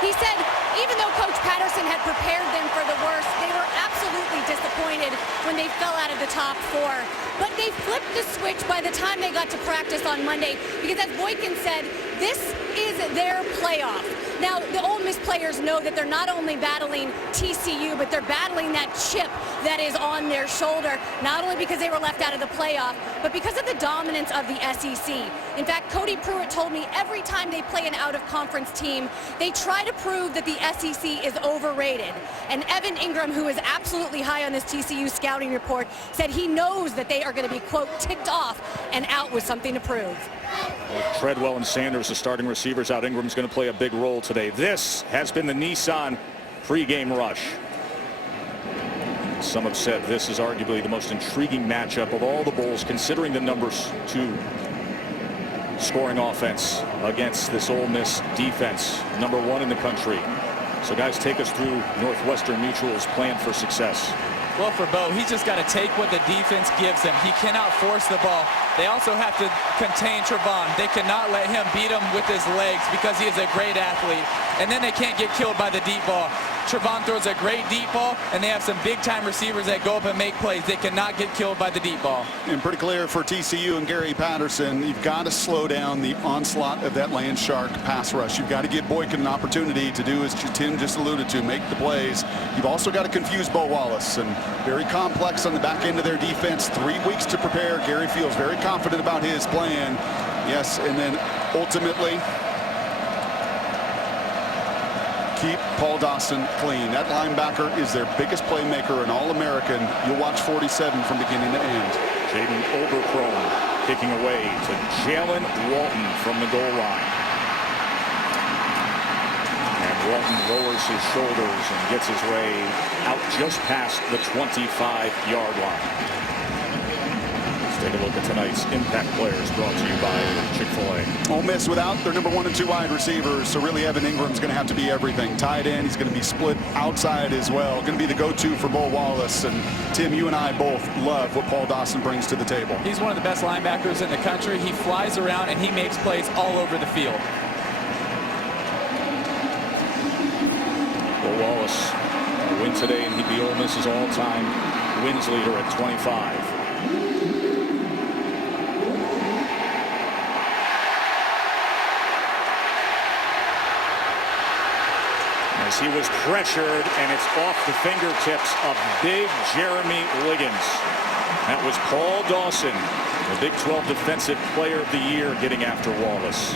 He said even though Coach Patterson had prepared them for the worst, they were absolutely disappointed when they fell out of the top 4. But they flipped the switch by the time they got to practice on Monday, because as Boykin said, this is their playoff. Now, the Ole Miss players know that they're not only battling TCU, but they're battling that chip that is on their shoulder, not only because they were left out of the playoff, but because of the dominance of the SEC. In fact, Cody Pruitt told me every time they play an out-of-conference team, they try to prove that the SEC is overrated. And Evan Ingram, who is absolutely high on this TCU scouting report, said he knows that they are going to be, quote, ticked off and out with something to prove. With Treadwell and Sanders, the starting receivers out, Ingram's going to play a big role today. This has been the Nissan pregame rush. Some have said this is arguably the most intriguing matchup of all the bowls, considering the numbers 2 scoring offense against this Ole Miss defense, number 1 in the country. So guys, take us through Northwestern Mutual's plan for success. Well, for Bo, he's just got to take what the defense gives him. He cannot force the ball. They also have to contain Trevon. They cannot let him beat him with his legs because he is a great athlete. And then they can't get killed by the deep ball. Trevon throws a great deep ball, and they have some big-time receivers that go up and make plays. They cannot get killed by the deep ball. And pretty clear for TCU and Gary Patterson, you've got to slow down the onslaught of that land shark pass rush. You've got to give Boykin an opportunity to do, as Tim just alluded to, make the plays. You've also got to confuse Bo Wallace, and very complex on the back end of their defense. 3 weeks to prepare. Gary feels very confident about his plan. Yes, and then ultimately keep Paul Dawson clean. That linebacker is their biggest playmaker, an All-American. You'll watch 47 from beginning to end. Jaden Oberchrome kicking away to Jalen Walton from the goal line. And Walton lowers his shoulders and gets his way out just past the 25-yard line. Take a look at tonight's impact players, brought to you by Chick-fil-A. Ole Miss without their number 1 and 2 wide receivers, so really Evan Ingram's going to have to be everything. Tight end, he's going to be split outside as well. Going to be the go-to for Bo Wallace. And Tim, you and I both love what Paul Dawson brings to the table. He's one of the best linebackers in the country. He flies around and he makes plays all over the field. Bo Wallace win today, and he'd be Ole Miss's all-time wins leader at 25. As he was pressured, and it's off the fingertips of big Jeremy Liggins. That was Paul Dawson, the Big 12 Defensive Player of the Year, getting after Wallace.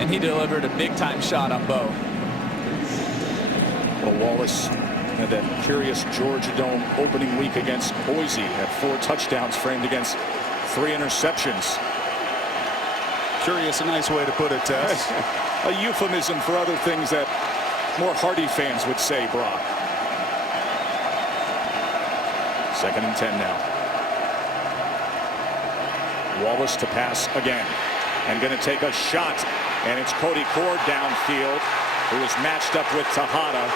And he delivered a big-time shot on Bo. Well, Wallace had that curious Georgia Dome opening week against Boise, had 4 touchdowns framed against 3 interceptions. Curious, a nice way to put it, Tess. A euphemism for other things that more hardy fans would say, Brock. 2nd and 10 now. Wallace to pass again, and going to take a shot, and it's Cody Cord downfield, who is matched up with Tejada.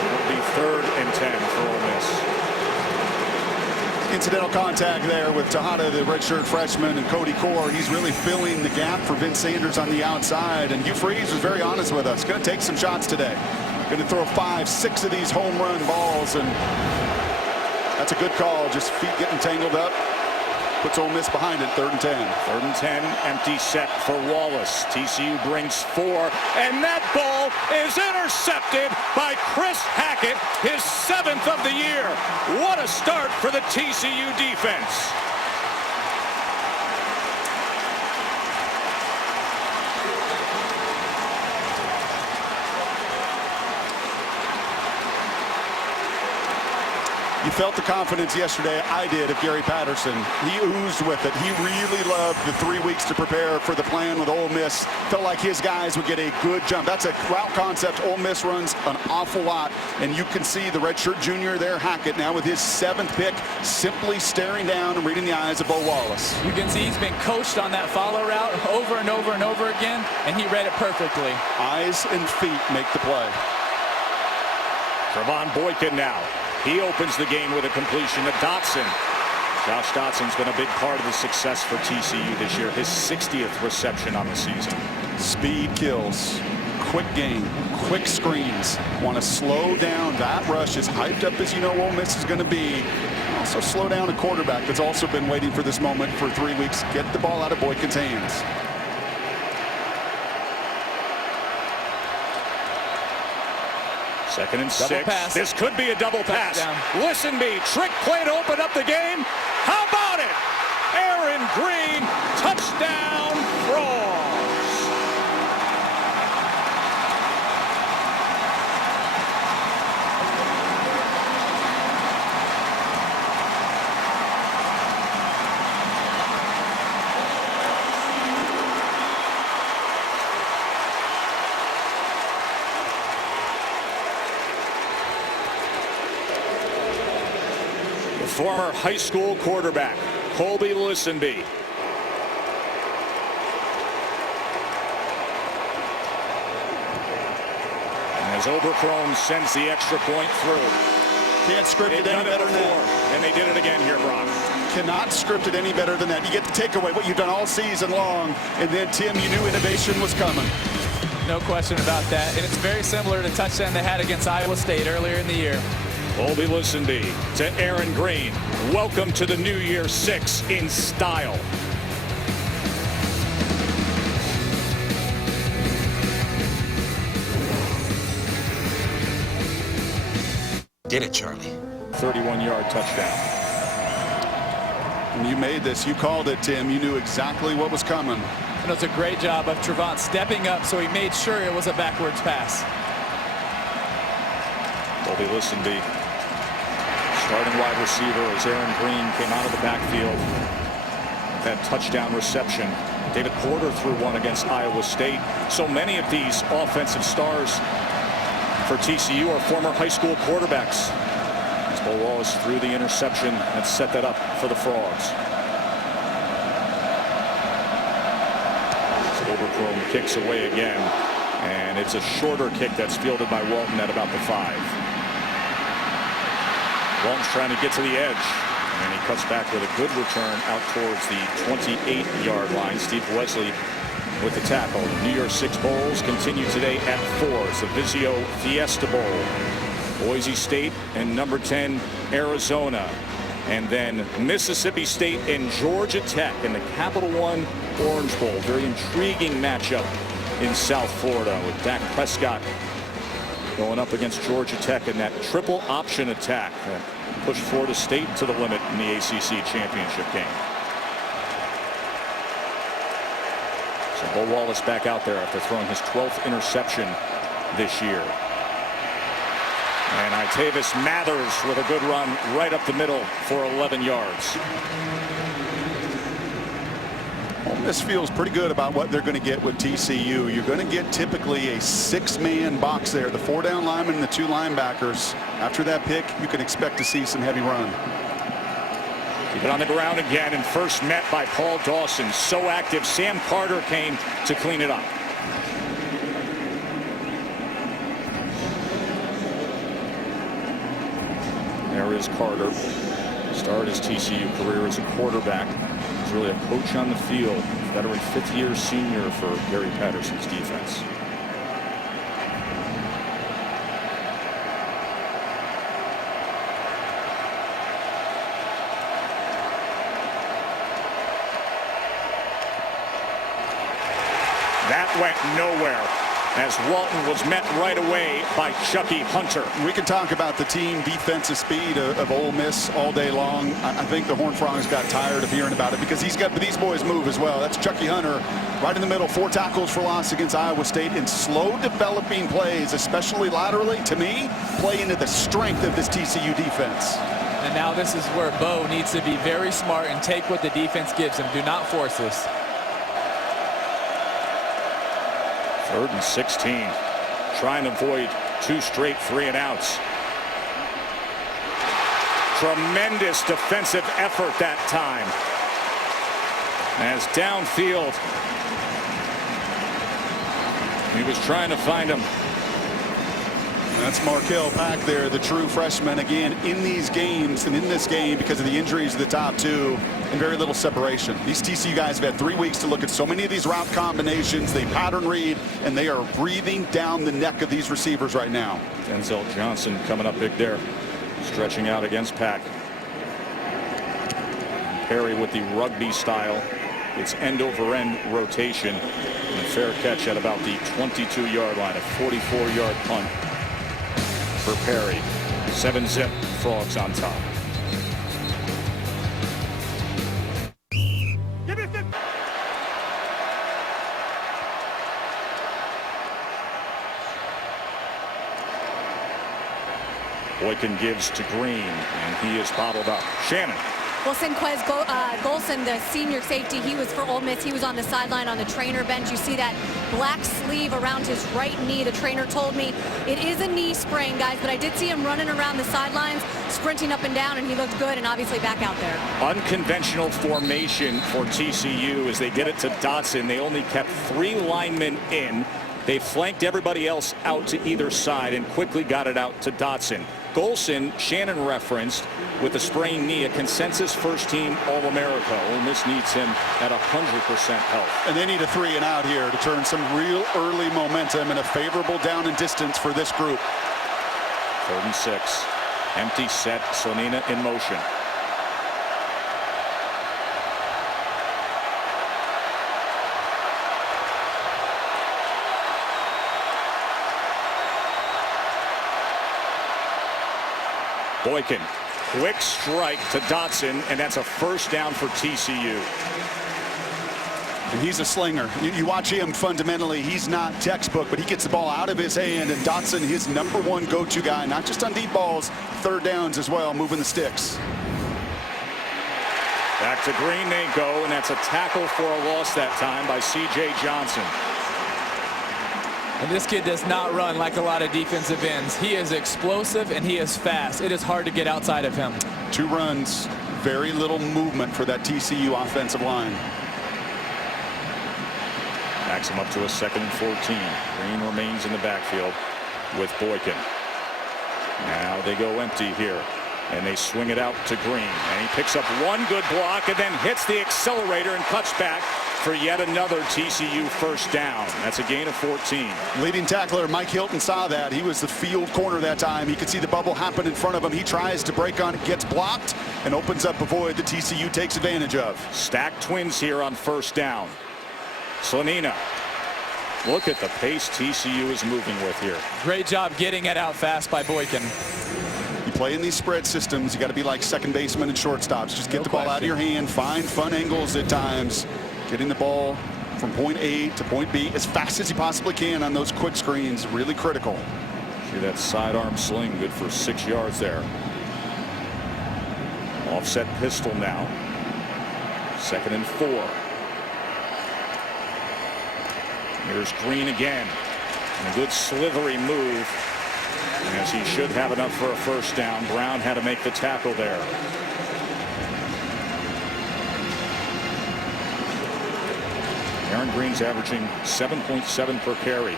It'll be 3rd and 10 for Ole Miss. Incidental contact there with Tejada, the redshirt freshman, and Cody Cord. He's really filling the gap for Vince Sanders on the outside. And Hugh Freeze was very honest with us. Going to take some shots today. Going to throw 5, 6 of these home run balls, and that's a good call. Just feet getting tangled up. Puts Ole Miss behind it. 3rd and 10. 3rd and 10, empty set for Wallace. TCU brings 4, and that ball is intercepted by Chris Hackett, his 7th of the year. What a start for the TCU defense. You felt the confidence yesterday. I did of Gary Patterson. He oozed with it. He really loved the 3 weeks to prepare for the plan with Ole Miss. Felt like his guys would get a good jump. That's a route concept Ole Miss runs an awful lot. And you can see the redshirt junior there, Hackett, now with his 7th pick, simply staring down and reading the eyes of Bo Wallace. You can see he's been coached on that follow route over and over and over again, and he read it perfectly. Eyes and feet make the play. Trevon Boykin now. He opens the game with a completion to Dotson. Josh Dotson's been a big part of the success for TCU this year. His 60th reception on the season. Speed kills. Quick game, quick screens. Want to slow down. That rush as hyped up as you know Ole Miss is going to be. Also slow down a quarterback that's also been waiting for this moment for 3 weeks. Get the ball out of Boykin's hands. Second and Double 6. pass. This could be a double pass. Listen me, trick play to open up the game. How about it? Aaron Green, touchdown, Frogs. Former high school quarterback, Colby Listenby. As Oberchrome sends the extra point through. Can't script it They've any done it better than before, that. and they did it again here, Brock. Cannot script it any better than that. You get to take away what you've done all season long, and then, Tim, you knew innovation was coming. No question about that. And it's very similar to the touchdown they had against Iowa State earlier in the year. Colby Listenby to Aaron Green. Welcome to the New Year 6 in style. Did it, Charlie. 31-yard touchdown. When you made this, you called it, Tim. You knew exactly what was coming. And it was a great job of Trevon stepping up so he made sure it was a backwards pass. Colby Listenby, starting wide receiver as Aaron Green came out of the backfield. That touchdown reception. David Porter threw one against Iowa State. So many of these offensive stars for TCU are former high school quarterbacks. As Bo Wallace threw the interception and set that up for the Frogs. So Oberchrome kicks away again, and it's a shorter kick that's fielded by Walton at about the 5. Walton's trying to get to the edge, and he cuts back with a good return out towards the 28-yard line. Steve Wesley with the tackle. New Year's 6 bowls continue today at 4. It's the Vizio Fiesta Bowl. Boise State and number 10 Arizona, and then Mississippi State and Georgia Tech in the Capital One Orange Bowl. Very intriguing matchup in South Florida with Dak Prescott going up against Georgia Tech in that triple option attack that pushed Florida State to the limit in the ACC championship game. So Bo Wallace back out there after throwing his 12th interception this year. And Itavis Mathers with a good run right up the middle for 11 yards. Ole Miss feels pretty good about what they're going to get with TCU. You're going to get typically a 6-man box there. The 4 down linemen and the 2 linebackers. After that pick, you can expect to see some heavy run. Keep it on the ground again, and first met by Paul Dawson. So active. Sam Carter came to clean it up. There is Carter. Started his TCU career as a quarterback. He's really a coach on the field. Veteran 5th-year senior for Gary Patterson's defense. That went nowhere, as Walton was met right away by Chucky Hunter. We can talk about the team defensive speed of Ole Miss all day long. I think the Horned Frogs got tired of hearing about it because these boys move as well. That's Chucky Hunter right in the middle, 4 tackles for loss against Iowa State, and slow developing plays, especially laterally, to me, play into the strength of this TCU defense. And now this is where Bo needs to be very smart and take what the defense gives him. Do not force this. 3rd and 16. Trying to avoid 2 straight 3-and-outs. Tremendous defensive effort that time. As downfield, he was trying to find him. That's Markel Pack there, the true freshman, again in these games and in this game because of the injuries of the top 2. and very little separation. These TCU guys have had 3 weeks to look at so many of these route combinations. They pattern read, and they are breathing down the neck of these receivers right now. Denzel Johnson coming up big there, stretching out against Pack. Perry with the rugby style. It's end-over-end rotation. And a fair catch at about the 22-yard line, a 44-yard punt for Perry. 7-zip, Frogs on top. Boykin gives to Green, and he is bottled up. Shannon. Well, Sinquez Golson, the senior safety, he was for Ole Miss. He was on the sideline on the trainer bench. You see that black sleeve around his right knee. The trainer told me it is a knee sprain, guys, but I did see him running around the sidelines, sprinting up and down, and he looked good and obviously back out there. Unconventional formation for TCU as they get it to Dotson. They only kept 3 linemen in. They flanked everybody else out to either side and quickly got it out to Dotson. Golson, Shannon referenced, with a sprained knee, a consensus first-team All-America. Ole Miss needs him at 100% health. And they need a 3 and out here to turn some real early momentum and a favorable down and distance for this group. 3rd and 6. Empty set. Slonina in motion. Boykin, quick strike to Dotson, and that's a first down for TCU. And he's a slinger. You watch him fundamentally, he's not textbook, but he gets the ball out of his hand, and Dotson, his #1 go-to guy, not just on deep balls, 3rd downs as well, moving the sticks. Back to Green they go, and that's a tackle for a loss that time by C.J. Johnson. And this kid does not run like a lot of defensive ends. He is explosive and he is fast. It is hard to get outside of him. 2 runs, very little movement for that TCU offensive line. Backs him up to a 2nd and 14. Green remains in the backfield with Boykin. Now they go empty here, and they swing it out to Green, and he picks up 1 good block and then hits the accelerator and cuts back for yet another TCU first down. That's a gain of 14. Leading tackler Mike Hilton saw that. He was the field corner that time. He could see the bubble happen in front of him. He tries to break on it, gets blocked, and opens up a void that TCU takes advantage of. Stacked twins here on first down. Slonina. Look at the pace TCU is moving with here. Great job getting it out fast by Boykin. You play in these spread systems, you got to be like second baseman and shortstops. Just get the ball out of your hand, find fun angles at times. Getting the ball from point A to point B as fast as you possibly can on those quick screens, really critical. See that sidearm sling, good for 6 yards there. Offset pistol now. 2nd and 4. Here's Green again. And a good slithery move, as he should have enough for a first down. Brown had to make the tackle there. Aaron Green's averaging 7.7 per carry.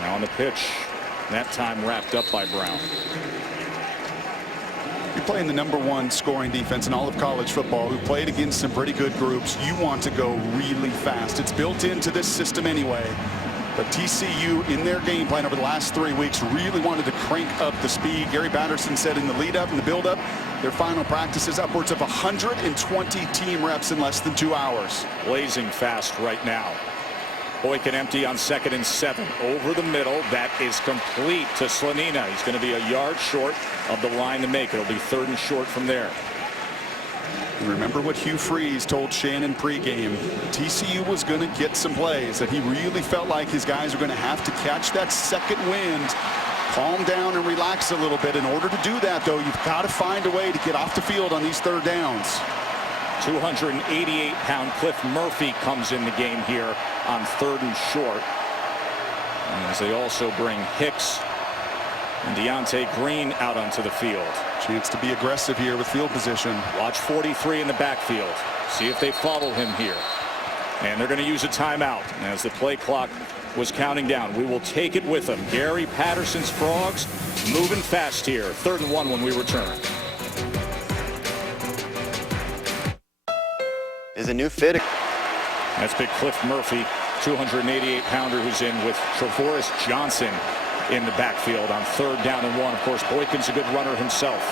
Now on the pitch, that time wrapped up by Brown. You're playing the #1 scoring defense in all of college football, who played against some pretty good groups. You want to go really fast. It's built into this system anyway. But TCU, in their game plan over the last 3 weeks, really wanted to crank up the speed. Gary Patterson said in the lead-up and the build-up, their final practice is upwards of 120 team reps in less than 2 hours. Blazing fast right now. Boykin empty on 2nd and 7. Over the middle. That is complete to Slonina. He's going to be a yard short of the line to make it. It'll be 3rd and short from there. Remember what Hugh Freeze told Shannon pregame. TCU was going to get some plays, that he really felt like his guys were going to have to catch that second wind, calm down and relax a little bit. In order to do that, though, you've got to find a way to get off the field on these 3rd downs. 288-pound Cliff Murphy comes in the game here on 3rd and short. And as they also bring Hicks and Deontay Green out onto the field. Chance to be aggressive here with field position. Watch 43 in the backfield. See if they follow him here. And they're going to use a timeout. And as the play clock was counting down, we will take it with them. Gary Patterson's Frogs moving fast here. 3rd and 1 when we return. is a new fit. That's big Cliff Murphy, 288-pounder, who's in with Travoris Johnson in the backfield on 3rd down and 1. Of course, Boykin's a good runner himself.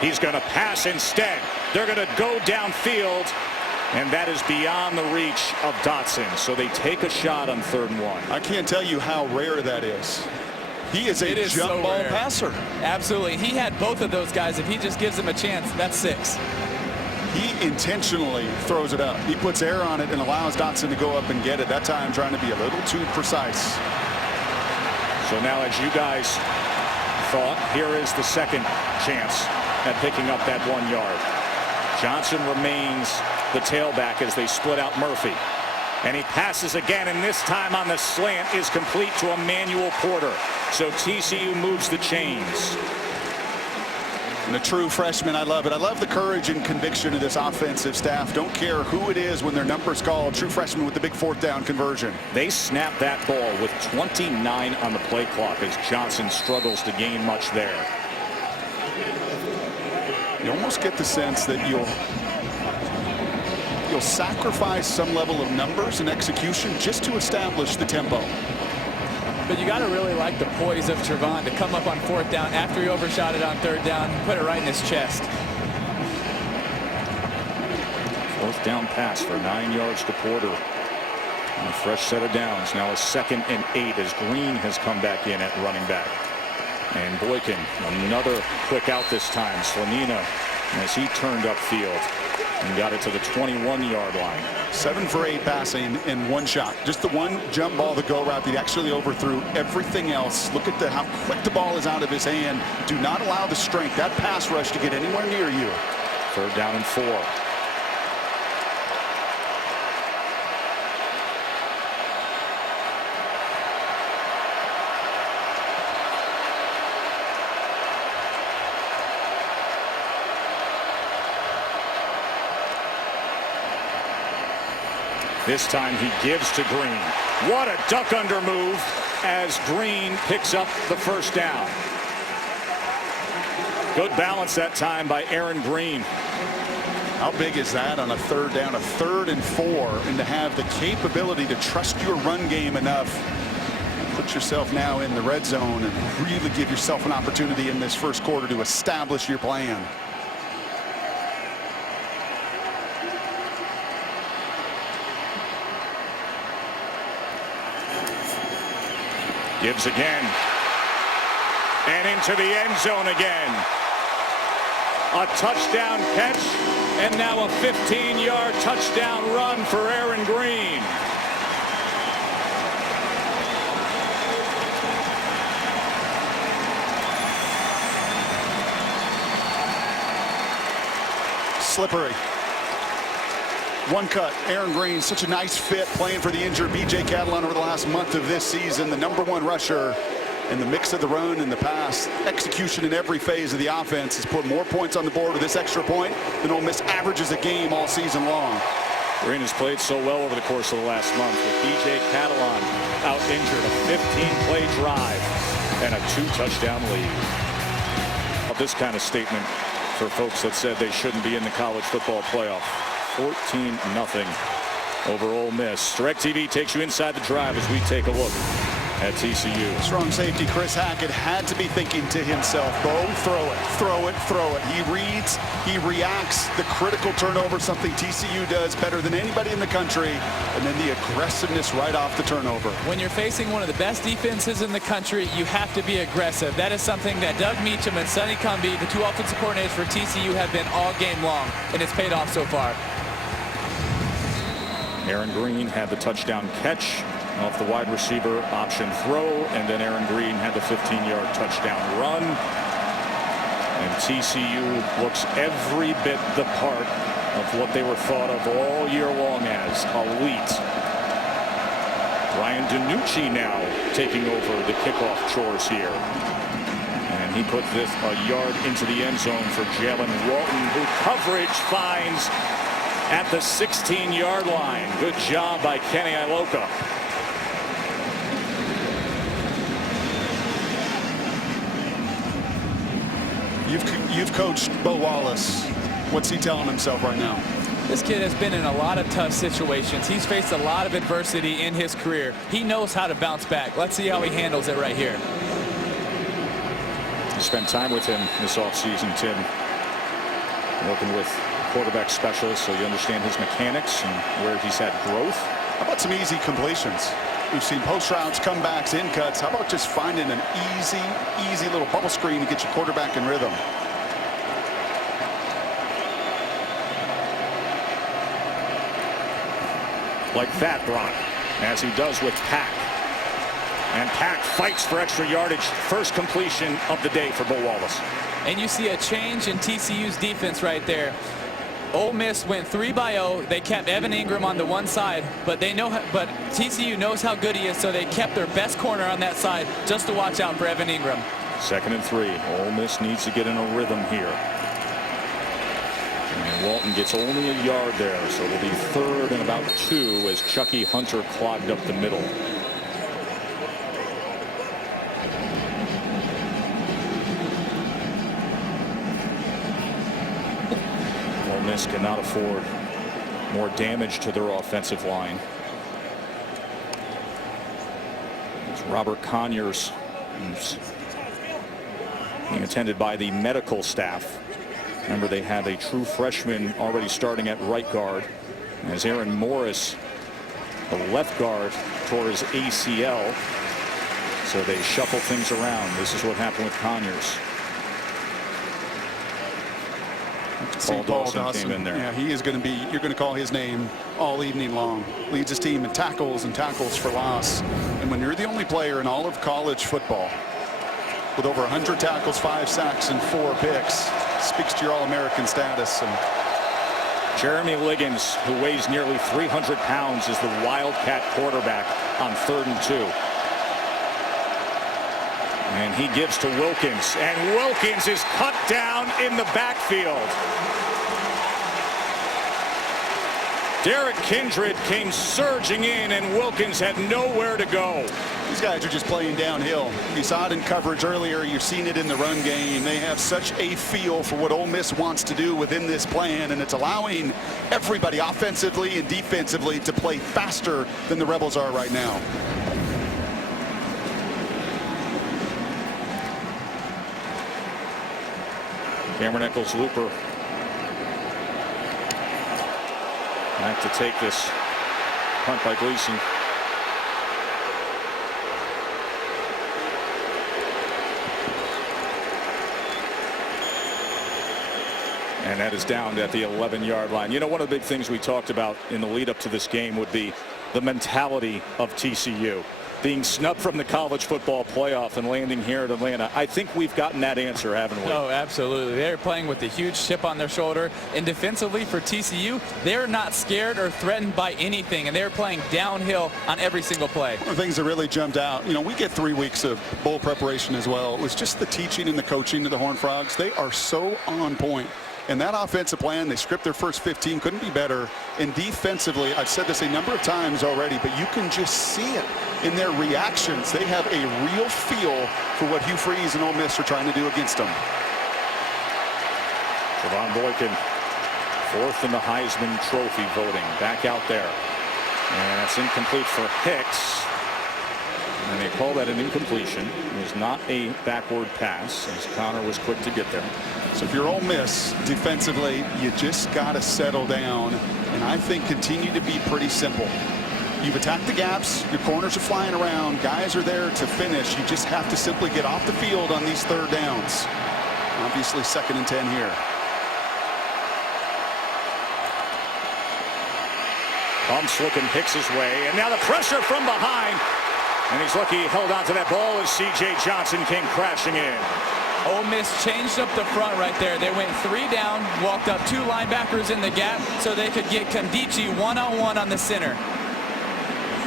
He's going to pass instead. They're going to go downfield, and that is beyond the reach of Dotson. So they take a shot on 3rd and 1. I can't tell you how rare that is. He is a jump ball passer. Absolutely. He had both of those guys. If he just gives them a chance, that's 6. He intentionally throws it up. He puts air on it and allows Dotson to go up and get it. That time trying to be a little too precise. So now, as you guys thought, here is the second chance at picking up that 1 yard. Johnson remains the tailback as they split out Murphy. And he passes again, and this time on the slant is complete to Emmanuel Porter. So TCU moves the chains. And a true freshman, I love it. I love the courage and conviction of this offensive staff. Don't care who it is when their number's called. True freshman with the big 4th down conversion. They snap that ball with 29 on the play clock as Johnson struggles to gain much there. You almost get the sense that you'll sacrifice some level of numbers and execution just to establish the tempo. But you got to really like the poise of Trevon to come up on 4th down after he overshot it on 3rd down, put it right in his chest. 4th down pass for 9 yards to Porter. And a fresh set of downs. Now a 2nd and 8 as Green has come back in at running back. And Boykin, another quick out this time. Slanina, as he turned upfield and got it to the 21-yard line. 7 for 8 passing in 1 shot. Just the one jump ball, the go route that he actually overthrew everything else. Look at how quick the ball is out of his hand. Do not allow the strength, that pass rush, to get anywhere near you. 3rd down and 4. This time he gives to Green. What a duck under move as Green picks up the 1st down. Good balance that time by Aaron Green. How big is that on a 3rd down, a 3rd and 4, and to have the capability to trust your run game enough, put yourself now in the red zone and really give yourself an opportunity in this 1st quarter to establish your plan. Gibbs again. And into the end zone again. A touchdown catch, and now a 15-yard touchdown run for Aaron Green. Slippery. 1 cut. Aaron Green, such a nice fit playing for the injured B.J. Catalon over the last month of this season. The #1 rusher in the mix of the run and the pass. Execution in every phase of the offense has put more points on the board with this extra point than Ole Miss averages a game all season long. Green has played so well over the course of the last month with B.J. Catalon out injured. A 15-play drive and a 2-touchdown lead. This kind of statement for folks that said they shouldn't be in the college football playoff. 14-0 over Ole Miss. DirecTV takes you inside the drive as we take a look at TCU. Strong safety Chris Hackett had to be thinking to himself, Bo, throw it, throw it, throw it. He reads, he reacts. The critical turnover, something TCU does better than anybody in the country, and then the aggressiveness right off the turnover. When you're facing one of the best defenses in the country, you have to be aggressive. That is something that Doug Meacham and Sonny Cumbie, the 2 offensive coordinators for TCU, have been all game long, and it's paid off so far. Aaron Green had the touchdown catch off the wide receiver option throw, and then Aaron Green had the 15-yard touchdown run. And TCU looks every bit the part of what they were thought of all year long as elite. Ryan DiNucci now taking over the kickoff chores here. And he puts this a yard into the end zone for Jalen Walton, who coverage finds at the 16-yard line. Good job by Kenny Iloka. You've coached Bo Wallace. What's he telling himself right now? This kid has been in a lot of tough situations. He's faced a lot of adversity in his career. He knows how to bounce back. Let's see how he handles it right here. You spent time with him this offseason, Tim, working with quarterback specialists, so you understand his mechanics and where he's had growth. How about some easy completions? We've seen post routes, comebacks, in cuts. How about just finding an easy little bubble screen to get your quarterback in rhythm? Like that, Brock, as he does with Pack. And Pack fights for extra yardage. First completion of the day for Bo Wallace. And you see a change in TCU's defense right there. Ole Miss went 3-0. They kept Evan Ingram on the one side, but TCU knows how good he is, so they kept their best corner on that side just to watch out for Evan Ingram. 2nd and 3. Ole Miss needs to get in a rhythm here. And Walton gets only a yard there, so it'll be 3rd and about 2 as Chucky Hunter clogged up the middle. Ole Miss cannot afford more damage to their offensive line. It's Robert Conyers, who's being attended by the medical staff. Remember, they have a true freshman already starting at right guard, as Aaron Morris, the left guard, tore his ACL. So they shuffle things around. This is what happened with Conyers. Paul Dawson came in there. Yeah, he is going to be, you're going to call his name all evening long. Leads his team in tackles and tackles for loss. And when you're the only player in all of college football with over 100 tackles, 5 sacks, and 4 picks, speaks to your All-American status. And Jeremy Liggins, who weighs nearly 300 pounds, is the Wildcat quarterback on 3rd and 2. And he gives to Wilkins, and Wilkins is cut down in the backfield. Derek Kindred came surging in, and Wilkins had nowhere to go. These guys are just playing downhill. You saw it in coverage earlier. You've seen it in the run game. They have such a feel for what Ole Miss wants to do within this plan, and it's allowing everybody offensively and defensively to play faster than the Rebels are right now. Cameron Eccles-Looper back to take this punt by Gleason. And that is down at the 11-yard line. You know, one of the big things we talked about in the lead up to this game would be the mentality of TCU. Being snubbed from the college football playoff and landing here at Atlanta. I think we've gotten that answer, haven't we? Oh, absolutely. They're playing with a huge chip on their shoulder. And defensively for TCU, they're not scared or threatened by anything. And they're playing downhill on every single play. One of the things that really jumped out, you know, we get 3 weeks of bowl preparation as well. It was just the teaching and the coaching of the Horned Frogs. They are so on point. And that offensive plan, they script their first 15, couldn't be better. And defensively, I've said this a number of times already, but you can just see it in their reactions. They have a real feel for what Hugh Freeze and Ole Miss are trying to do against them. Trevon Boykin, 4th in the Heisman Trophy voting, back out there. And that's incomplete for Hicks. And they call that an incompletion. It was not a backward pass, as Connor was quick to get there. So if you're Ole Miss defensively, you just got to settle down and I think continue to be pretty simple. You've attacked the gaps, your corners are flying around, guys are there to finish. You just have to simply get off the field on these 3rd downs. Obviously 2nd and 10 here. Pumps looking Hicks's way, and now the pressure from behind. And he's lucky he held on to that ball as C.J. Johnson came crashing in. Ole Miss changed up the front right there. They went 3 down, walked up 2 linebackers in the gap so they could get Kandichi one-on-one on the center.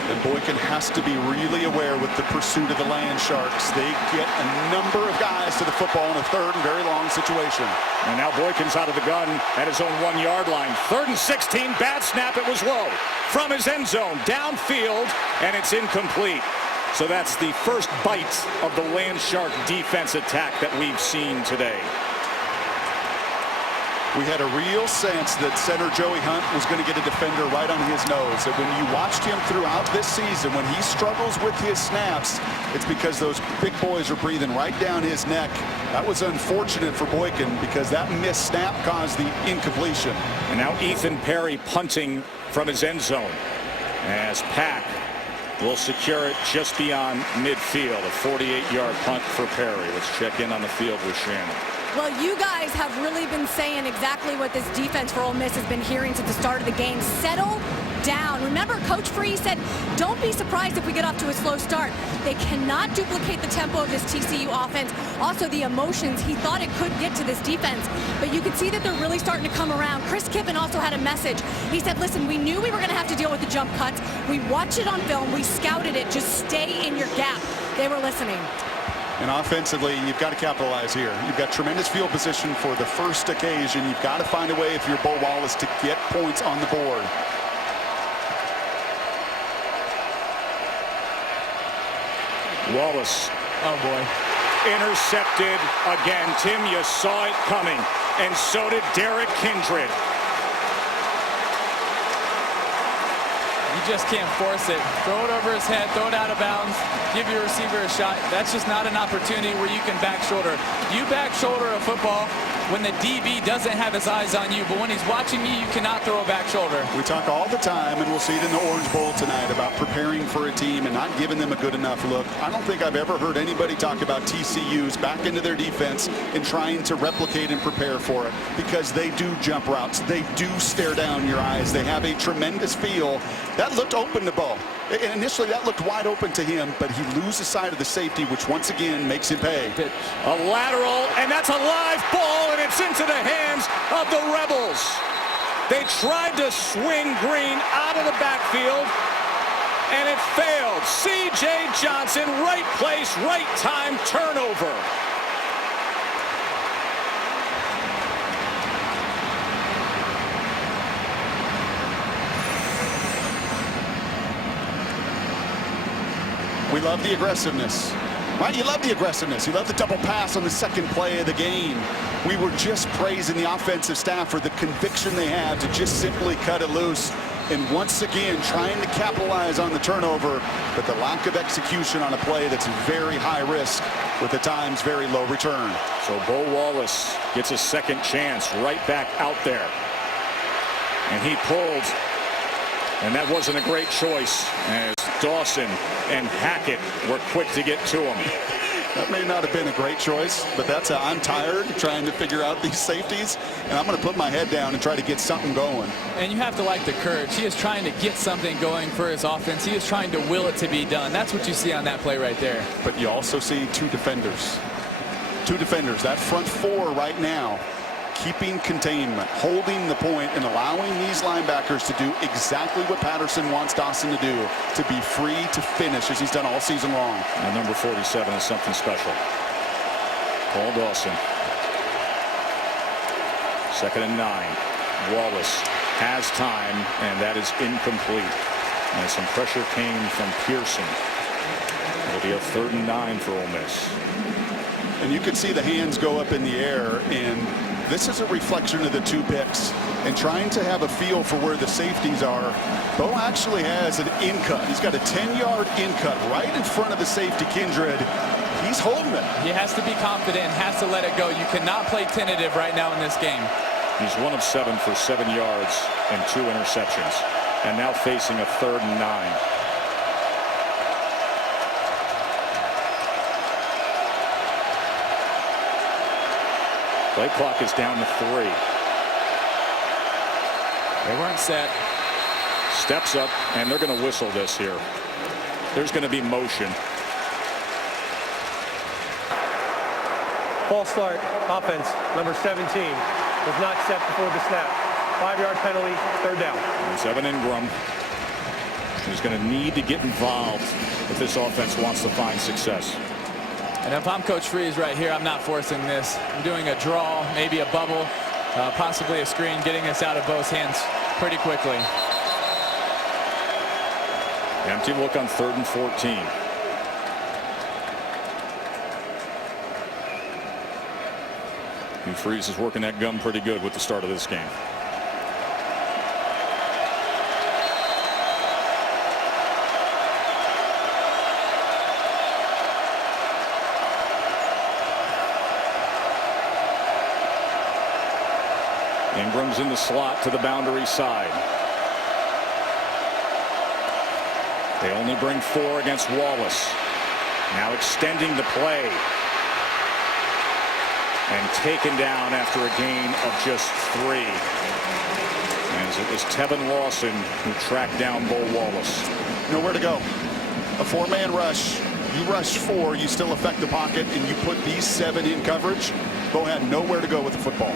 And Boykin has to be really aware with the pursuit of the Land Sharks. They get a number of guys to the football in a 3rd and very long situation. And now Boykin's out of the gun at his own 1-yard line. 3rd and 16, bad snap, it was low. From his end zone, downfield, and it's incomplete. So that's the first bite of the Land Shark defense attack that we've seen today. We had a real sense that center Joey Hunt was going to get a defender right on his nose. That when you watched him throughout this season, when he struggles with his snaps, it's because those big boys are breathing right down his neck. That was unfortunate for Boykin because that missed snap caused the incompletion. And now Ethan Perry punting from his end zone as Pack will secure it just beyond midfield. A 48-yard punt for Perry. Let's check in on the field with Shannon. Well, you guys have really been saying exactly what this defense for Ole Miss has been hearing since the start of the game. Settle down. Remember, Coach Free said, don't be surprised if we get off to a slow start. They cannot duplicate the tempo of this TCU offense. Also, the emotions, he thought it could get to this defense. But you can see that they're really starting to come around. Chris Kiffin also had a message. He said, listen, we knew we were going to have to deal with the jump cuts. We watched it on film. We scouted it. Just stay in your gap. They were listening. And offensively, you've got to capitalize here. You've got tremendous field position for the first occasion. You've got to find a way, if you're Bo Wallace, to get points on the board. Wallace. Oh, boy. Intercepted again. Tim, you saw it coming. And so did Derek Kindred. You just can't force it. Throw it over his head, throw it out of bounds, give your receiver a shot. That's just not an opportunity where you can back shoulder. You back shoulder a football when the DB doesn't have his eyes on you, but when he's watching you, you cannot throw a back shoulder. We talk all the time, and we'll see it in the Orange Bowl tonight, about preparing for a team and not giving them a good enough look. I don't think I've ever heard anybody talk about TCU's back into their defense and trying to replicate and prepare for it, because they do jump routes. They do stare down your eyes. They have a tremendous feel. That looked open to Bo. And initially, that looked wide open to him, but he loses sight of the safety, which once again makes him pay. A lateral, and that's a live ball, and it's into the hands of the Rebels. They tried to swing Green out of the backfield, and it failed. C.J. Johnson, right place, right time, turnover. We love the aggressiveness. Right? You love the aggressiveness. You love the double pass on the second play of the game. We were just praising the offensive staff for the conviction they have to just simply cut it loose. And once again, trying to capitalize on the turnover, but the lack of execution on a play that's very high risk with at times very low return. So Bo Wallace gets a second chance right back out there. And he pulled. And that wasn't a great choice, as Dawson and Hackett were quick to get to him. That may not have been a great choice, but that's I'm tired trying to figure out these safeties, and I'm going to put my head down and try to get something going. And you have to like the courage. He is trying to get something going for his offense. He is trying to will it to be done. That's what you see on that play right there. But you also see two defenders. Two defenders. That front four right now, keeping containment, holding the point, and allowing these linebackers to do exactly what Patterson wants Dawson to do, to be free to finish as he's done all season long. And number 47 is something special. Paul Dawson. 2nd and 9. Wallace has time, and that is incomplete. And some pressure came from Pearson. It'll be a 3rd and 9 for Ole Miss. And you can see the hands go up in the air, and this is a reflection of the two picks and trying to have a feel for where the safeties are. Bo actually has an in-cut. He's got a 10-yard in-cut right in front of the safety, Kindred. He's holding it. He has to be confident, has to let it go. You cannot play tentative right now in this game. He's 1 of 7 for 7 yards and 2 interceptions. And now facing a 3rd and 9. Play clock is down to 3. They weren't set. Steps up, and they're going to whistle this here. There's going to be motion. False start, offense, number 17, was not set before the snap. 5-yard penalty, 3rd down. There's Evan Ingram, who's going to need to get involved if this offense wants to find success. And if I'm Coach Freeze right here, I'm not forcing this. I'm doing a draw, maybe a bubble, possibly a screen, getting this out of Bo's hands pretty quickly. Empty look on 3rd and 14. Hugh Freeze is working that gum pretty good with the start of this game. Ingram's in the slot to the boundary side. They only bring 4 against Wallace. Now extending the play. And taken down after a gain of just 3. As it was Tevin Lawson who tracked down Bo Wallace. Nowhere to go. A 4-man rush. You rush 4, you still affect the pocket, and you put these 7 in coverage. Bo had nowhere to go with the football.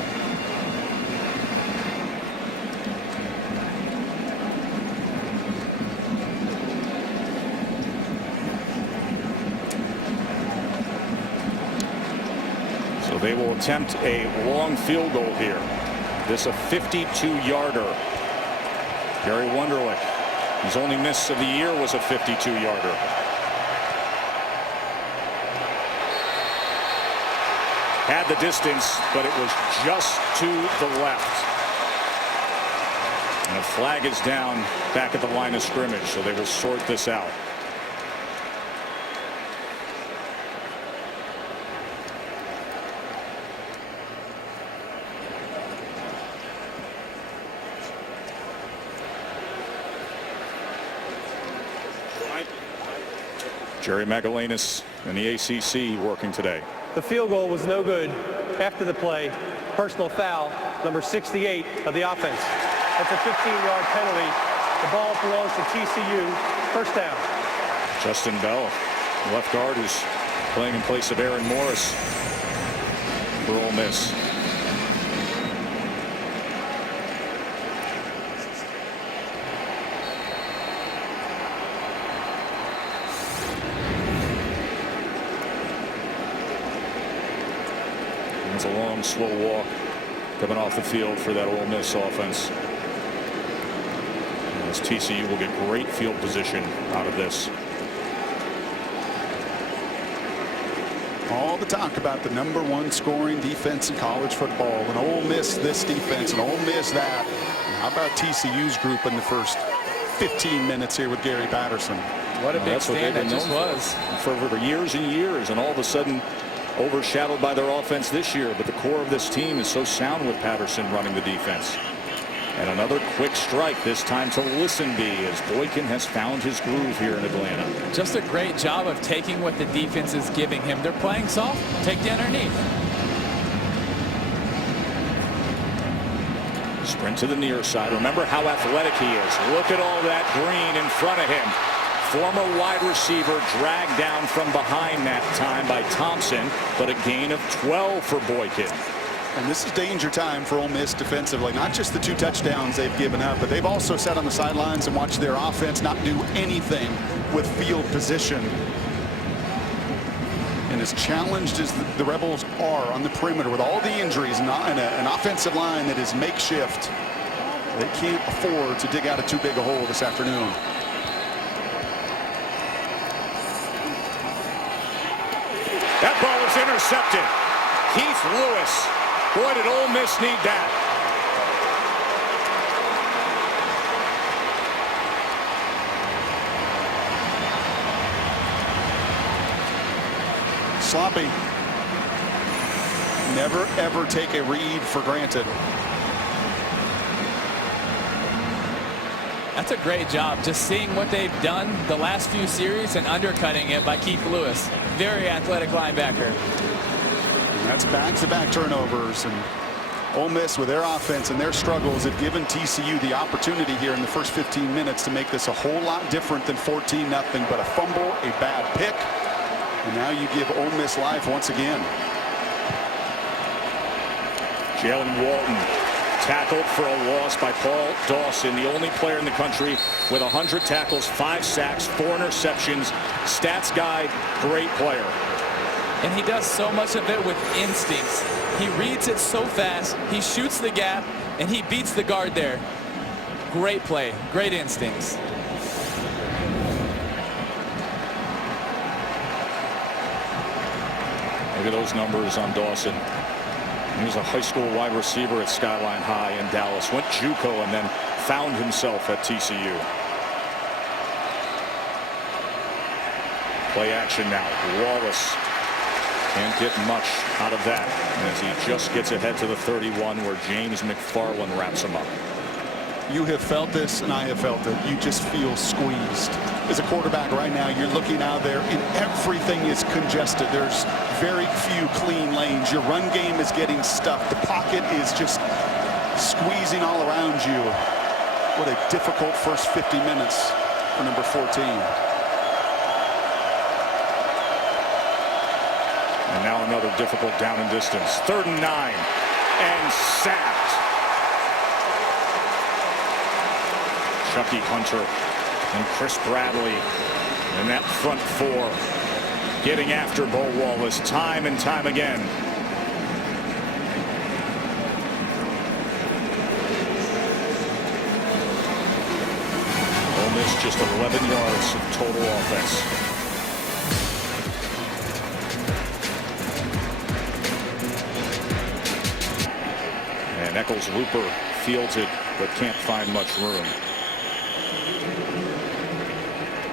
They will attempt a long field goal here. This a 52-yarder. Gary Wunderlich, his only miss of the year was a 52-yarder. Had the distance, but it was just to the left. And a flag is down back at the line of scrimmage, so they will sort this out. Jerry Magalanis and the ACC working today. The field goal was no good after the play. Personal foul, number 68 of the offense. That's a 15-yard penalty. The ball belongs to TCU. First down. Justin Bell, left guard, who's playing in place of Aaron Morris for Ole Miss. It's a long, slow walk coming off the field for that Ole Miss offense. As TCU will get great field position out of this. All the talk about the #1 scoring defense in college football, and Ole Miss this defense, and Ole Miss that. And how about TCU's group in the first 15 minutes here with Gary Patterson? What a big stand that just was. For years and years, and all of a sudden overshadowed by their offense this year. But the core of this team is so sound with Patterson running the defense. And another quick strike, this time to Listenby, as Boykin has found his groove here in Atlanta. Just a great job of taking what the defense is giving him. They're playing soft. Take the underneath. Sprint to the near side. Remember how athletic he is. Look at all that green in front of him. Former wide receiver dragged down from behind that time by Thompson, but a gain of 12 for Boykin. And this is danger time for Ole Miss defensively. Not just the 2 touchdowns they've given up, but they've also sat on the sidelines and watched their offense not do anything with field position. And as challenged as the Rebels are on the perimeter with all the injuries and an offensive line that is makeshift, they can't afford to dig out of too big a hole this afternoon. That ball is intercepted. Keith Lewis. Boy, did Ole Miss need that. Sloppy. Never, ever take a read for granted. That's a great job. Just seeing what they've done the last few series and undercutting it by Keith Lewis. Very athletic linebacker. And that's back-to-back turnovers. And Ole Miss, with their offense and their struggles, have given TCU the opportunity here in the first 15 minutes to make this a whole lot different than 14-0. But a fumble, a bad pick, and now you give Ole Miss life once again. Jalen Walton tackled for a loss by Paul Dawson, the only player in the country with 100 tackles, 5 sacks, 4 interceptions. Stats guy, great player. And he does so much of it with instincts. He reads it so fast, he shoots the gap, and he beats the guard there. Great play, great instincts. Look at those numbers on Dawson. He was a high school wide receiver at Skyline High in Dallas. Went JUCO and then found himself at TCU. Play action now. Wallace can't get much out of that as he just gets ahead to the 31 where James McFarland wraps him up. You have felt this, and I have felt it. You just feel squeezed. As a quarterback right now, you're looking out there, and everything is congested. There's very few clean lanes. Your run game is getting stuffed. The pocket is just squeezing all around you. What a difficult first 50 minutes for number 14. And now another difficult down and distance. 3rd and 9, and sacked. Chucky Hunter and Chris Bradley and that front four getting after Bo Wallace time and time again. Ole Miss just 11 yards of total offense. And Eccles Looper fields it but can't find much room.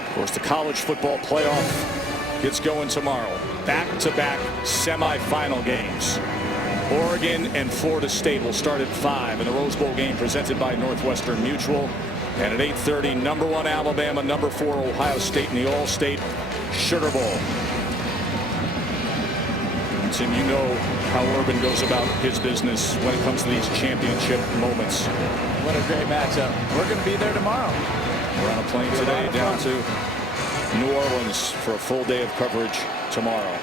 Of course, the college football playoff gets going tomorrow. Back-to-back semifinal games. Oregon and Florida State will start at 5 in the Rose Bowl game presented by Northwestern Mutual. And at 8:30, number 1 Alabama, number 4 Ohio State in the All-State Sugar Bowl. And Tim, you know how Urban goes about his business when it comes to these championship moments. What a great matchup. We're going to be there tomorrow. We're on a plane today down to New Orleans for a full day of coverage tomorrow.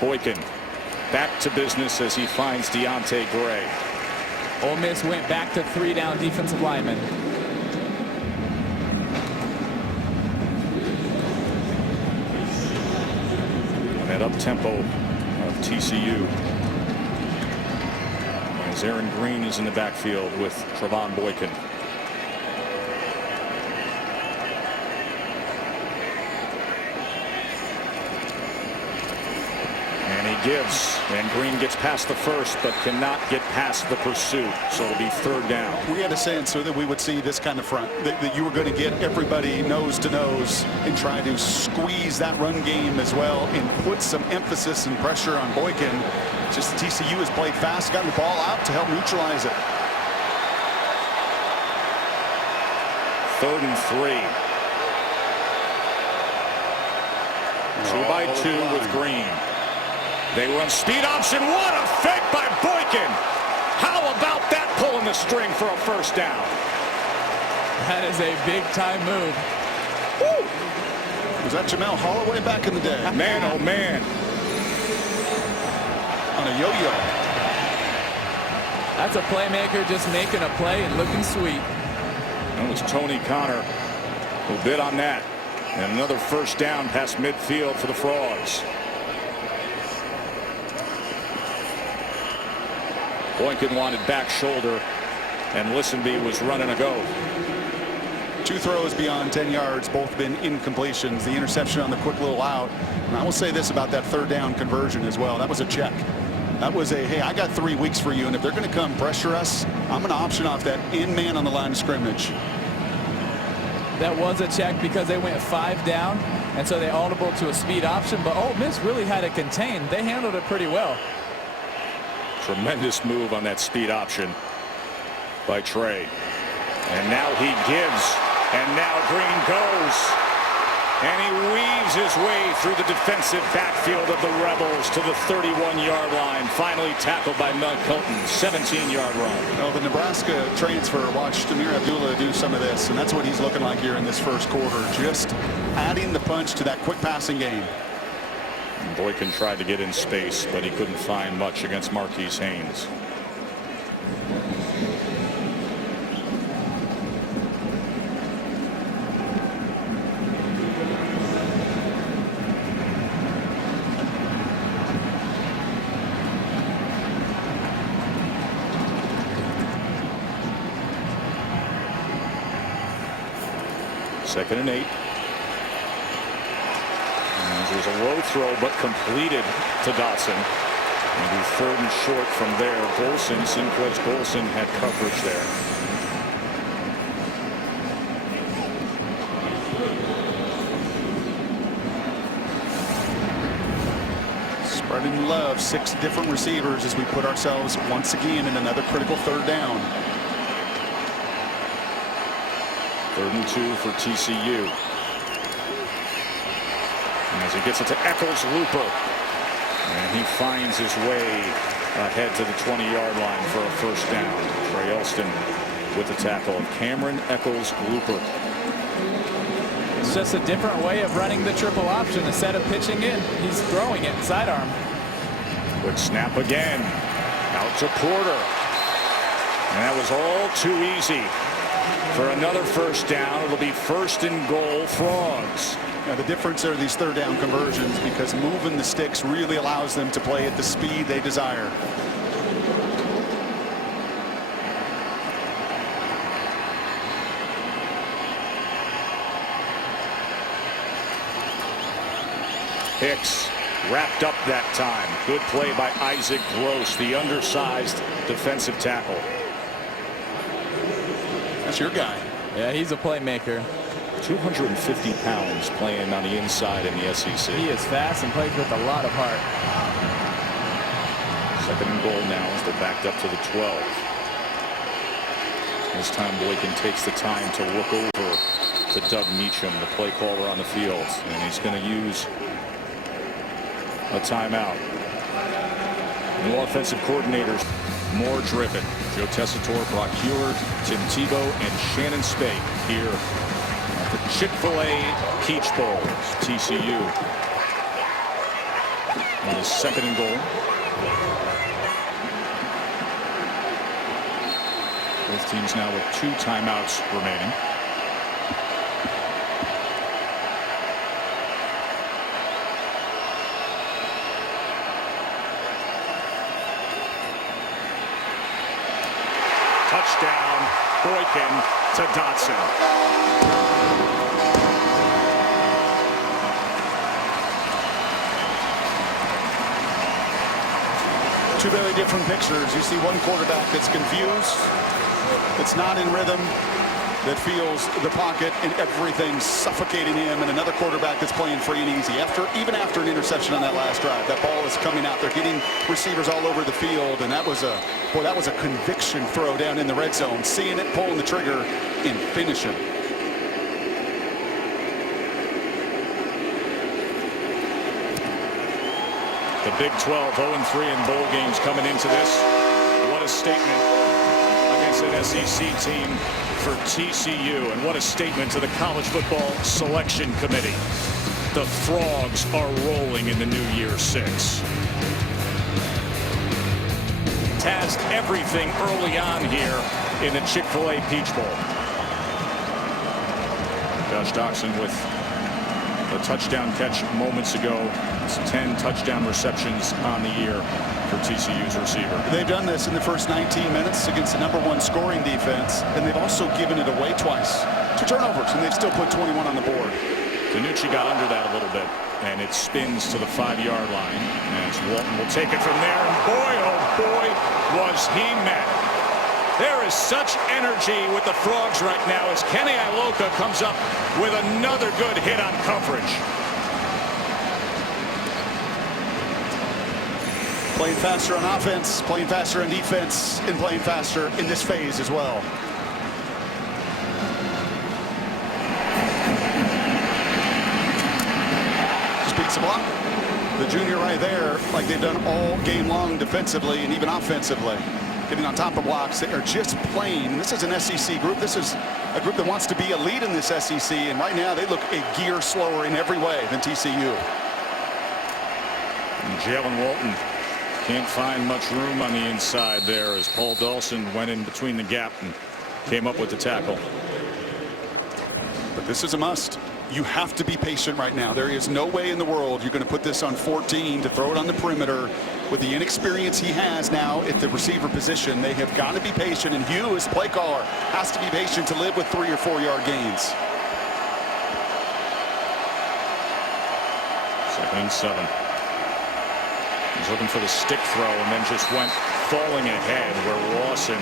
Boykin back to business as he finds Deontay Gray. Ole Miss went back to 3 down defensive linemen. And that up-tempo of TCU. As Aaron Green is in the backfield with Trevon Boykin. Gives, and Green gets past the first but cannot get past the pursuit, so it'll be 3rd down. We had a sense that we would see this kind of front, that you were going to get everybody nose to nose and try to squeeze that run game as well and put some emphasis and pressure on Boykin. Just TCU has played fast, gotten the ball out to help neutralize it. 3rd and 3. 2 by 2 with Green. They run speed option. What a fake by Boykin. How about that pulling the string for a 1st down? That is a big time move. Woo! Was that Jamel Holloway back in the day? Man, oh man. On a yo-yo. That's a playmaker just making a play and looking sweet. That was Tony Connor who bid on that. And another 1st down past midfield for the Frogs. Boykin wanted back shoulder, and Listenby was running a go. 2 throws beyond 10 yards, both been incompletions. The interception on the quick little out. And I will say this about that 3rd down conversion as well. That was a check. That was a, hey, I got 3 weeks for you, and if they're going to come pressure us, I'm going to option off that in man on the line of scrimmage. That was a check because they went 5 down, and so they audible to a speed option. But Ole Miss really had it contained. They handled it pretty well. Tremendous move on that speed option by Trey. And now he gives. And now Green goes. And he weaves his way through the defensive backfield of the Rebels to the 31-yard line. Finally tackled by Mel Colton. 17-yard run. Well, the Nebraska transfer watched Amir Abdullah do some of this, and that's what he's looking like here in this 1st quarter. Just adding the punch to that quick passing game. Boykin tried to get in space, but he couldn't find much against Marquise Haynes. Second and 8. There's a low throw, but completed to Dotson. Maybe 3rd and short from there. Golson, Sinclair's Golson had coverage there. Spreading love, 6 different receivers as we put ourselves once again in another critical 3rd down. 3rd and 2 for TCU. And as he gets it to Eccles, Looper. And he finds his way ahead to the 20-yard line for a 1st down. Trey Elston with the tackle. Cameron Eccles, Looper. It's just a different way of running the triple option. Instead of pitching in, he's throwing it sidearm. Quick snap again. Out to Porter. And that was all too easy for another 1st down. It'll be 1st and goal, Frogs. Now the difference are these 3rd down conversions, because moving the sticks really allows them to play at the speed they desire. Hicks wrapped up that time. Good play by Isaac Gross, the undersized defensive tackle. That's your guy. Yeah, he's a playmaker. 250 pounds playing on the inside in the SEC. He is fast and plays with a lot of heart. 2nd and goal now as they're backed up to the 12. This time Boykin takes the time to look over to Doug Meacham, the play caller on the field, and he's going to use a timeout. New offensive coordinators, more driven. Joe Tessitore, Brock Huard, Tim Tebow, and Shannon Spake here at the Chick-fil-A Peach Bowl. TCU on his 2nd and goal. Both teams now with 2 timeouts remaining. Touchdown, Boykin to Dotson. Two very different pictures. You see one quarterback that's confused, that's not in rhythm, that feels the pocket and everything suffocating him, and another quarterback that's playing free and easy. Even after an interception on that last drive, that ball is coming out. They're getting receivers all over the field, and that was a conviction throw down in the red zone. Seeing it, pulling the trigger, and finishing. The Big 12 0-3 in bowl games coming into this. What a statement against an SEC team for TCU, and what a statement to the College Football Selection Committee. The Frogs are rolling in the New Year 6. Tasked everything early on here in the Chick-fil-A Peach Bowl. Josh Doxson with a touchdown catch moments ago. It's 10 touchdown receptions on the year for TCU's receiver. They've done this in the first 19 minutes against the #1 scoring defense, and they've also given it away twice. 2 turnovers, and they've still put 21 on the board. Danucci got under that a little bit, and it spins to the 5-yard line as Walton will take it from there, and boy, oh boy, was he met. There is such energy with the Frogs right now as Kenny Iloka comes up with another good hit on coverage. Playing faster on offense, playing faster on defense, and playing faster in this phase as well. Just beats the block. The junior right there, like they've done all game long defensively and even offensively. Getting on top of blocks that are just playing. This is an SEC group. This is a group that wants to be a lead in this SEC, and right now they look a gear slower in every way than TCU. And Jalen Walton can't find much room on the inside there as Paul Dawson went in between the gap and came up with the tackle. But this is a must. You have to be patient right now. There is no way in the world you're going to put this on 14 to throw it on the perimeter. With the inexperience he has now at the receiver position, they have got to be patient, and Hugh, as play caller, has to be patient to live with 3 or 4 yard gains. 2nd and 7. He's looking for the stick throw and then just went falling ahead where Lawson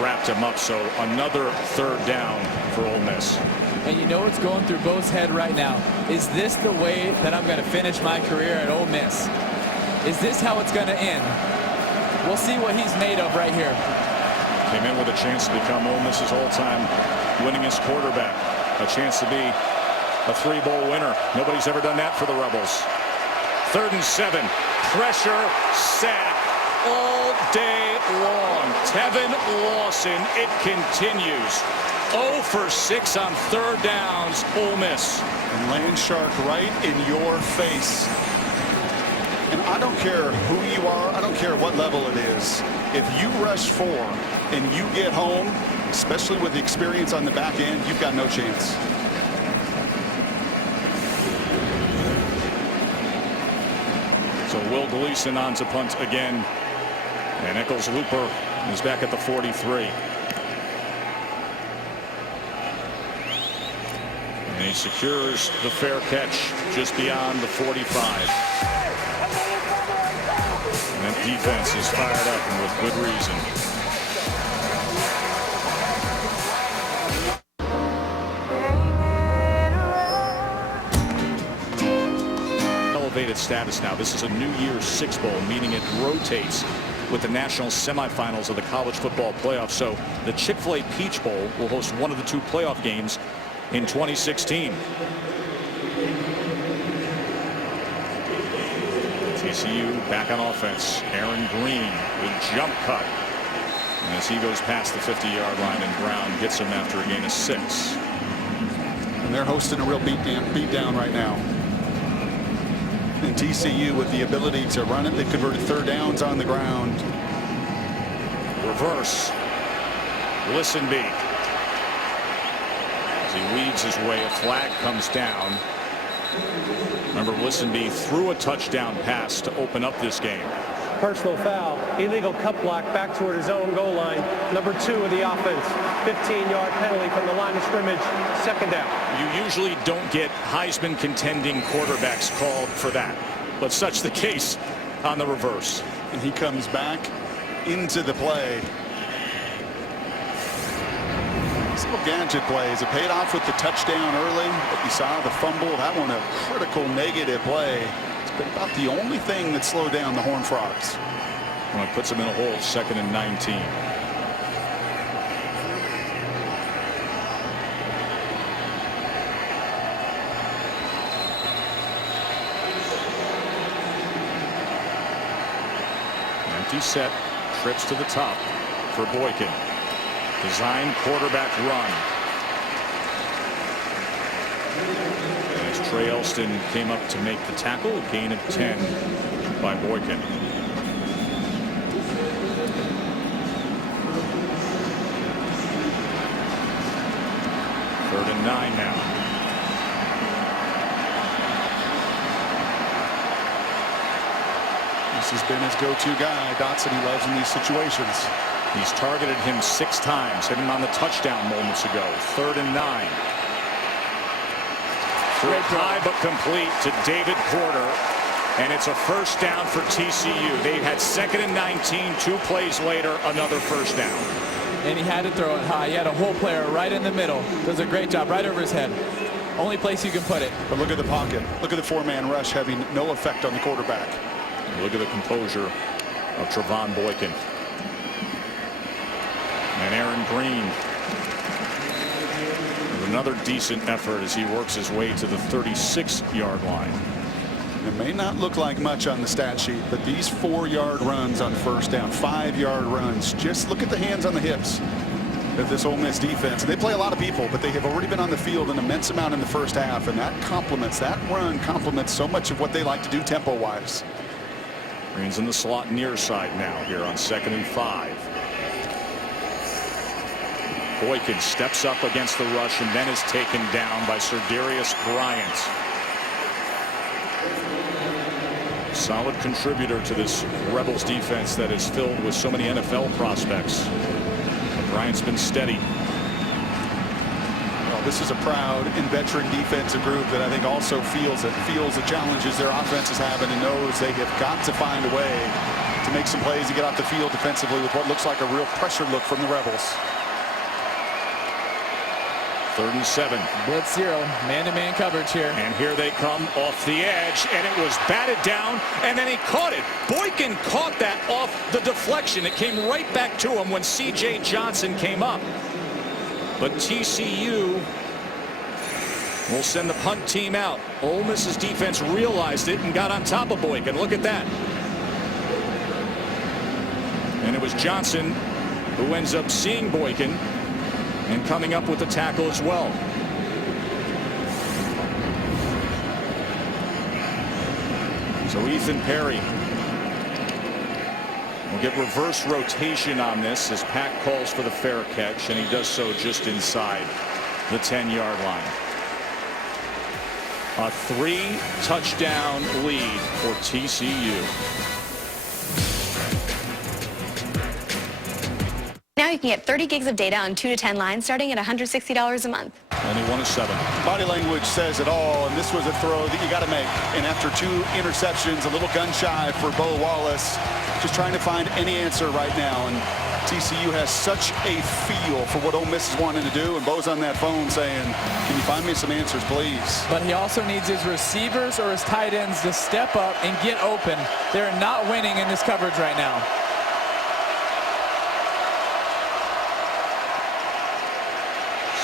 wrapped him up. So another third down for Ole Miss. And you know what's going through Bo's head right now? Is this the way that I'm going to finish my career at Ole Miss? Is this how it's going to end? We'll see what he's made of right here. Came in with a chance to become Ole Miss's all-time winningest quarterback. A chance to be a 3-bowl winner. Nobody's ever done that for the Rebels. 3rd and 7. Pressure, sack all day long. Tevin Lawson, it continues. 0 for 6 on 3rd downs, Ole Miss. And Landshark right in your face. And I don't care who you are. I don't care what level it is. If you rush 4 and you get home, especially with the experience on the back end, you've got no chance. So Will Gleason on to punt again. And Eccles Looper is back at the 43. And he secures the fair catch just beyond the 45. And that defense is fired up and with good reason. Elevated status now. This is a New Year's Six Bowl, meaning it rotates with the national semifinals of the college football playoffs. So the Chick-fil-A Peach Bowl will host one of the 2 playoff games in 2016. TCU back on offense. Aaron Green with jump cut. And as he goes past the 50-yard line, and Brown gets him after a gain of 6. And they're hosting a real beat down right now. And TCU with the ability to run it. They converted 3rd downs on the ground. Reverse. Listenby. As he weaves his way, a flag comes down. Remember, Listenby threw a touchdown pass to open up this game. Personal foul, illegal cut block back toward his own goal line. Number 2 of the offense. 15-yard penalty from the line of scrimmage. 2nd down. You usually don't get Heisman contending quarterbacks called for that, but such the case on the reverse. And he comes back into the play. These little gadget plays. It paid off with the touchdown early, but you saw the fumble. That one a critical negative play. It's been about the only thing that slowed down the Horned Frogs. Well, it puts him in a hole, 2nd and 19. Empty set, trips to the top for Boykin. Design quarterback run. And as Trey Elston came up to make the tackle, a gain of 10 by Boykin. Third and 9 now. This has been his go-to guy. Dotson, he loves in these situations. He's targeted him 6 times, hit him on the touchdown moments ago. 3rd and 9. Great high but complete to David Porter. And it's a 1st down for TCU. They had 2nd and 19. 2 plays later, another 1st down. And he had to throw it high. He had a whole player right in the middle. Does a great job right over his head. Only place you can put it. But look at the pocket. Look at the 4-man rush having no effect on the quarterback. Look at the composure of Trevon Boykin. And Aaron Green with another decent effort as he works his way to the 36-yard line. It may not look like much on the stat sheet, but these 4-yard runs on 1st down, 5-yard runs, just look at the hands on the hips of this Ole Miss defense. They play a lot of people, but they have already been on the field an immense amount in the 1st half, and that run complements so much of what they like to do tempo-wise. Green's in the slot near side now here on 2nd and 5. Boykin steps up against the rush and then is taken down by Serdarius Bryant. Solid contributor to this Rebels defense that is filled with so many NFL prospects. But Bryant's been steady. Well, This is a proud and veteran defensive group that I think also feels the challenges their offense is having and knows they have got to find a way to make some plays to get off the field defensively with what looks like a real pressure look from the Rebels. 3rd and 7. Blitz 0, man-to-man coverage here. And here they come off the edge, and it was batted down, and then he caught it. Boykin caught that off the deflection. It came right back to him when C.J. Johnson came up. But TCU will send the punt team out. Ole Miss's defense realized it and got on top of Boykin. Look at that. And it was Johnson who ends up seeing Boykin and coming up with the tackle as well. So Ethan Perry will get reverse rotation on this as Pack calls for the fair catch, and he does so just inside the 10-yard line. A 3-touchdown lead for TCU. Now you can get 30 gigs of data on 2 to 10 lines starting at $160 a month. Only 1 of 7. Body language says it all, and this was a throw that you got to make. And after 2 interceptions, a little gun shy for Bo Wallace, just trying to find any answer right now. And TCU has such a feel for what Ole Miss is wanting to do, and Bo's on that phone saying, can you find me some answers, please? But he also needs his receivers or his tight ends to step up and get open. They're not winning in this coverage right now.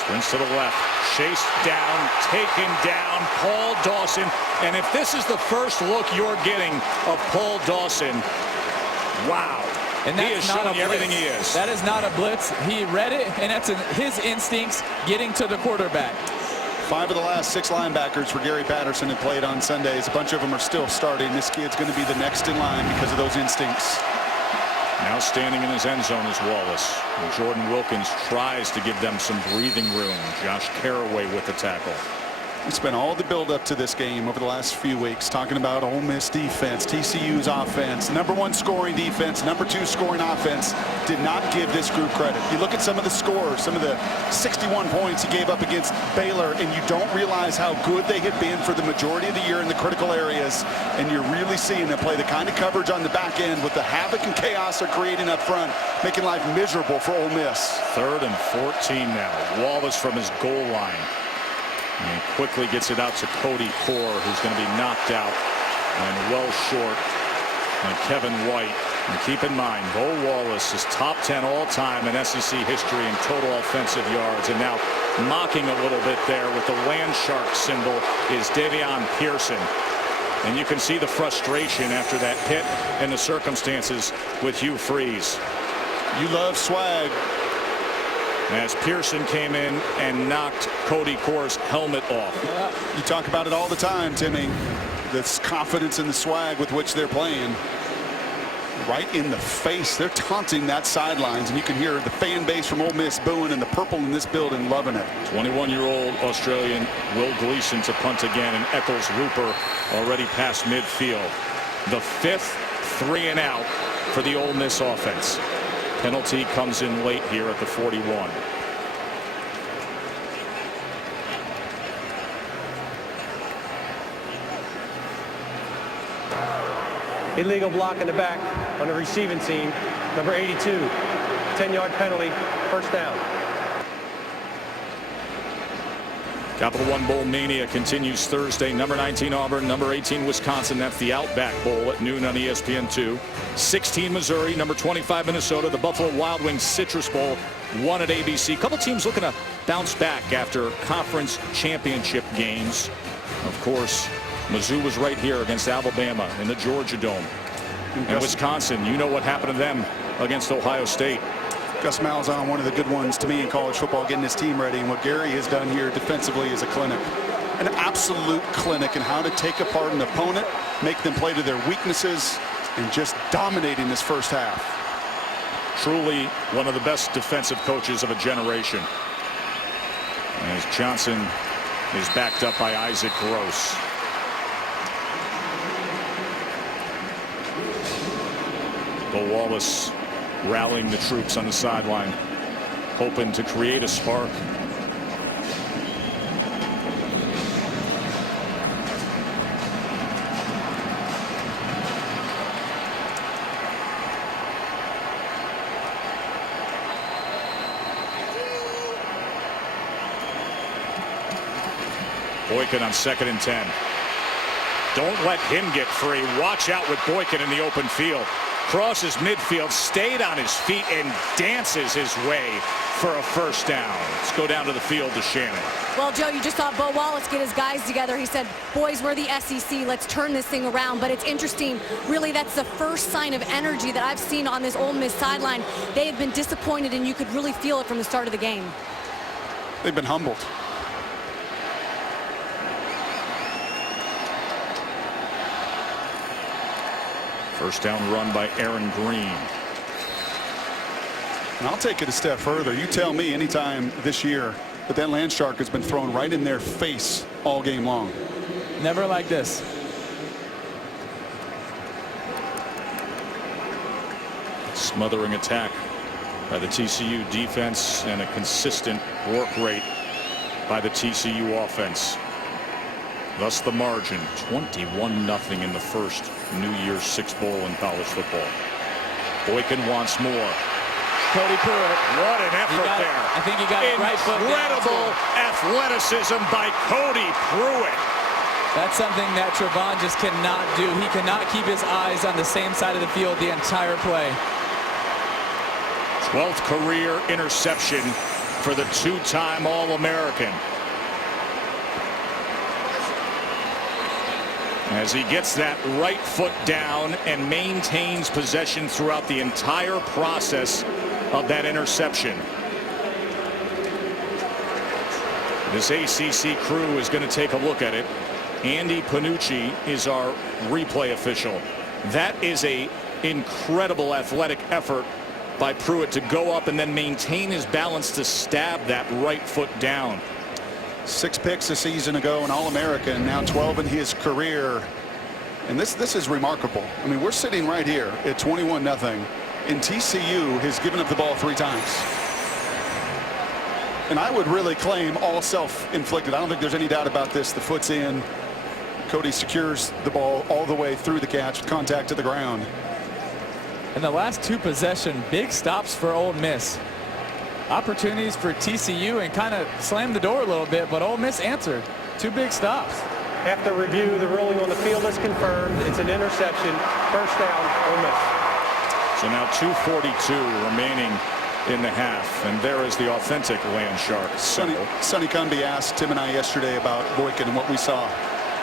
Sprints to the left, chased down, taken down, Paul Dawson. And if this is the first look you're getting of Paul Dawson, wow. And he is showing you everything he is. That is not a blitz. He read it, and that's his instincts getting to the quarterback. 5 of the last 6 linebackers for Gary Patterson have played on Sundays. A bunch of them are still starting. This kid's going to be the next in line because of those instincts. Now standing in his end zone is Wallace. And Jordan Wilkins tries to give them some breathing room. Josh Caraway with the tackle. We spent all the build-up to this game over the last few weeks talking about Ole Miss defense, TCU's offense, #1 scoring defense, #2 scoring offense. Did not give this group credit. You look at some of the scores, some of the 61 points he gave up against Baylor, and you don't realize how good they have been for the majority of the year in the critical areas, and you're really seeing them play the kind of coverage on the back end with the havoc and chaos they're creating up front, making life miserable for Ole Miss. 3rd and 14 now. Wallace from his goal line. And he quickly gets it out to Cody Core, who's going to be knocked out and well short on Kevin White. And keep in mind, Bo Wallace is top 10 all-time in SEC history in total offensive yards. And now mocking a little bit there with the land shark symbol is Davion Pearson. And you can see the frustration after that hit and the circumstances with Hugh Freeze. You love swag. As Pearson came in and knocked Cody Core's helmet off. You talk about it all the time, Timmy. This confidence in the swag with which they're playing. Right in the face. They're taunting that sidelines, and you can hear the fan base from Ole Miss booing, and the purple in this building loving it. 21-year-old Australian Will Gleason to punt again, and Eccles Rooper already past midfield. The 5th 3 and out for the Ole Miss offense. Penalty comes in late here at the 41. Illegal block in the back on the receiving team, number 82. 10-yard penalty, 1st down. Capital One Bowl mania continues Thursday. Number 19 Auburn, number 18 Wisconsin. That's the Outback Bowl at noon on ESPN2. 16 Missouri, number 25 Minnesota. The Buffalo Wild Wings Citrus Bowl, 1 at ABC. A couple teams looking to bounce back after conference championship games. Of course, Mizzou was right here against Alabama in the Georgia Dome. And Wisconsin, you know what happened to them against Ohio State. Gus Malzahn, one of the good ones to me in college football, getting his team ready. And what Gary has done here defensively is a clinic. An absolute clinic in how to take apart an opponent, make them play to their weaknesses, and just dominating this first half. Truly one of the best defensive coaches of a generation. As Johnson is backed up by Isaac Gross. Bo Wallace rallying the troops on the sideline, hoping to create a spark. Boykin on 2nd and 10. Don't let him get free. Watch out with Boykin in the open field. Crosses midfield, stayed on his feet, and dances his way for a first down. Let's go down to the field to Shannon. Well, Joe, you just saw Bo Wallace get his guys together. He said, boys, we're the SEC. Let's turn this thing around. But it's interesting. Really, that's the first sign of energy that I've seen on this Ole Miss sideline. They have been disappointed, and you could really feel it from the start of the game. They've been humbled. First down run by Aaron Green. And I'll take it a step further. You tell me anytime this year that land shark has been thrown right in their face all game long. Never like this. Smothering attack by the TCU defense and a consistent work rate by the TCU offense. Thus the margin, 21-0 in the first New Year's Six Bowl in college football. Boykin wants more. Cody Pruitt. What an effort there. I think he got it right foot down. Incredible athleticism by Cody Pruitt. That's something that Trevon just cannot do. He cannot keep his eyes on the same side of the field the entire play. 12th career interception for the two-time All-American. As he gets that right foot down and maintains possession throughout the entire process of that interception. This ACC crew is going to take a look at it. Andy Panucci is our replay official. That is an incredible athletic effort by Pruitt to go up and then maintain his balance to stab that right foot down. 6 picks a season ago, an All-American, now 12 in his career. And this is remarkable. I mean, we're sitting right here at 21-0, and TCU has given up the ball 3 times. And I would really claim all self-inflicted. I don't think there's any doubt about this. The foot's in. Cody secures the ball all the way through the catch, contact to the ground. In the last 2 possession, big stops for Ole Miss. Opportunities for TCU and kind of slammed the door a little bit, but Ole Miss answered. 2 big stops. After review, the ruling on the field is confirmed. It's an interception. First down, Ole Miss. So now 2:42 remaining in the half, and there is the authentic land shark. Sonny Cunby asked Tim and I yesterday about Boykin and what we saw,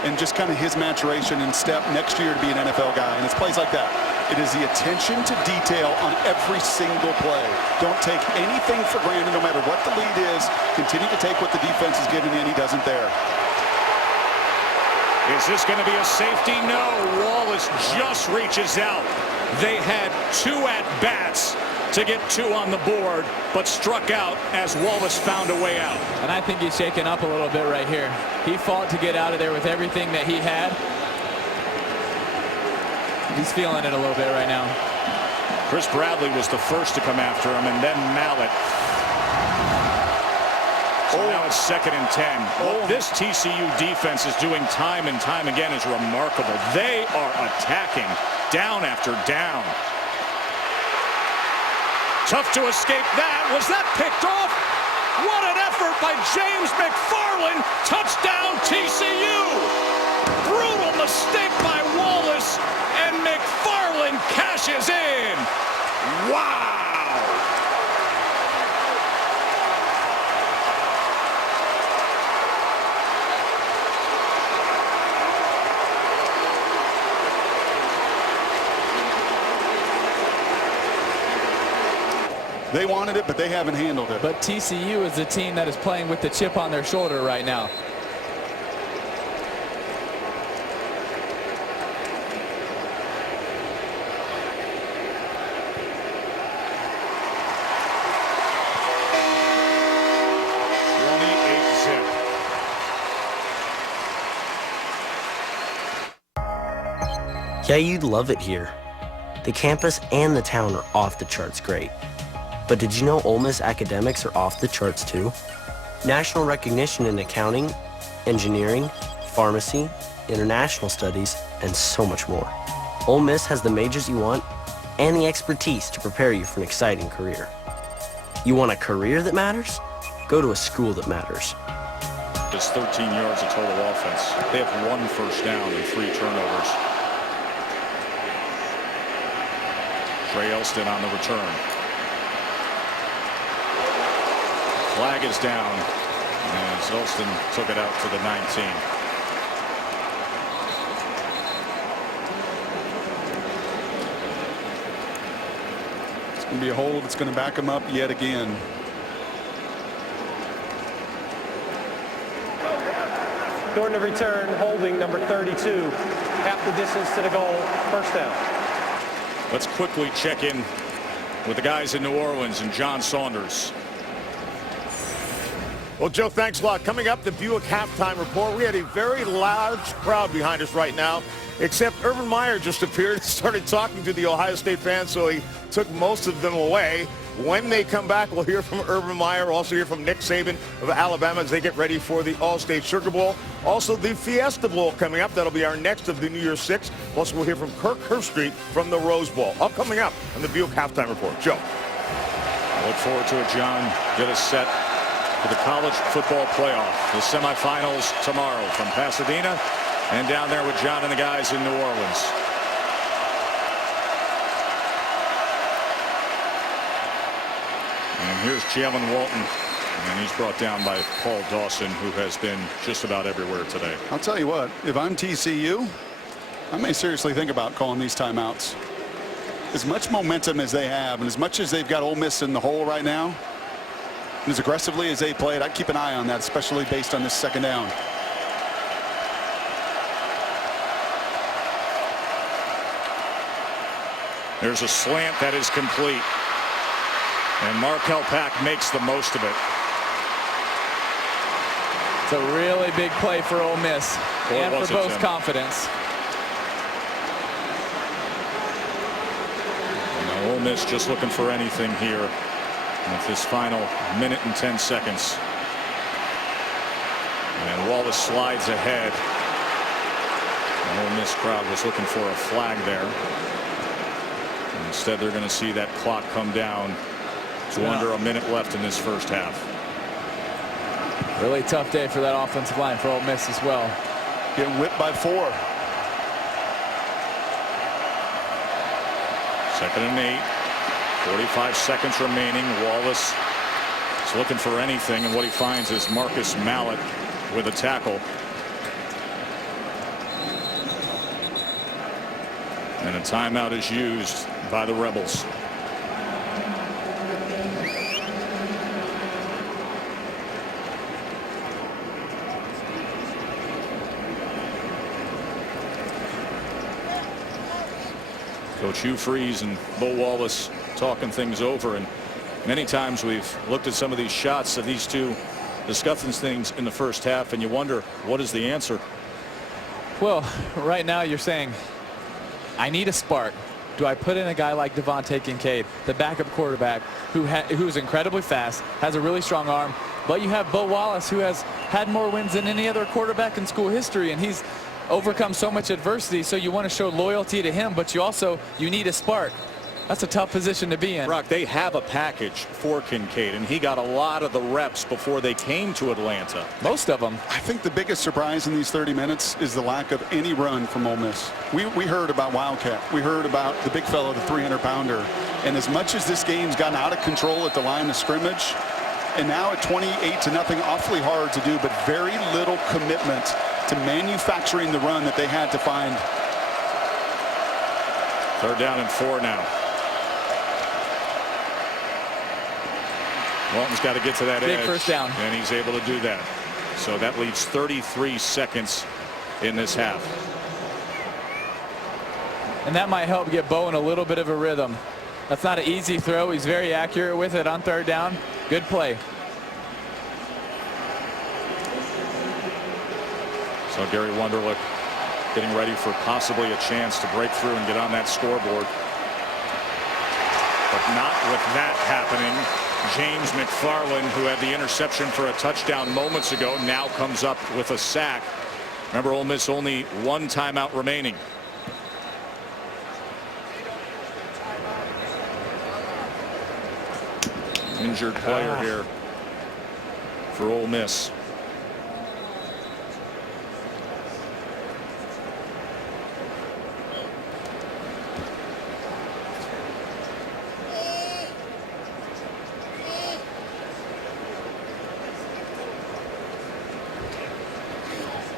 and just kind of his maturation and step next year to be an NFL guy. And it's plays like that. It is the attention to detail on every single play. Don't take anything for granted, no matter what the lead is. Continue to take what the defense is giving you, and he doesn't there. Is this going to be a safety? No. Wallace just reaches out. They had 2 at-bats to get 2 on the board, but struck out as Wallace found a way out. And I think he's shaken up a little bit right here. He fought to get out of there with everything that he had. He's feeling it a little bit right now. Chris Bradley was the first to come after him, and then Mallett. So now it's 2nd and 10. What this TCU defense is doing time and time again is remarkable. They are attacking down after down. Tough to escape that. Was that picked off? What an effort by James McFarland. Touchdown TCU. Brutal mistake by Wallace, and McFarland cashes in. Wow. They wanted it, but they haven't handled it. But TCU is the team that is playing with the chip on their shoulder right now. Yeah, you'd love it here. The campus and the town are off the charts great. But did you know Ole Miss academics are off the charts too? National recognition in accounting, engineering, pharmacy, international studies, and so much more. Ole Miss has the majors you want and the expertise to prepare you for an exciting career. You want a career that matters? Go to a school that matters. just 13 yards of total offense. They have 1 first down and 3 turnovers. Trey Elston on the return. Flag is down as Elston took it out to the 19. It's going to be a hold. It's going to back him up yet again. During the return, holding number 32, half the distance to the goal, first down. Let's quickly check in with the guys in New Orleans and John Saunders. Well, Joe, thanks a lot. Coming up, the Buick halftime report. We had a very large crowd behind us right now, except Urban Meyer just appeared and started talking to the Ohio State fans, so he took most of them away. When they come back, we'll hear from Urban Meyer, also hear from Nick Saban of Alabama as they get ready for the All-State Sugar Bowl. Also, the Fiesta Bowl coming up. That'll be our next of the New Year's Six. Plus, we'll hear from Kirk Herbstreit from the Rose Bowl. All coming up on the Buick halftime report. Joe. I look forward to it, John. Get us set for the college football playoff. The semifinals tomorrow from Pasadena and down there with John and the guys in New Orleans. And here's Jalen Walton, and he's brought down by Paul Dawson, who has been just about everywhere today. I'll tell you what, if I'm TCU, I may seriously think about calling these timeouts. As much momentum as they have, and as much as they've got Ole Miss in the hole right now, and as aggressively as they played, I'd keep an eye on that, especially based on this second down. There's a slant that is complete. And Markel Pack makes the most of it. It's a really big play for Ole Miss and for Bo's confidence. Now Ole Miss just looking for anything here with this final minute and 10 seconds. And Wallace slides ahead. The Ole Miss crowd was looking for a flag there. And instead, they're going to see that clock come down to under a minute left in this first half. Really tough day for that offensive line for Ole Miss as well. Getting whipped by 4. 2nd and 8. 45 seconds remaining. Wallace is looking for anything, and what he finds is Marcus Mallett with a tackle. And a timeout is used by the Rebels. Coach Hugh Freeze and Bo Wallace talking things over, and many times we've looked at some of these shots of these two discussing things in the first half, and you wonder, what is the answer? Well, right now you're saying, I need a spark. Do I put in a guy like Devontae Kincaid, the backup quarterback, who's incredibly fast, has a really strong arm, but you have Bo Wallace, who has had more wins than any other quarterback in school history, and he's overcome so much adversity, so you want to show loyalty to him, but you need a spark. That's a tough position to be in. Brock, they have a package for Kincaid, and he got a lot of the reps before they came to Atlanta. Most of them. I think the biggest surprise in these 30 minutes is the lack of any run from Ole Miss. We heard about Wildcat. We heard about the big fellow, the 300-pounder. And as much as this game's gotten out of control at the line of scrimmage, and now at 28-0, awfully hard to do, but very little commitment to manufacturing the run that they had to find. 3rd down and 4 now. Walton's got to get to that edge. Big first down. And he's able to do that. So that leaves 33 seconds in this half. And that might help get Bo in a little bit of a rhythm. That's not an easy throw. He's very accurate with it on 3rd down. Good play. So Gary Wunderlich getting ready for possibly a chance to break through and get on that scoreboard. But not with that happening. James McFarland, who had the interception for a touchdown moments ago, now comes up with a sack. Remember, Ole Miss only 1 timeout remaining. Injured player here for Ole Miss.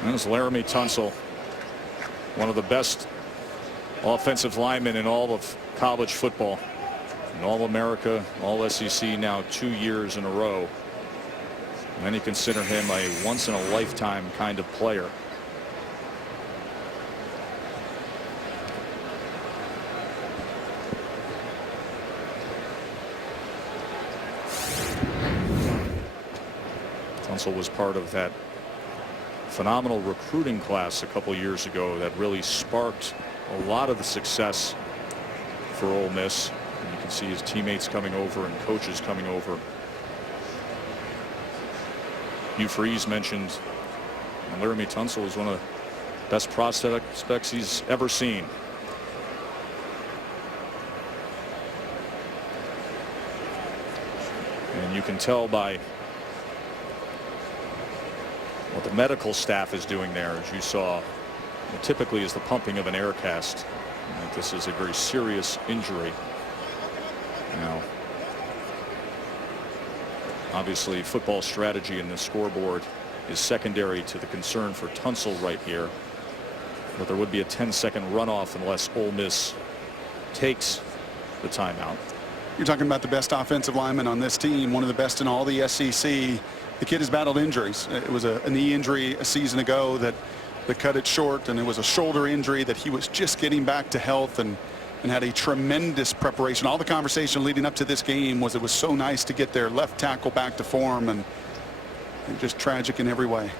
There's Laramie Tunsil, one of the best offensive linemen in all of college football. An All-America, All-SEC now 2 years in a row. Many consider him a once-in-a-lifetime kind of player. Tunsil was part of that phenomenal recruiting class a couple years ago that really sparked a lot of the success for Ole Miss. And you can see his teammates coming over and coaches coming over. Hugh Freeze mentioned Laramie Tunsil is one of the best prospects he's ever seen. And you can tell by what the medical staff is doing there, as you saw, typically is the pumping of an air cast. And this is a very serious injury. Now, obviously, football strategy in the scoreboard is secondary to the concern for Tunsil right here. But there would be a 10-second runoff unless Ole Miss takes the timeout. You're talking about the best offensive lineman on this team, one of the best in all the SEC. The kid has battled injuries. It was a knee injury a season ago that cut it short, and it was a shoulder injury that he was just getting back to health and had a tremendous preparation. All the conversation leading up to this game was it was so nice to get their left tackle back to form, and just tragic in every way.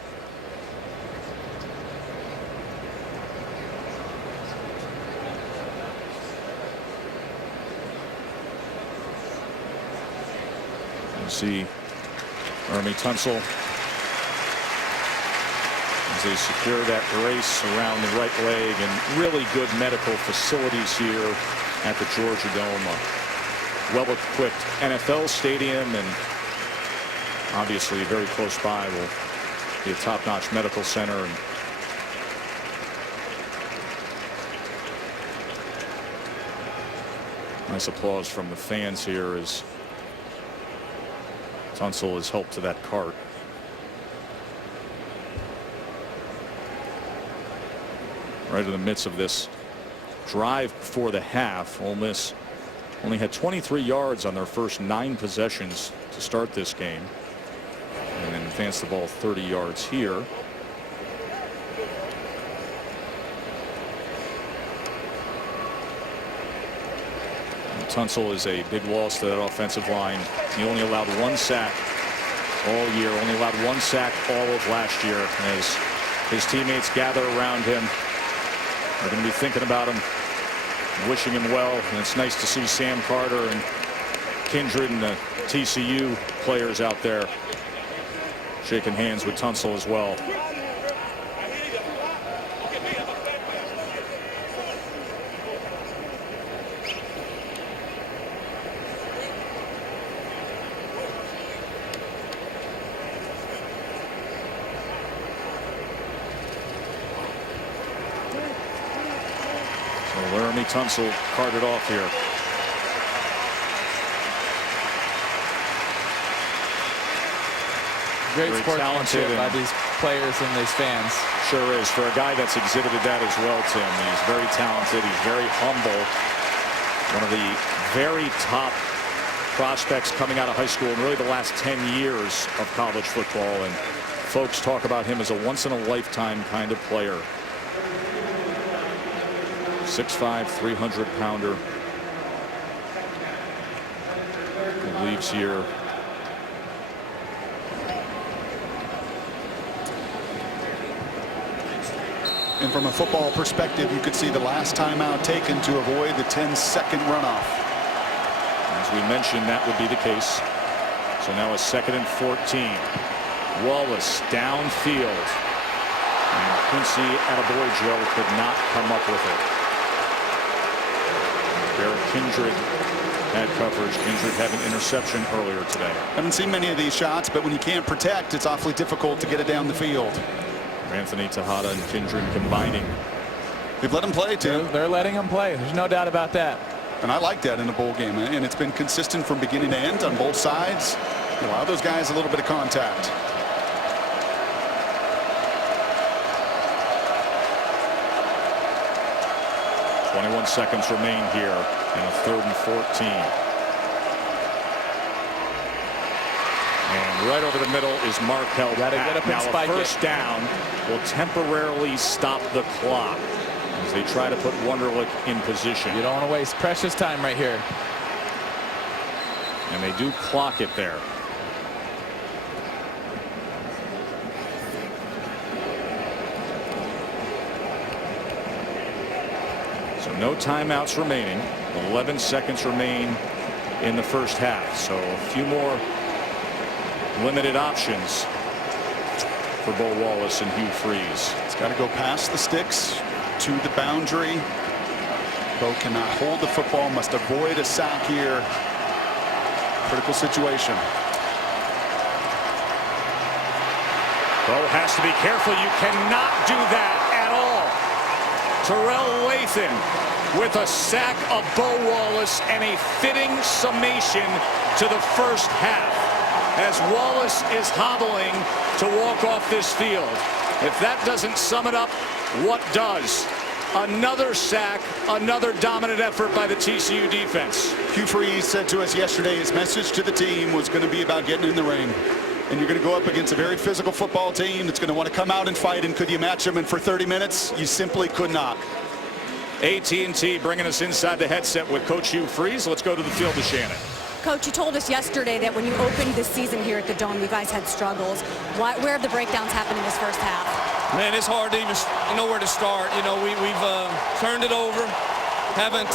You see Laramie Tunsil as they secure that brace around the right leg, and really good medical facilities here at the Georgia Dome. A well-equipped NFL stadium, and obviously very close by will be a top-notch medical center. And nice applause from the fans here as Tunsil is helped to that cart. Right in the midst of this drive before the half, Ole Miss only had 23 yards on their first 9 possessions to start this game, and then advanced the ball 30 yards here. Tunsil is a big loss to that offensive line. He only allowed 1 sack all year, only allowed 1 sack all of last year. And as his teammates gather around him, they're going to be thinking about him, wishing him well. And it's nice to see Sam Carter and Kindred and the TCU players out there shaking hands with Tunsil as well. Laramie Tunsil carted off here. Great sportsmanship by these players and these fans. Sure is, for a guy that's exhibited that as well, Tim. He's very talented. He's very humble. One of the very top prospects coming out of high school in really the last 10 years of college football. And folks talk about him as a once-in-a-lifetime kind of player. 6'5", 300-pounder. He leaves here. And from a football perspective, you could see the last timeout taken to avoid the 10-second runoff. As we mentioned, that would be the case. So now a 2nd and 14. Wallace downfield. And Quincy Attaboy Joe could not come up with it. Derek Kindred had coverage. Kindred had an interception earlier today. Haven't seen many of these shots, but when you can't protect, it's awfully difficult to get it down the field. Anthony Tejada and Kindred combining. They've let him play, too. They're letting him play. There's no doubt about that. And I like that in a bowl game. And it's been consistent from beginning to end on both sides. Allow those guys a little bit of contact. 21 seconds remain here in a 3rd and 14. And right over the middle is Markel. Gotta get up and now spike a first it. down will temporarily stop the clock as they try to put Wunderlich in position. You don't want to waste precious time right here. And they do clock it there. So no timeouts remaining. 11 seconds remain in the first half. So a few more limited options for Bo Wallace and Hugh Freeze. It's got to go past the sticks to the boundary. Bo cannot hold the football, must avoid a sack here. Critical situation. Bo has to be careful. You cannot do that at all. Terrell Lathan with a sack of Bo Wallace and a fitting summation to the first half as Wallace is hobbling to walk off this field. If that doesn't sum it up, what does? Another sack, another dominant effort by the TCU defense. Hugh Freeze said to us yesterday his message to the team was going to be about getting in the ring. And you're going to go up against a very physical football team that's going to want to come out and fight. And could you match them? And for 30 minutes, you simply could not. AT&T bringing us inside the headset with Coach Hugh Freeze. Let's go to the field to Shannon. Coach, you told us yesterday that when you opened this season here at the Dome, you guys had struggles. Where have the breakdowns happened in this first half? Man, it's hard to even know where to start. You know, we've turned it over, haven't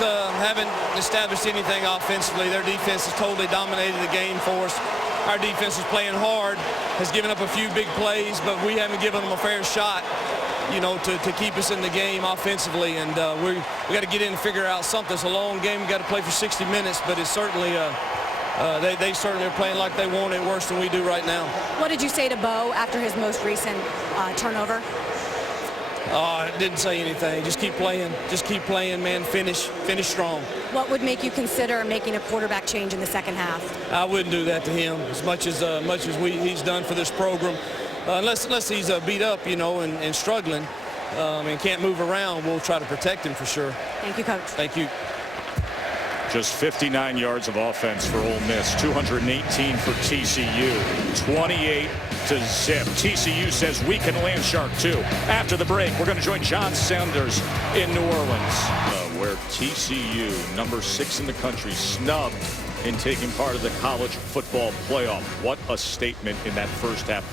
established anything offensively. Their defense has totally dominated the game for us. Our defense is playing hard, has given up a few big plays, but we haven't given them a fair shot, you know, to keep us in the game offensively. And we got to get in and figure out something. It's a long game. We got to play for 60 minutes, but it's certainly they certainly are playing like they want it worse than we do right now. What did you say to Bo after his most recent turnover? I didn't say anything. Just keep playing. Just keep playing, man. Finish strong. What would make you consider making a quarterback change in the second half? I wouldn't do that to him as much as he's done for this program. Unless he's beat up, you know, and struggling and can't move around, we'll try to protect him for sure. Thank you, Coach. Thank you. Just 59 yards of offense for Ole Miss, 218 for TCU, 28 to zip. TCU says we can land sharp too. After the break, we're going to join John Sanders in New Orleans, where TCU, number 6 in the country, snubbed in taking part of the college football playoff. What a statement in that first half.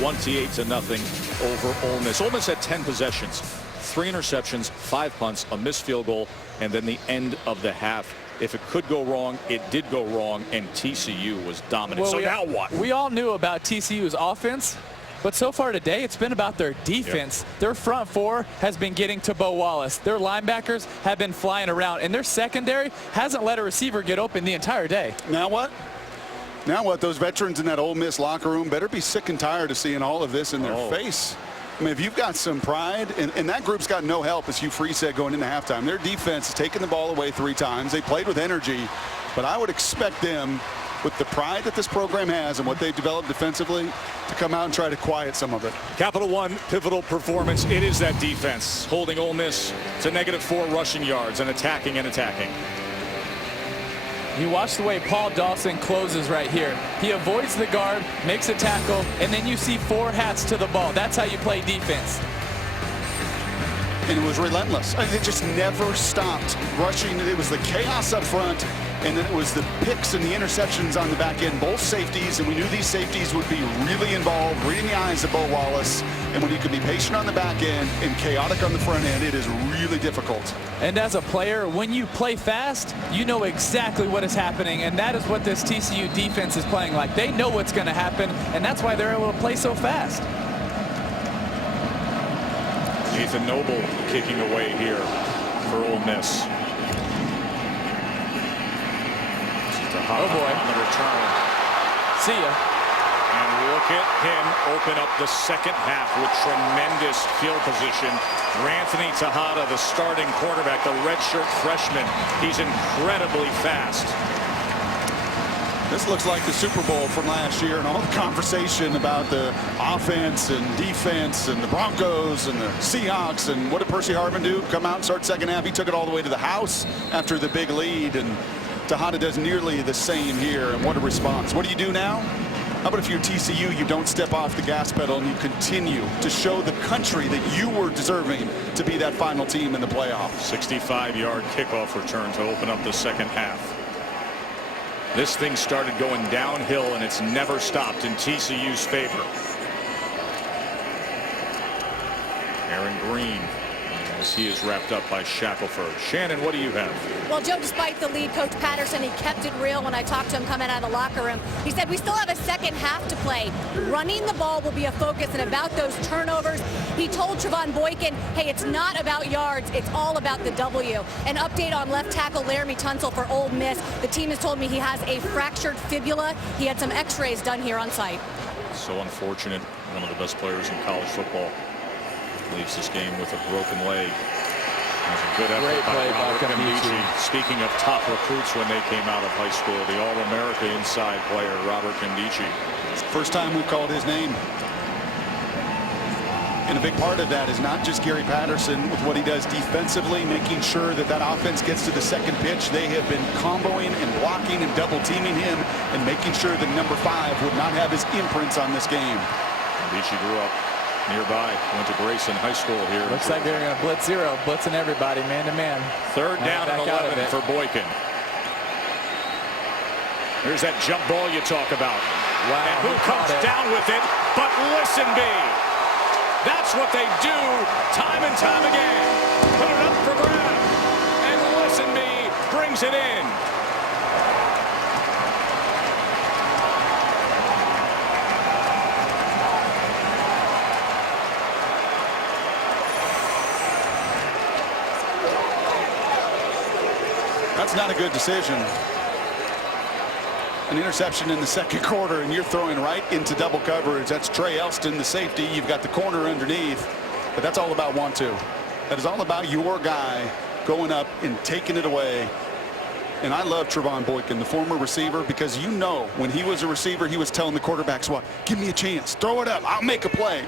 28-0 over Ole Miss. Ole Miss had 10 possessions, 3 interceptions, 5 punts, a missed field goal, and then the end of the half. If it could go wrong, it did go wrong, and TCU was dominant. Well, so now what? We all knew about TCU's offense, but so far today, it's been about their defense. Yep. Their front four has been getting to Bo Wallace. Their linebackers have been flying around, and their secondary hasn't let a receiver get open the entire day. Now what? Now what? Those veterans in that Ole Miss locker room better be sick and tired of seeing all of this in their face. I mean, if you've got some pride, and that group's got no help, as Hugh Freeze said going into halftime. Their defense has taken the ball away 3 times. They played with energy, but I would expect them, with the pride that this program has and what they've developed defensively, to come out and try to quiet some of it. Capital One pivotal performance. It is that defense holding Ole Miss to -4 rushing yards and attacking and attacking. You watch the way Paul Dawson closes right here. He avoids the guard, makes a tackle, and then you see 4 hats to the ball. That's how you play defense. And it was relentless. I mean, they just never stopped rushing. It was the chaos up front, and then it was the picks and the interceptions on the back end, both safeties, and we knew these safeties would be really involved, reading the eyes of Bo Wallace. And when you can be patient on the back end and chaotic on the front end, it is really difficult. And as a player, when you play fast, you know exactly what is happening, and that is what this TCU defense is playing like. They know what's going to happen, and that's why they're able to play so fast. Nathan Noble kicking away here for Ole Miss. Oh boy. On the return. See ya. And look at him open up the second half with tremendous field position. Ranthony Tejada, the starting quarterback, the redshirt freshman. He's incredibly fast. This looks like the Super Bowl from last year, and all the conversation about the offense and defense and the Broncos and the Seahawks. And what did Percy Harvin do? Come out and start second half. He took it all the way to the house after the big lead. And Tejada does nearly the same here. And what a response. What do you do now? How about if you're TCU, you don't step off the gas pedal and you continue to show the country that you were deserving to be that final team in the playoffs? 65-yard kickoff return to open up the second half. This thing started going downhill, and it's never stopped in TCU's favor. Aaron Green, as he is wrapped up by Shackelford. Shannon, what do you have? Well, Joe, despite the lead, Coach Patterson, he kept it real. When I talked to him coming out of the locker room, he said we still have a second half to play. Running the ball will be a focus, and about those turnovers, he told Trevon Boykin, hey, it's not about yards, it's all about the W. An update on left tackle Laramie Tunsil for Ole Miss. The team has told me he has a fractured fibula. He had some x-rays done here on site. So unfortunate. One of the best players in college football leaves this game with a broken leg. It was a good effort by Robert Cambici. Speaking of top recruits when they came out of high school, the All-America inside player, Robert Cambici. First time we've called his name. And a big part of that is not just Gary Patterson with what he does defensively, making sure that that offense gets to the second pitch. They have been comboing and blocking and double teaming him and making sure that number 5 would not have his imprints on this game. Cambici grew up nearby, went to Grayson High School here. Looks like they're going to blitz zero, blitzing everybody man to man. Third down and 11 for Boykin. There's that jump ball you talk about. Wow, and who comes down with it but Listenby. That's what they do time and time again. Put it up for grabs, and Listenby brings it in. That's not a good decision. An interception in the second quarter, and you're throwing right into double coverage. That's Trey Elston, the safety. You've got the corner underneath, but that's all about 1-2. That is all about your guy going up and taking it away. And I love Trevon Boykin, the former receiver, because you know when he was a receiver, he was telling the quarterbacks, what, give me a chance, throw it up, I'll make a play.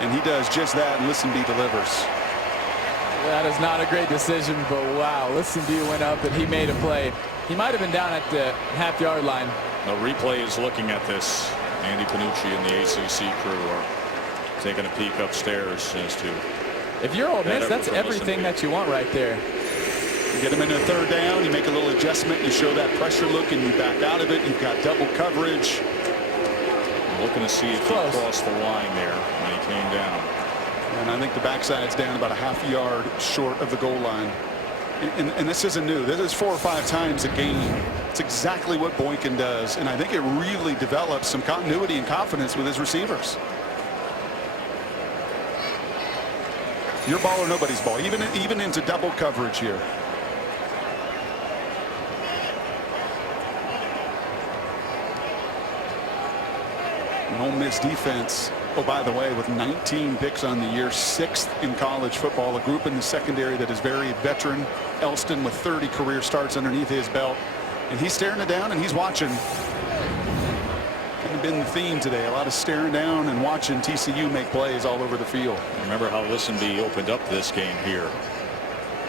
And he does just that, and Listenby delivers. That is not a great decision, but wow, Listenby went up and he made a play. He might have been down at the half-yard line. The replay is looking at this. Andy Panucci and the ACC crew are taking a peek upstairs as to. If you're Ole Miss, that's everything that you want right there. You get him in a third down, you make a little adjustment, you show that pressure look, and you back out of it. You've got double coverage. I'm looking to see if he crossed the line there when he came down. And I think the backside's down about a half-yard short of the goal line. And this isn't new. This is 4 or 5 times a game. It's exactly what Boykin does. And I think it really develops some continuity and confidence with his receivers. Your ball or nobody's ball, even into double coverage here. An Ole Miss defense, oh, by the way, with 19 picks on the year, 6th in college football, a group in the secondary that is very veteran. Elston with 30 career starts underneath his belt. And he's staring it down and he's watching. Kind of been the theme today. A lot of staring down and watching TCU make plays all over the field. Remember how Listenby opened up this game here.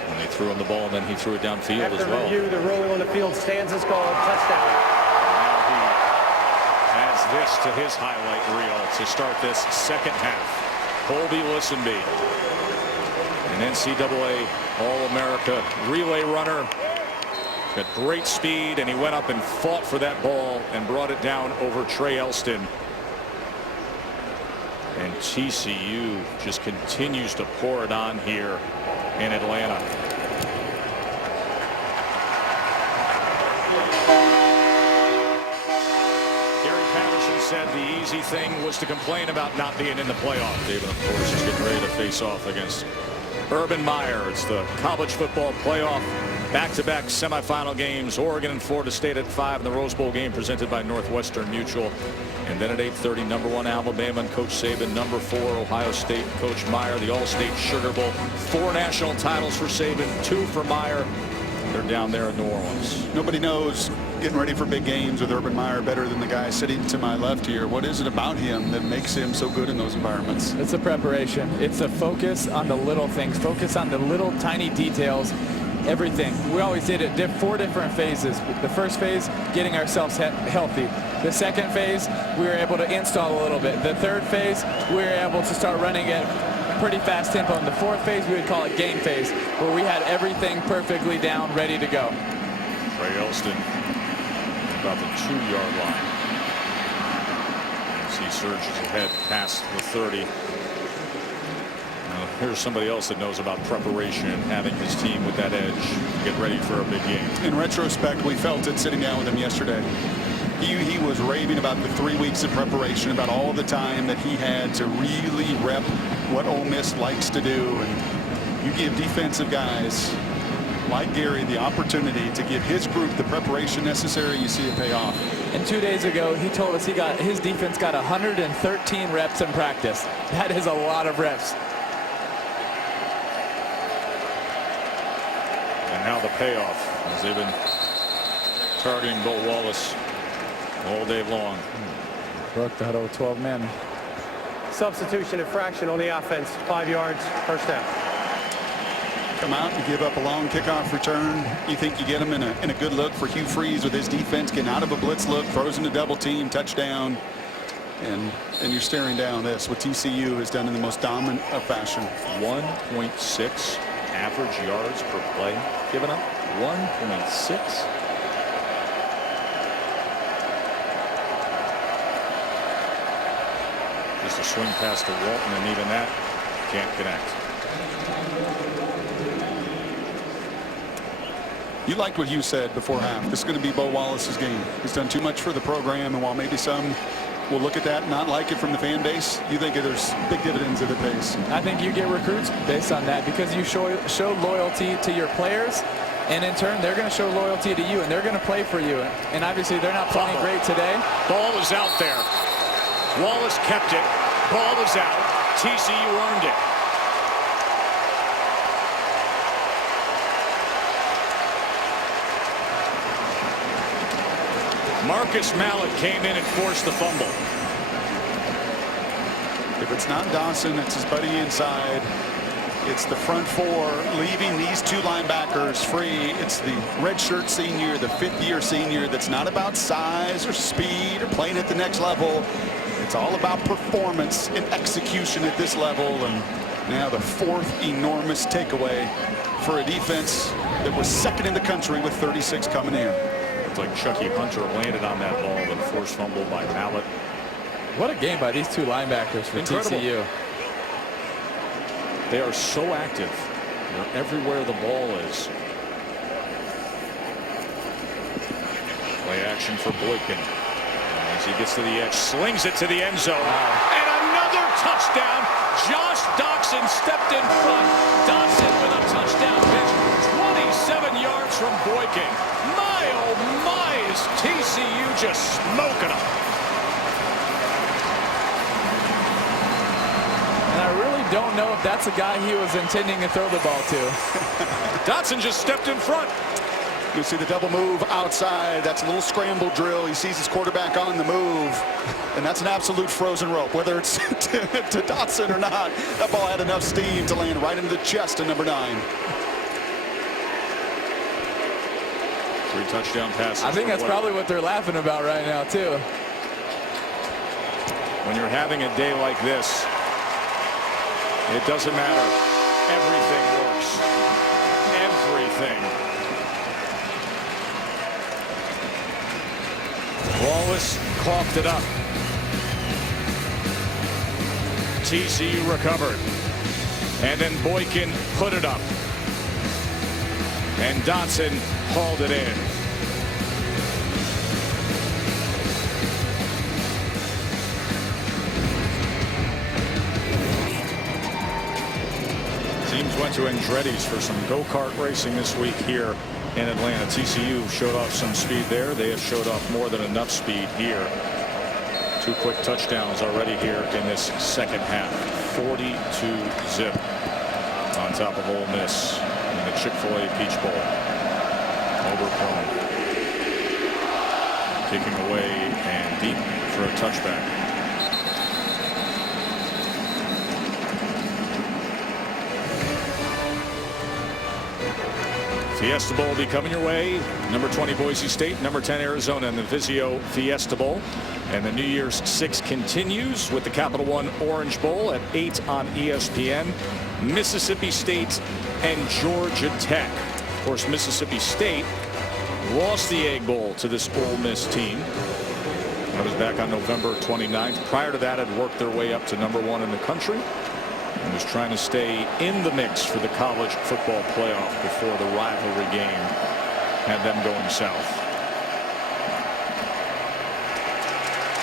When they threw him the ball and then he threw it downfield as well. After review, the ruling on the field stands as called. Touchdown. This to his highlight reel to start this second half. Colby Listenby, an NCAA All-America relay runner. Got great speed, and he went up and fought for that ball and brought it down over Trey Elston. And TCU just continues to pour it on here in Atlanta. Said the easy thing was to complain about not being in the playoff. David, of course, is getting ready to face off against Urban Meyer. It's the college football playoff. Back-to-back semifinal games. Oregon and Florida State at 5 in the Rose Bowl game presented by Northwestern Mutual. And then at 8:30, number 1 Alabama and Coach Saban, number 4 Ohio State, Coach Meyer, the All-State Sugar Bowl. 4 national titles for Saban, 2 for Meyer. They're down there in New Orleans. Nobody knows getting ready for big games with Urban Meyer better than the guy sitting to my left here. What is it about him that makes him so good in those environments? It's the preparation. It's a focus on the little things, focus on the little tiny details, everything. We always did it 4 different phases. The first phase, getting ourselves healthy. The second phase, we were able to install a little bit. The third phase, we were able to start running at pretty fast tempo. In the fourth phase, we would call it game phase, where we had everything perfectly down, ready to go. Trey Elston about the 2-yard line as he surges ahead past the 30. Here's somebody else that knows about preparation and having his team with that edge to get ready for a big game. In retrospect, we felt it sitting down with him yesterday. He was raving about the 3 weeks of preparation, about all the time that he had to really rep what Ole Miss likes to do. And you give defensive guys like Gary the opportunity to give his group the preparation necessary, you see it pay off. And 2 days ago, he told us his defense got 113 reps in practice. That is a lot of reps. And now the payoff, as they've been targeting Bo Wallace all day long. Broke the huddle with 12 men. Substitution infraction on the offense. 5 yards, first down. Come out and give up a long kickoff return. You think you get him in a good look for Hugh Freeze with his defense getting out of a blitz look, throws in a double team, touchdown. And you're staring down this, what TCU has done in the most dominant of fashion. 1.6 average yards per play given up. 1.6. Just a swing pass to Walton, and even that can't connect. You liked what Hugh said before half. This is going to be Bo Wallace's game. He's done too much for the program, and while maybe some will look at that and not like it from the fan base, you think there's big dividends that it pays. I think you get recruits based on that because you show loyalty to your players, and in turn they're going to show loyalty to you, and they're going to play for you. And obviously they're not playing great today. Ball is out there. Wallace kept it. Ball is out. TCU earned it. Marcus Mallett came in and forced the fumble. If it's not Dawson, it's his buddy inside. It's the front four leaving these 2 linebackers free. It's the redshirt senior, the 5th-year senior. That's not about size or speed or playing at the next level. It's all about performance and execution at this level. And now the 4th enormous takeaway for a defense that was 2nd in the country with 36 coming in. It's like Chucky Hunter landed on that ball, but a forced fumble by Mallett. What a game by these 2 linebackers for Incredible. TCU. They are so active. They're everywhere the ball is. Play action for Boykin. As he gets to the edge, slings it to the end zone. Wow. And another touchdown. Josh Doxson stepped in front. Doxson with a touchdown pitch. 27 yards from Boykin. My, oh my, is TCU just smoking them. And I really don't know if that's the guy he was intending to throw the ball to. Dotson just stepped in front. You see the double move outside. That's a little scramble drill. He sees his quarterback on the move. And that's an absolute frozen rope. Whether it's to Dotson or not, that ball had enough steam to land right into the chest of number 9. 3 touchdown passes. I think that's probably what they're laughing about right now, too. When you're having a day like this, it doesn't matter. Everything works. Everything. Wallace coughed it up. TCU recovered. And then Boykin put it up. And Dotson hauled it in. Teams went to Andretti's for some go-kart racing this week here in Atlanta. TCU showed off some speed there. They have showed off more than enough speed here. 2 quick touchdowns already here in this second half. 42-zip on top of Ole Miss in the Chick-fil-A Peach Bowl. Overcome. kicking away and deep for a touchback. Fiesta Bowl will be coming your way. Number 20 Boise State, number 10 Arizona in the Vizio Fiesta Bowl. And the New Year's 6 continues with the Capital One Orange Bowl at 8 on ESPN. Mississippi State and Georgia Tech. Of course, Mississippi State lost the Egg Bowl to this Ole Miss team. That was back on November 29th. Prior to that, had worked their way up to number 1 in the country and was trying to stay in the mix for the college football playoff before the rivalry game had them going south.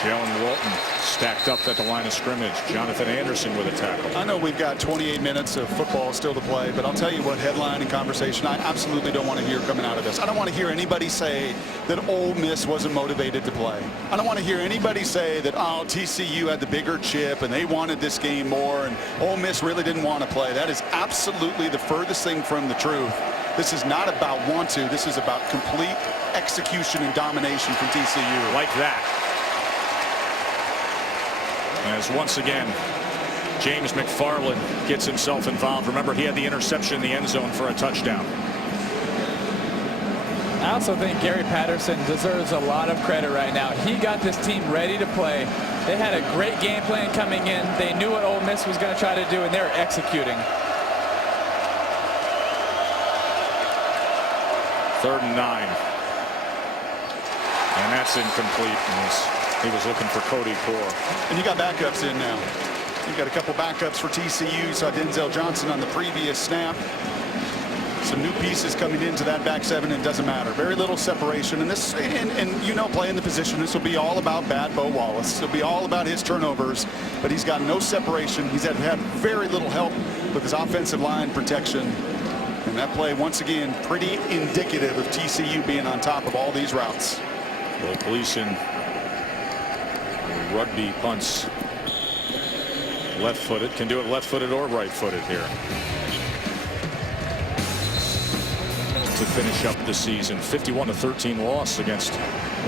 Jalen Walton stacked up at the line of scrimmage. Jonathan Anderson with a tackle. I know we've got 28 minutes of football still to play, but I'll tell you what headline and conversation I absolutely don't want to hear coming out of this. I don't want to hear anybody say that Ole Miss wasn't motivated to play. I don't want to hear anybody say that, oh, TCU had the bigger chip and they wanted this game more and Ole Miss really didn't want to play. That is absolutely the furthest thing from the truth. This is not about want to. This is about complete execution and domination from TCU. Like that. As once again, James McFarland gets himself involved. Remember, he had the interception in the end zone for a touchdown. I also think Gary Patterson deserves a lot of credit right now. He got this team ready to play. They had a great game plan coming in. They knew what Ole Miss was going to try to do, and they're executing. 3rd and 9. And that's incomplete. He was looking for Cody Core. And you got backups in now. You've got a couple backups for TCU. Saw Denzel Johnson on the previous snap. Some new pieces coming into that back 7, and it doesn't matter. Very little separation. And this, and you know, playing the position, this will be all about bad Bo Wallace. It'll be all about his turnovers, but he's got no separation. He's had very little help with his offensive line protection. And that play, once again, pretty indicative of TCU being on top of all these routes. Will Gleason rugby punts left-footed, can do it left-footed or right-footed here to finish up the season. 51-13 loss against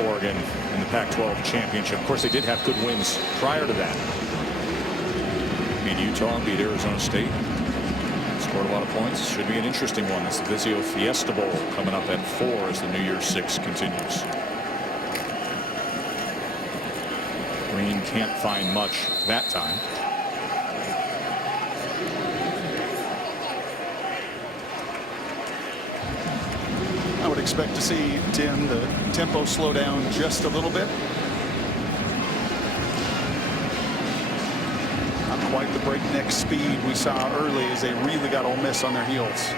Oregon in the Pac-12 championship. Of course, they did have good wins prior to that. Beat Utah, beat Arizona State, scored a lot of points. Should be an interesting one. That's the Vizio Fiesta Bowl coming up at 4 as the New Year's 6 continues. Green can't find much that time. I would expect to see, Tim, the tempo slow down just a little bit. Not quite the breakneck speed we saw early as they really got Ole Miss on their heels.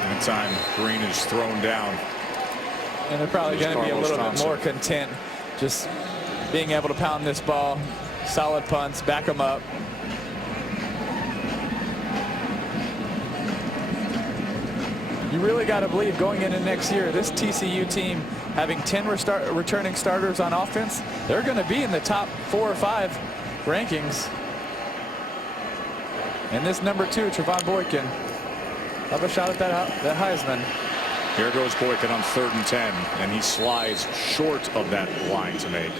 That time Green is thrown down. And they're probably going to be a little bit more content just being able to pound this ball. Solid punts, back them up. You really got to believe going into next year, this TCU team having 10 returning starters on offense, they're going to be in the top 4 or 5 rankings. And this number 2, Trevon Boykin, have a shot at that Heisman. Here goes Boykin on 3rd and 10, and he slides short of that line to make.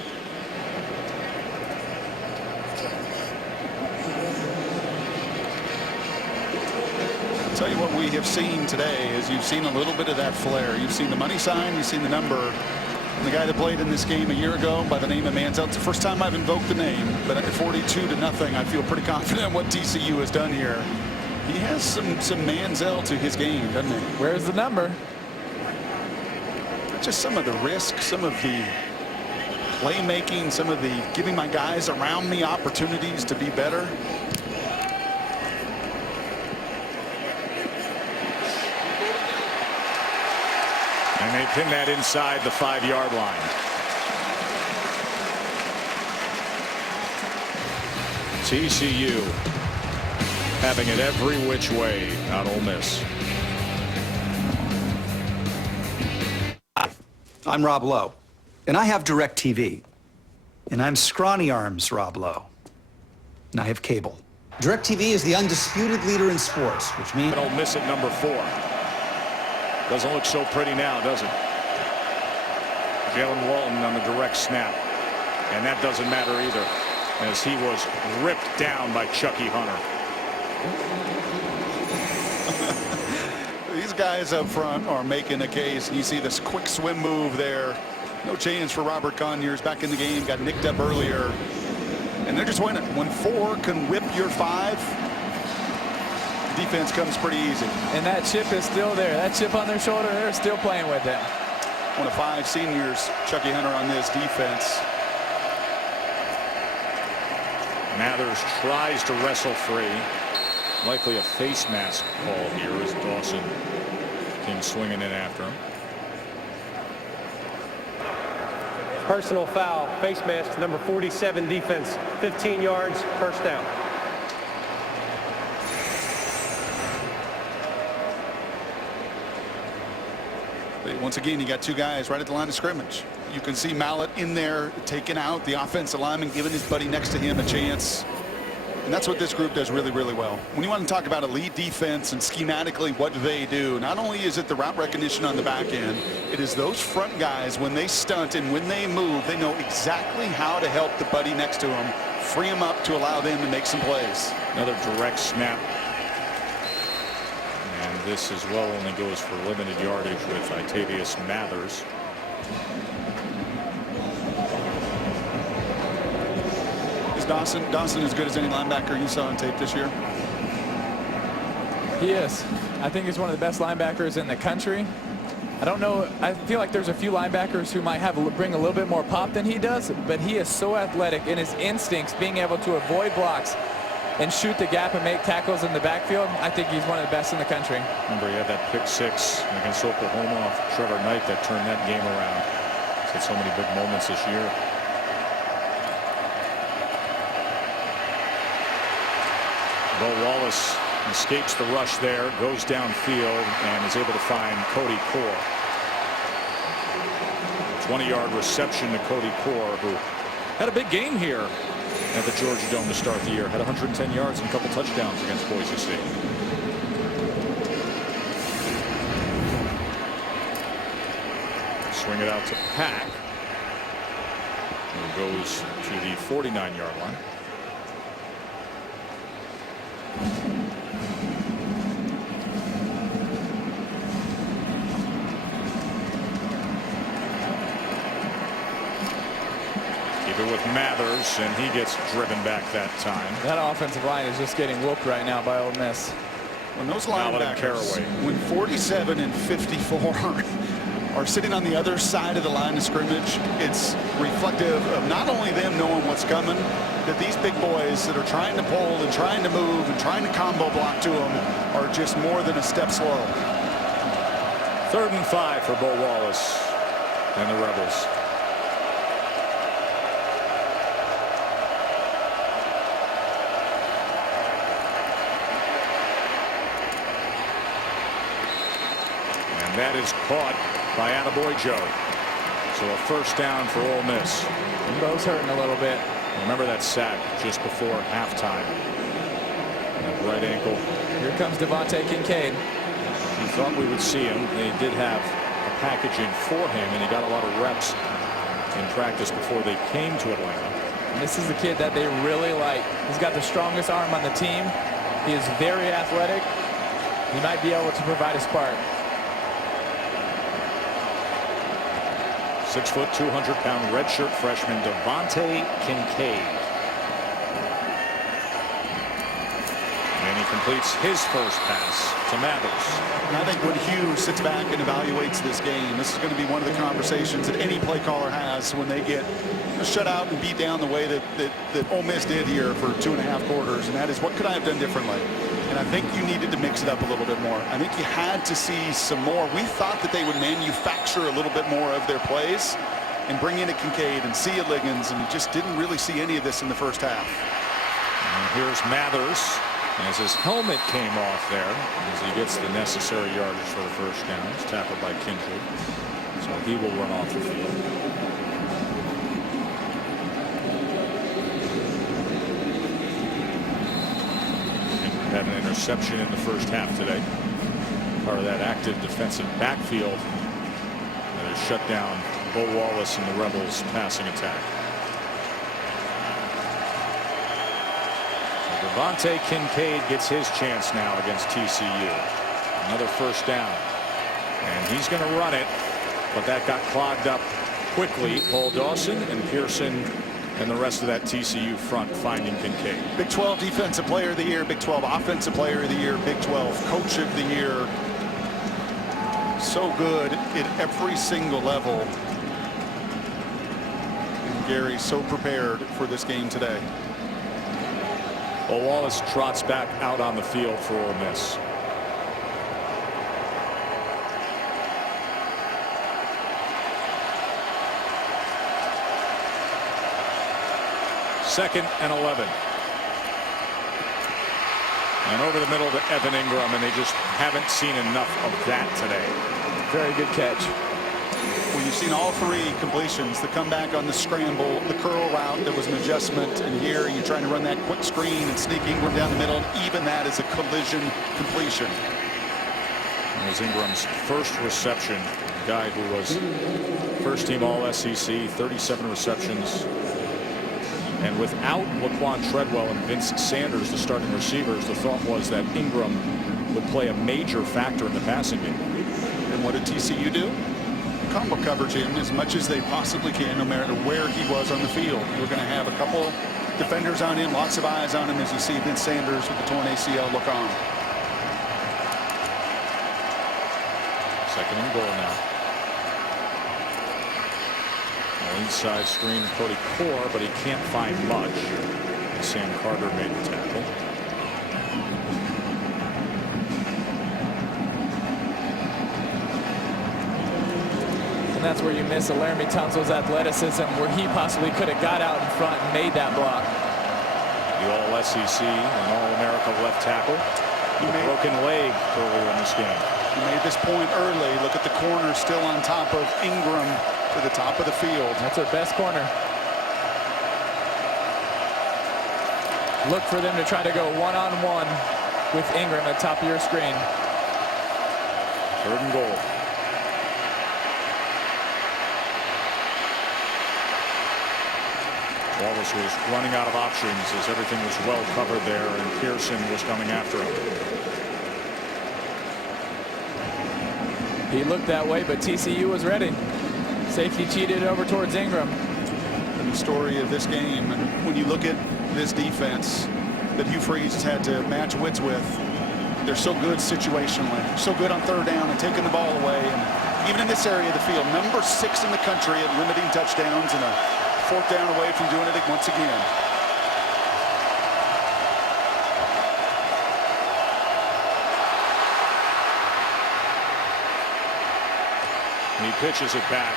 I'll tell you what we have seen today is you've seen a little bit of that flair. You've seen the money sign, you've seen the number. And the guy that played in this game a year ago by the name of Manziel. It's the first time I've invoked the name, but at 42-0, I feel pretty confident in what TCU has done here. He has some Manziel to his game, doesn't he? Where's the number? Just some of the risk, some of the playmaking, some of the giving my guys around me opportunities to be better. And they pin that inside the 5-yard line. TCU having it every which way on Ole Miss. I'm Rob Lowe, and I have DirecTV. And I'm Scrawny Arms Rob Lowe, and I have cable. DirecTV is the undisputed leader in sports, which means... Ole Miss at number 4. Doesn't look so pretty now, does it? Jalen Walton on the direct snap. And that doesn't matter either, as he was ripped down by Chucky Hunter. These guys up front are making a case. You see this quick swim move there. No chance for Robert Conyers back in the game. Got nicked up earlier. And they're just winning. When 4 can whip your 5, defense comes pretty easy. And that chip is still there. That chip on their shoulder, they're still playing with it. One of 5 seniors, Chucky Hunter, on this defense. Mathers tries to wrestle free. Likely a face mask call here as Dawson came swinging in after him. Personal foul, face mask, number 47 defense, 15 yards, first down. Once again, you got 2 guys right at the line of scrimmage. You can see Mallett in there taking out the offensive lineman, giving his buddy next to him a chance. And that's what this group does really, really well. When you want to talk about elite defense and schematically what they do, not only is it the route recognition on the back end, it is those front guys, when they stunt and when they move, they know exactly how to help the buddy next to them, free them up to allow them to make some plays. Another direct snap. And this as well only goes for limited yardage with Itavius Mathers. Dawson as good as any linebacker you saw on tape this year? He is. I think he's one of the best linebackers in the country. I don't know. I feel like there's a few linebackers who might bring a little bit more pop than he does, but he is so athletic in his instincts, being able to avoid blocks and shoot the gap and make tackles in the backfield. I think he's one of the best in the country. Remember, he had that pick 6 against Oklahoma off Trevor Knight that turned that game around. He's had so many big moments this year. Bo Wallace escapes the rush there, goes downfield, and is able to find Cody Core. 20-yard reception to Cody Core, who had a big game here at the Georgia Dome to start the year. Had 110 yards and a couple touchdowns against Boise State. Swing it out to Pack, who goes to the 49-yard line. With Mathers, and he gets driven back that time. That offensive line is just getting whooped right now by Ole Miss. When those linebackers, when 47 and 54 are sitting on the other side of the line of scrimmage, it's reflective of not only them knowing what's coming, that these big boys that are trying to pull and trying to move and trying to combo block to them are just more than a step slow. 3rd and 5 for Bo Wallace and the Rebels. That is caught by Attaboy Joe. So a first down for Ole Miss. And Bo's hurting a little bit. Remember that sack just before halftime. That right ankle. Here comes Devontae Kincaid. We thought we would see him. They did have a packaging for him, and he got a lot of reps in practice before they came to Atlanta. And this is the kid that they really like. He's got the strongest arm on the team. He is very athletic. He might be able to provide a spark. 6 foot, 200-pound redshirt freshman Devontae Kincaid. And he completes his first pass to Mathers. And I think when Hugh sits back and evaluates this game, this is going to be one of the conversations that any play caller has when they get shut out and beat down the way that Ole Miss did here for 2.5 quarters. And that is, what could I have done differently? And I think you needed to mix it up a little bit more. I think you had to see some more. We thought that they would manufacture a little bit more of their plays and bring in a Kincaid and see a Liggins, and you just didn't really see any of this in the first half. And here's Mathers as his helmet came off there as he gets the necessary yardage for the first down. He's tackled by Kindred, so he will run off the field. Had an interception in the first half today. Part of that active defensive backfield that has shut down Bo Wallace and the Rebels passing attack. So Devontae Kincaid gets his chance now against TCU. Another first down. And he's going to run it, but that got clogged up quickly. Paul Dawson and Pearson and the rest of that TCU front finding Kincaid. Big 12 Defensive Player of the Year, Big 12 Offensive Player of the Year, Big 12 Coach of the Year. So good at every single level. And Gary so prepared for this game today. Well, Wallace trots back out on the field for Ole Miss. Second and 11. And over the middle to Evan Ingram, and they just haven't seen enough of that today. Very good catch. Well, you've seen all three completions, the comeback on the scramble, the curl route that was an adjustment, and here you're trying to run that quick screen and sneak Ingram down the middle, and even that is a collision completion. It was Ingram's first reception, a guy who was first team All-SEC, 37 receptions. And without Laquan Treadwell and Vince Sanders, the starting receivers, the thought was that Ingram would play a major factor in the passing game. And what did TCU do? Combo coverage him as much as they possibly can, no matter where he was on the field. You're going to have a couple defenders on him, lots of eyes on him as you see Vince Sanders with the torn ACL look on. Second and goal now. Inside screen Cody Core, but he can't find much. Sam Carter made the tackle. And that's where you miss Laramie Tunsil's athleticism, where he possibly could have got out in front and made that block. The All-SEC and All-America left tackle. He made a broken leg earlier in this game. He made this point early. Look at the corner still on top of Ingram to the top of the field. That's our best corner. Look for them to try to go one-on-one with Ingram at the top of your screen. Third and goal. Wallace was running out of options as everything was well covered there, and Pearson was coming after him. He looked that way, but TCU was ready. Safety cheated over towards Ingram. And the story of this game, and when you look at this defense that Hugh Freeze has had to match wits with, they're so good situationally, so good on third down and taking the ball away. And even in this area of the field, number 6 in the country at limiting touchdowns, and a fourth down away from doing it once again. And he pitches it back.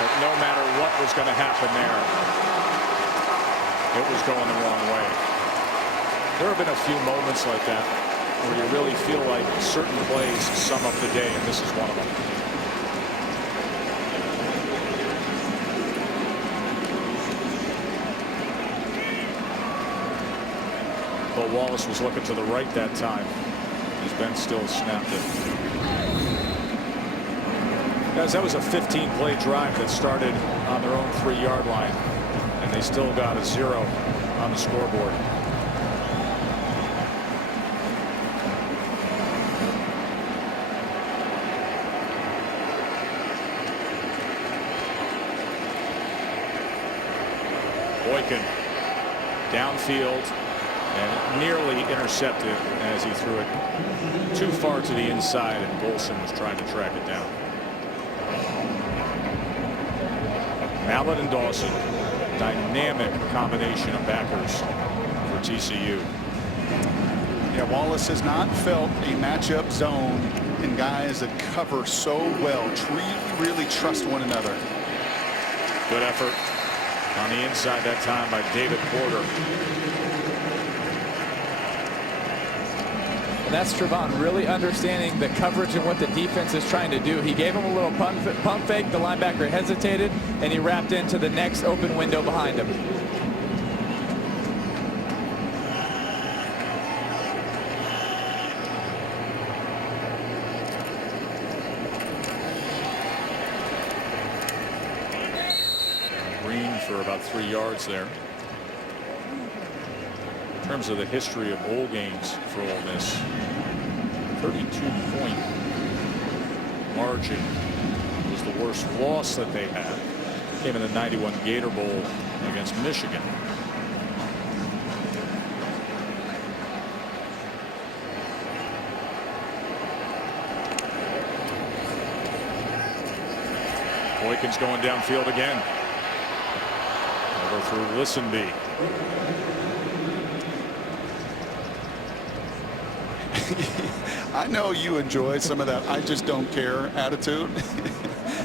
But no matter what was going to happen there, it was going the wrong way. There have been a few moments like that where you really feel like certain plays sum up the day, and this is one of them. But Wallace was looking to the right that time as Ben Still snapped it. Guys, that was a 15-play drive that started on their own 3-yard line, and they still got a 0 on the scoreboard. Boykin downfield and nearly intercepted as he threw it too far to the inside, and Golson was trying to track it down. Mallett and Dawson, dynamic combination of backers for TCU. Yeah, Wallace has not felt a matchup zone in guys that cover so well, really trust one another. Good effort on the inside that time by David Porter. And that's Trevon really understanding the coverage and what the defense is trying to do. He gave him a little pump fake. The linebacker hesitated, and he wrapped into the next open window behind him. for about 3 yards there. In terms of the history of bowl games for Ole Miss, 32-point margin was the worst loss that they had. Came in the '91 Gator Bowl against Michigan. Boykin's going downfield again. Over through Listenby. I know you enjoy some of that "I just don't care" attitude.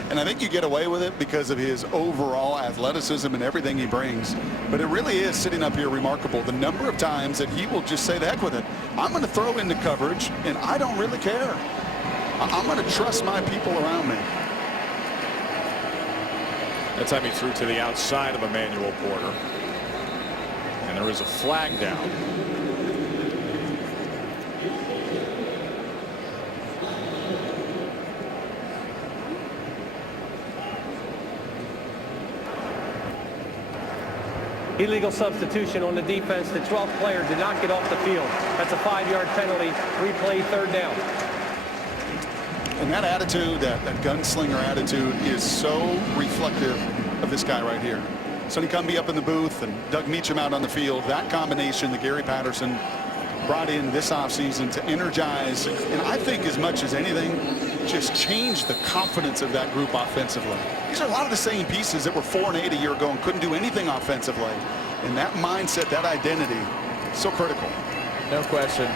And I think you get away with it because of his overall athleticism and everything he brings. But it really is, sitting up here, remarkable the number of times that he will just say, the heck with it. I'm going to throw into coverage, and I don't really care. I'm going to trust my people around me. That time he threw to the outside of Emmanuel Porter. And there is a flag down. Illegal substitution on the defense. The 12th player did not get off the field. That's a 5-yard penalty. Replay, third down. And that attitude, that gunslinger attitude, is so reflective of this guy right here. Sonny Cumbie up in the booth and Doug Meacham out on the field. That combination that Gary Patterson brought in this offseason to energize, and I think as much as anything, just change the confidence of that group offensively. These are a lot of the same pieces that were 4-8 a year ago and couldn't do anything offensively. And that mindset, that identity, so critical. No question.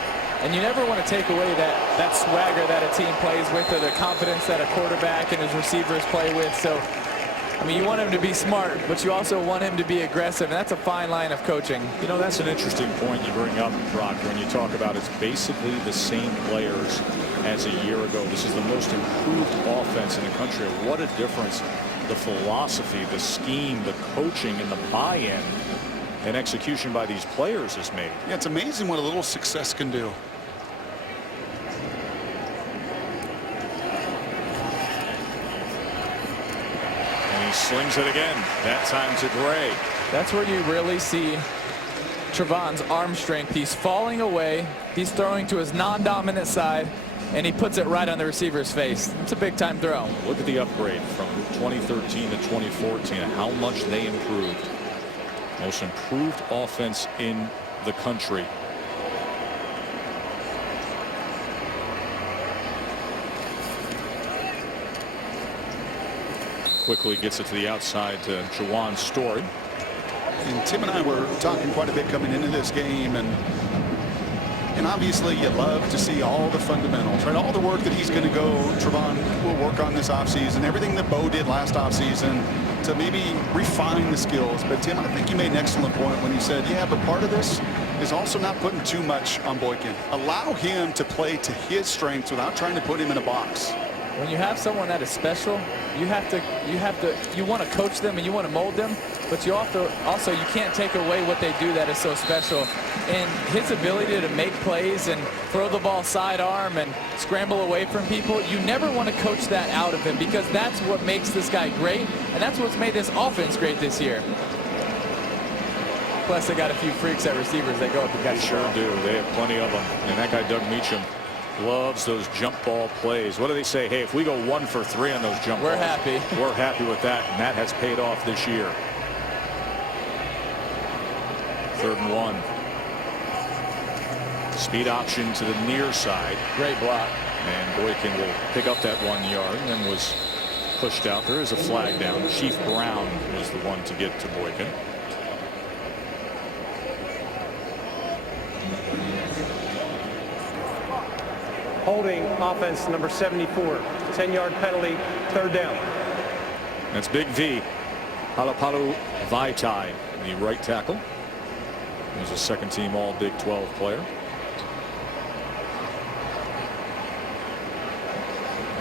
And you never want to take away that swagger that a team plays with, or the confidence that a quarterback and his receivers play with. So, I mean, you want him to be smart, but you also want him to be aggressive, and that's a fine line of coaching. You know, that's an interesting point you bring up, Brock, when you talk about it's basically the same players as a year ago. This is the most improved offense in the country. What a difference the philosophy, the scheme, the coaching, and the buy-in and execution by these players has made. Yeah, it's amazing what a little success can do. He slings it again, that time to Gray. That's where you really see Trevon's arm strength. He's falling away. He's throwing to his non-dominant side, and he puts it right on the receiver's face. It's a big-time throw. Look at the upgrade from 2013 to 2014, how much they improved. Most improved offense in the country. Quickly gets it to the outside to Jawan Story. And Tim and I were talking quite a bit coming into this game, and obviously you love to see all the fundamentals, right? All the work that he's going to go, Trevon will work on this offseason, everything that Bo did last offseason to maybe refine the skills. But Tim, I think you made an excellent point when you said, yeah, but part of this is also not putting too much on Boykin. Allow him to play to his strengths without trying to put him in a box. When you have someone that is special, you want to coach them and you want to mold them, but you also you can't take away what they do that is so special. And his ability to make plays and throw the ball sidearm and scramble away from people, you never want to coach that out of him, because that's what makes this guy great, and that's what's made this offense great this year. Plus, they got a few freaks at receivers that go up and catch. They sure do. They have plenty of them. And that guy, Doug Meacham, loves those jump ball plays. What do they say? Hey, if we go 1 for 3 on those jump balls, we're happy. We're happy with that, and that has paid off this year. 3rd and 1. Speed option to the near side. Great block. And Boykin will pick up that 1 yard and then was pushed out. There is a flag down. Chief Brown was the one to get to Boykin. Holding offense number 74. 10-yard penalty, third down. That's Big V. Halapalu Vaitai, the right tackle. He's a second-team All Big 12 player.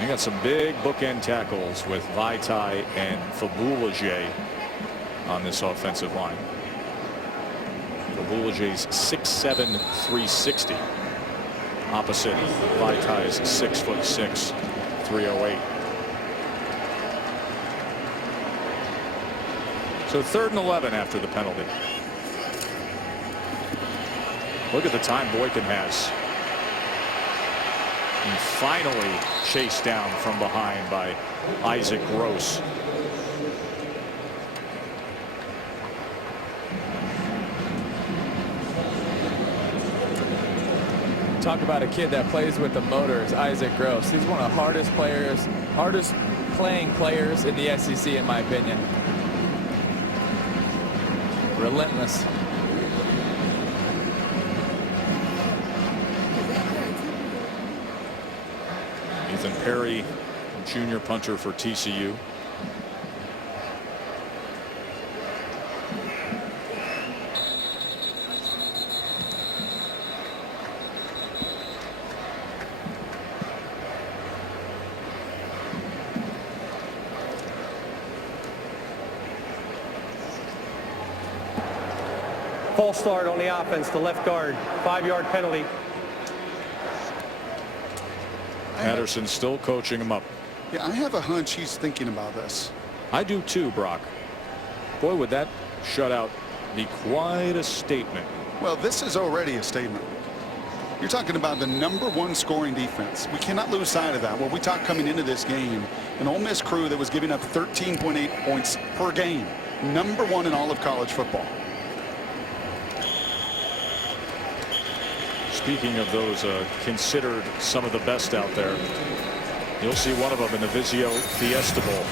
You got some big bookend tackles with Vaitai and Fabulajay on this offensive line. Fabulajay's 6'7", 360. Opposite Vaitai's 6'6", 308. So 3rd and 11 after the penalty. Look at the time Boykin has. And finally chased down from behind by Isaac Gross. Talk about a kid that plays with the motors, Isaac Gross. He's one of the hardest playing players in the SEC, in my opinion. Relentless. Ethan Perry, junior punter for TCU. False start on the offense, the left guard, 5-yard penalty. Patterson still coaching him up. Yeah, I have a hunch he's thinking about this. I do too, Brock. Boy, would that shutout be quite a statement. Well, this is already a statement. You're talking about the #1 scoring defense. We cannot lose sight of that. Well, we talked coming into this game, an Ole Miss crew that was giving up 13.8 points per game. #1 in all of college football. Speaking of those considered some of the best out there, you'll see one of them in the Vizio Fiesta Bowl.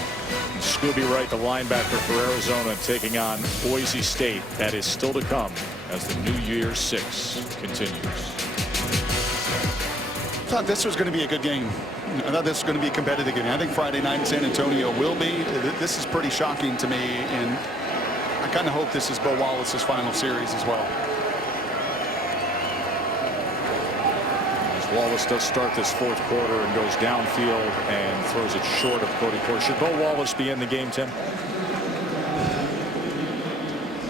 Scooby Wright, the linebacker for Arizona, taking on Boise State. That is still to come as the New Year's 6 continues. I thought this was going to be a good game. I thought this was going to be a competitive game. I think Friday night in San Antonio will be. This is pretty shocking to me, and I kind of hope this is Bo Wallace's final series as well. Wallace does start this 4th quarter and goes downfield and throws it short of Cody Ford. Should Bo Wallace be in the game, Tim?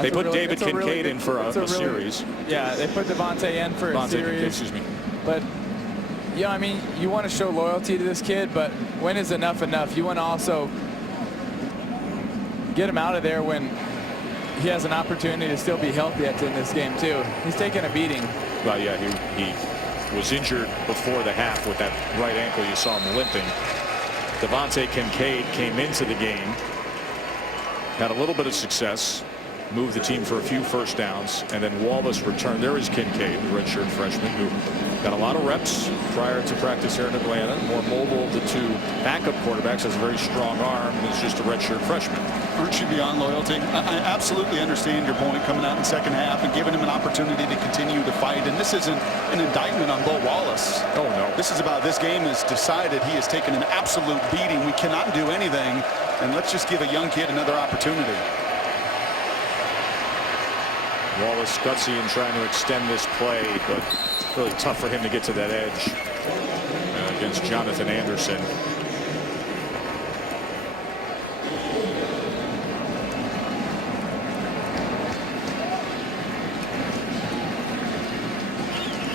They put David Kincaid in for a series. Yeah, they put Devontae in for a series. Excuse me. But, yeah, I mean, you want to show loyalty to this kid, but when is enough enough? You want to also get him out of there when he has an opportunity to still be healthy at the end of this game, too. He's taking a beating. Well, yeah, he was injured before the half with that right ankle. You saw him limping. Devontae Kincaid came into the game, had a little bit of success, moved the team for a few first downs, and then Wallace returned. There is Kincaid, the redshirt freshman, who got a lot of reps prior to practice here in Atlanta. More mobile of the 2 backup quarterbacks, has a very strong arm, and is just a redshirt freshman. Aren't you beyond loyalty? I absolutely understand your point coming out in the second half and giving him an opportunity to continue to fight. And this isn't an indictment on Bo Wallace. Oh, no. This is about this game is decided. He has taken an absolute beating. We cannot do anything. And let's just give a young kid another opportunity. Wallace gutsy in trying to extend this play, but it's really tough for him to get to that edge against Jonathan Anderson.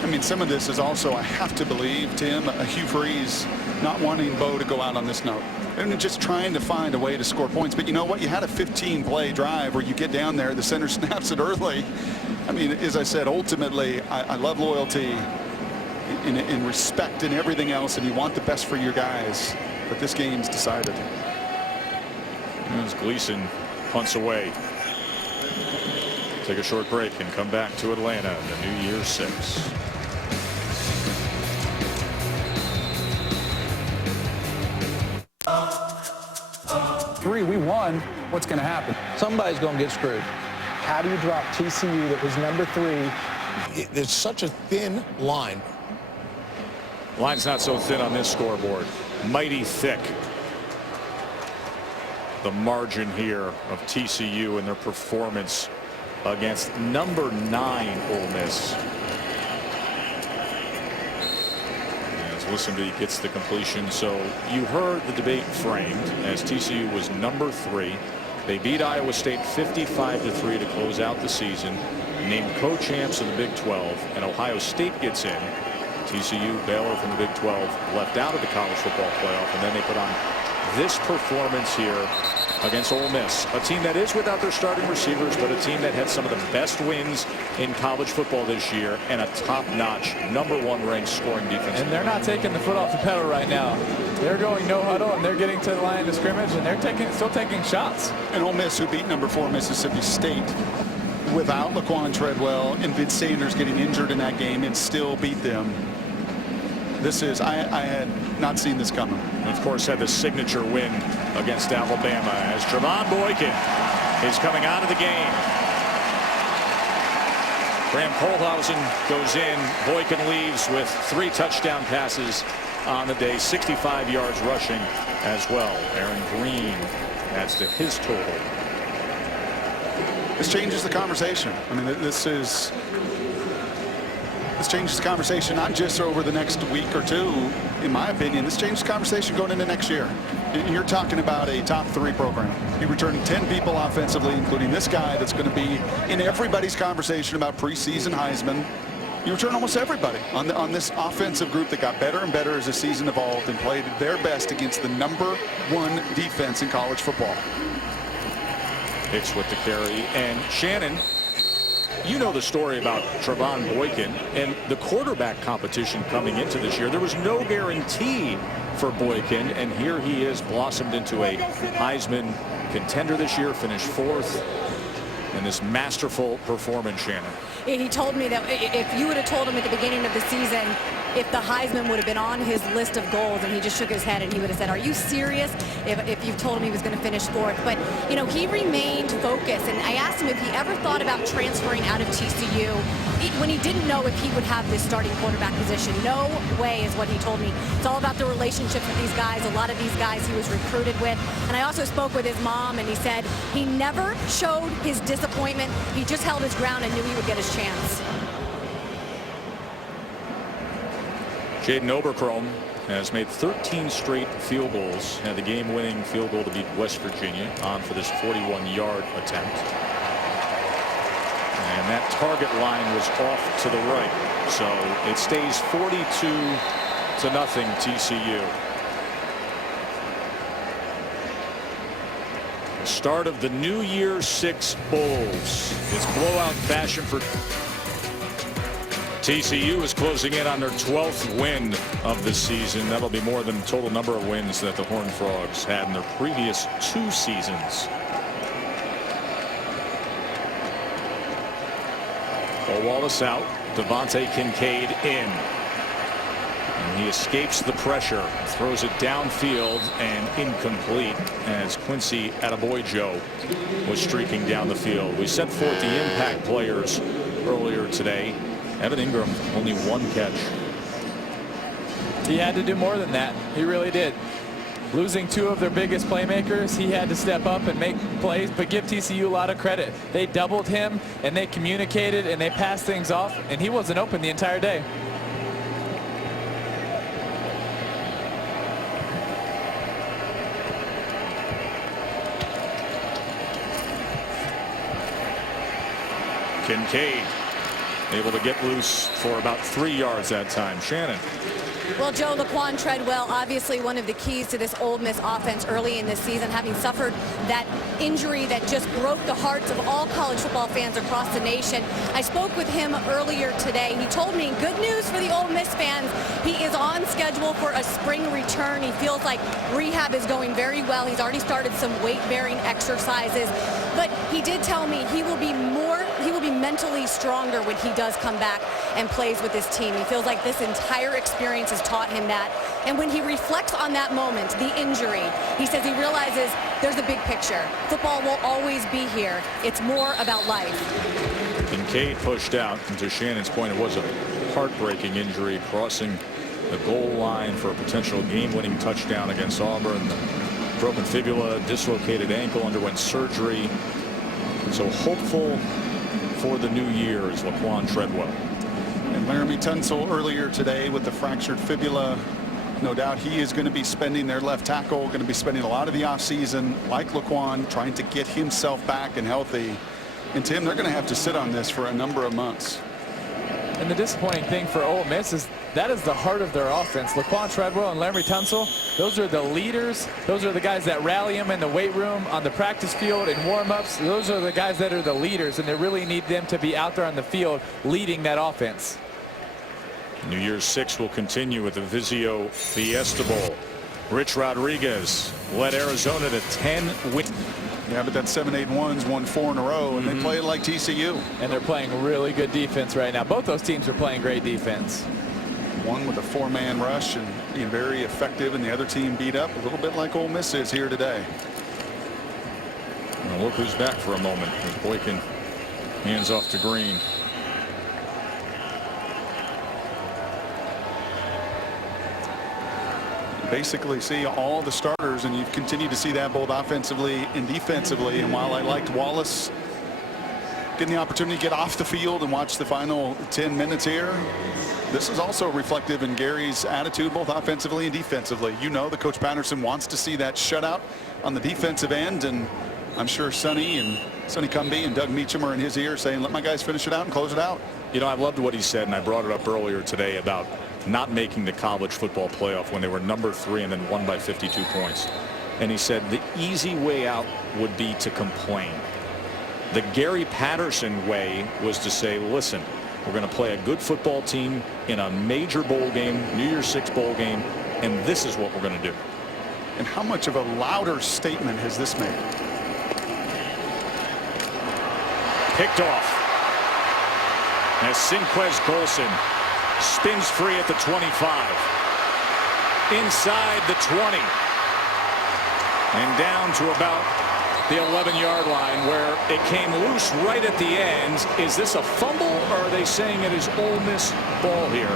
I mean, some of this is also, I have to believe, Tim, Hugh Freeze not wanting Bo to go out on this note. And just trying to find a way to score points. But you know what? You had a 15-play drive where you get down there, the center snaps it early. I mean, as I said, ultimately, I love loyalty in respect and everything else, and you want the best for your guys. But this game's decided. As Gleason punts away. Take a short break and come back to Atlanta, the New Year's 6. We won. What's going to happen? Somebody's going to get screwed. How do you drop TCU that was #3? There's such a thin line. Line's not so thin on this scoreboard. Mighty thick. The margin here of TCU and their performance against #9 Ole Miss. Listenby gets the completion. So you heard the debate framed as TCU was #3. They beat Iowa State 55-3 to close out the season, named co-champs of the Big 12, and Ohio State gets in. TCU, Baylor from the Big 12 left out of the college football playoff, and then they put on this performance here against Ole Miss, a team that is without their starting receivers, but a team that had some of the best wins in college football this year and a top-notch #1 ranked scoring defense. And they're not taking the foot off the pedal right now. They're going no huddle, and they're getting to the line of scrimmage, and they're still taking shots. And Ole Miss, who beat #4 Mississippi State without Laquan Treadwell and Vince Sanders getting injured in that game, and still beat them. I had not seen this coming. Of course, had the signature win against Alabama as Trevon Boykin is coming out of the game. Graham Kohlhausen goes in. Boykin leaves with 3 touchdown passes on the day, 65 yards rushing as well. Aaron Green adds to his total. This changes the conversation. I mean, this changes the conversation not just over the next week or two. In my opinion, this changes the conversation going into next year. You're talking about a top 3 program. You're returning 10 people offensively, including this guy that's going to be in everybody's conversation about preseason Heisman. You return almost everybody on this offensive group that got better and better as the season evolved and played their best against the #1 defense in college football. Hicks with the carry, and Shannon, you know the story about Trevon Boykin and the quarterback competition coming into this year. There was no guarantee for Boykin, and here he is, blossomed into a Heisman contender this year, finished 4th in this masterful performance, Shannon. He told me that if you would have told him at the beginning of the season if the Heisman would have been on his list of goals, and he just shook his head and he would have said, are you serious, if you told him he was going to finish 4th. But you know, he remained focused, and I asked him if he ever thought about transferring out of TCU when he didn't know if he would have this starting quarterback position. No way is what he told me. It's all about the relationships with these guys. A lot of these guys he was recruited with. And I also spoke with his mom, and he said he never showed his disappointment. He just held his ground and knew he would get his chance. Jaden Oberchrome has made 13 straight field goals, had the game-winning field goal to beat West Virginia on for this 41-yard attempt. And that target line was off to the right, so it stays 42-0 TCU. The start of the New Year's 6 Bowls. It's blowout fashion for TCU is closing in on their 12th win of the season. That'll be more than the total number of wins that the Horned Frogs had in their previous 2 seasons. Wallace out. Devontae Kincaid in. And he escapes the pressure. Throws it downfield and incomplete as Quincy Attaboy-Joe was streaking down the field. We set forth the impact players earlier today. Evan Ingram, only 1 catch. He had to do more than that. He really did. Losing 2 of their biggest playmakers, he had to step up and make plays, but give TCU a lot of credit. They doubled him, and they communicated, and they passed things off, and he wasn't open the entire day. Kincaid able to get loose for about 3 yards that time. Shannon. Well, Joe, Laquan Treadwell, obviously one of the keys to this Ole Miss offense early in this season, having suffered that injury that just broke the hearts of all college football fans across the nation. I spoke with him earlier today. He told me good news for the Ole Miss fans. He is on schedule for a spring return. He feels like rehab is going very well. He's already started some weight-bearing exercises. But he did tell me he will be mentally stronger when he does come back and plays with his team. He feels like this entire experience has taught him that. And when he reflects on that moment, the injury, he says he realizes there's a big picture. Football will always be here. It's more about life. Kincaid pushed out, and to Shannon's point, it was a heartbreaking injury, crossing the goal line for a potential game-winning touchdown against Auburn. Broken fibula, dislocated ankle, underwent surgery. So hopeful for the new year is Laquan Treadwell. And Laramie Tunsil earlier today with the fractured fibula. No doubt he is going to be spending their left tackle, going to be spending a lot of the offseason, like Laquan, trying to get himself back and healthy. And Tim, they're going to have to sit on this for a number of months. And the disappointing thing for Ole Miss is that is the heart of their offense. Laquan Treadwell and Larry Tunsil, those are the leaders. Those are the guys that rally them in the weight room, on the practice field, in warm-ups. Those are the guys that are the leaders, and they really need them to be out there on the field leading that offense. New Year's 6 will continue with the Vizio Fiesta Bowl. Rich Rodriguez led Arizona to 10 wins. Yeah, but that 7-8-1's won 4 in a row, and they play it like TCU. And they're playing really good defense right now. Both those teams are playing great defense. One with a 4-man rush and being very effective, and the other team beat up a little bit like Ole Miss is here today. Well, look who's back for a moment as Boykin hands off to Green. Basically see all the starters, and you've continued to see that both offensively and defensively. And while I liked Wallace getting the opportunity to get off the field and watch the final 10 minutes here, this is also reflective in Gary's attitude both offensively and defensively. You know, the Coach Patterson wants to see that shutout on the defensive end, and I'm sure Sonny Cumbie and Doug Meacham are in his ear saying, let my guys finish it out and close it out. You know, I loved what he said, and I brought it up earlier today about not making the college football playoff when they were number 3 and then won by 52 points. And he said the easy way out would be to complain. The Gary Patterson way was to say, listen, we're going to play a good football team in a major bowl game, New Year's 6 bowl game, and this is what we're going to do. And how much of a louder statement has this made? Picked off as Sinquez Golson spins free at the 25, inside the 20, and down to about the 11-yard line where it came loose right at the end. Is this a fumble, or are they saying it is Ole Miss ball here?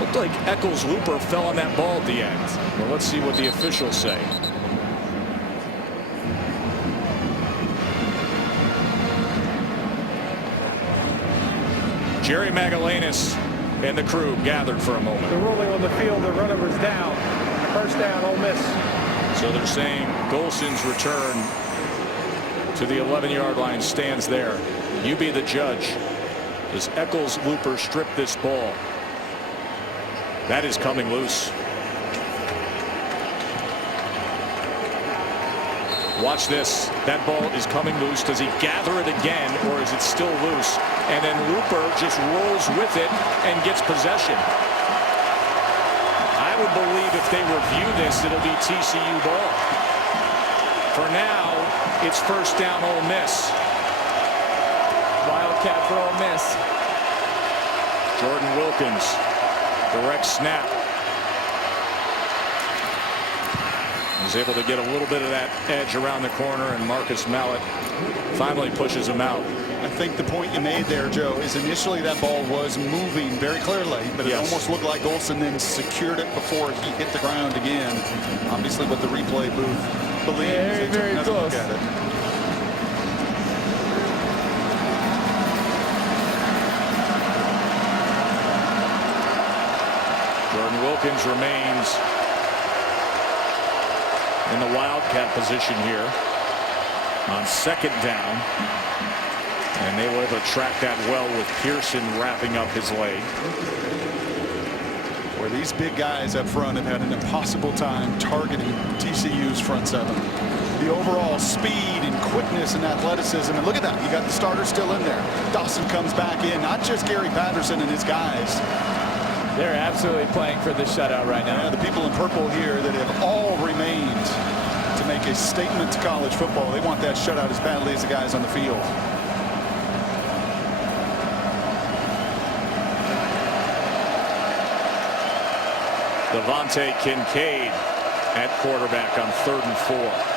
Looked like Eccles Looper fell on that ball at the end. Well, let's see what the officials say. Jerry Magallanes and the crew gathered for a moment. The ruling on the field, the runner was down. First down, Ole Miss. So they're saying Golson's return to the 11-yard line stands there. You be the judge. Does Eccles Looper strip this ball? That is coming loose. Watch this. That ball is coming loose. Does he gather it again, or is it still loose? And then Looper just rolls with it and gets possession. I would believe if they review this, it'll be TCU ball. For now, it's first down Ole Miss. Wildcat for Ole Miss. Jordan Wilkins, direct snap. He's able to get a little bit of that edge around the corner, and Marcus Mallett finally pushes him out. I think the point you made there, Joe, is initially that ball was moving very clearly, but it almost looked like Golson then secured it before he hit the ground again. Obviously, what the replay booth believes. Very close. Look at it. Jordan Wilkins remains in the wildcat position here on second down, and they were able to track that well with Pearson wrapping up his leg. Where these big guys up front have had an impossible time targeting TCU's front seven. The overall speed and quickness and athleticism, and look at that, you got the starter still in there. Dawson comes back in, not just Gary Patterson and his guys. They're absolutely playing for the shutout right now. Yeah, the people in purple here that have all remained to make a statement to college football. They want that shutout as badly as the guys on the field. Devontae Kincaid at quarterback on 3rd and 4.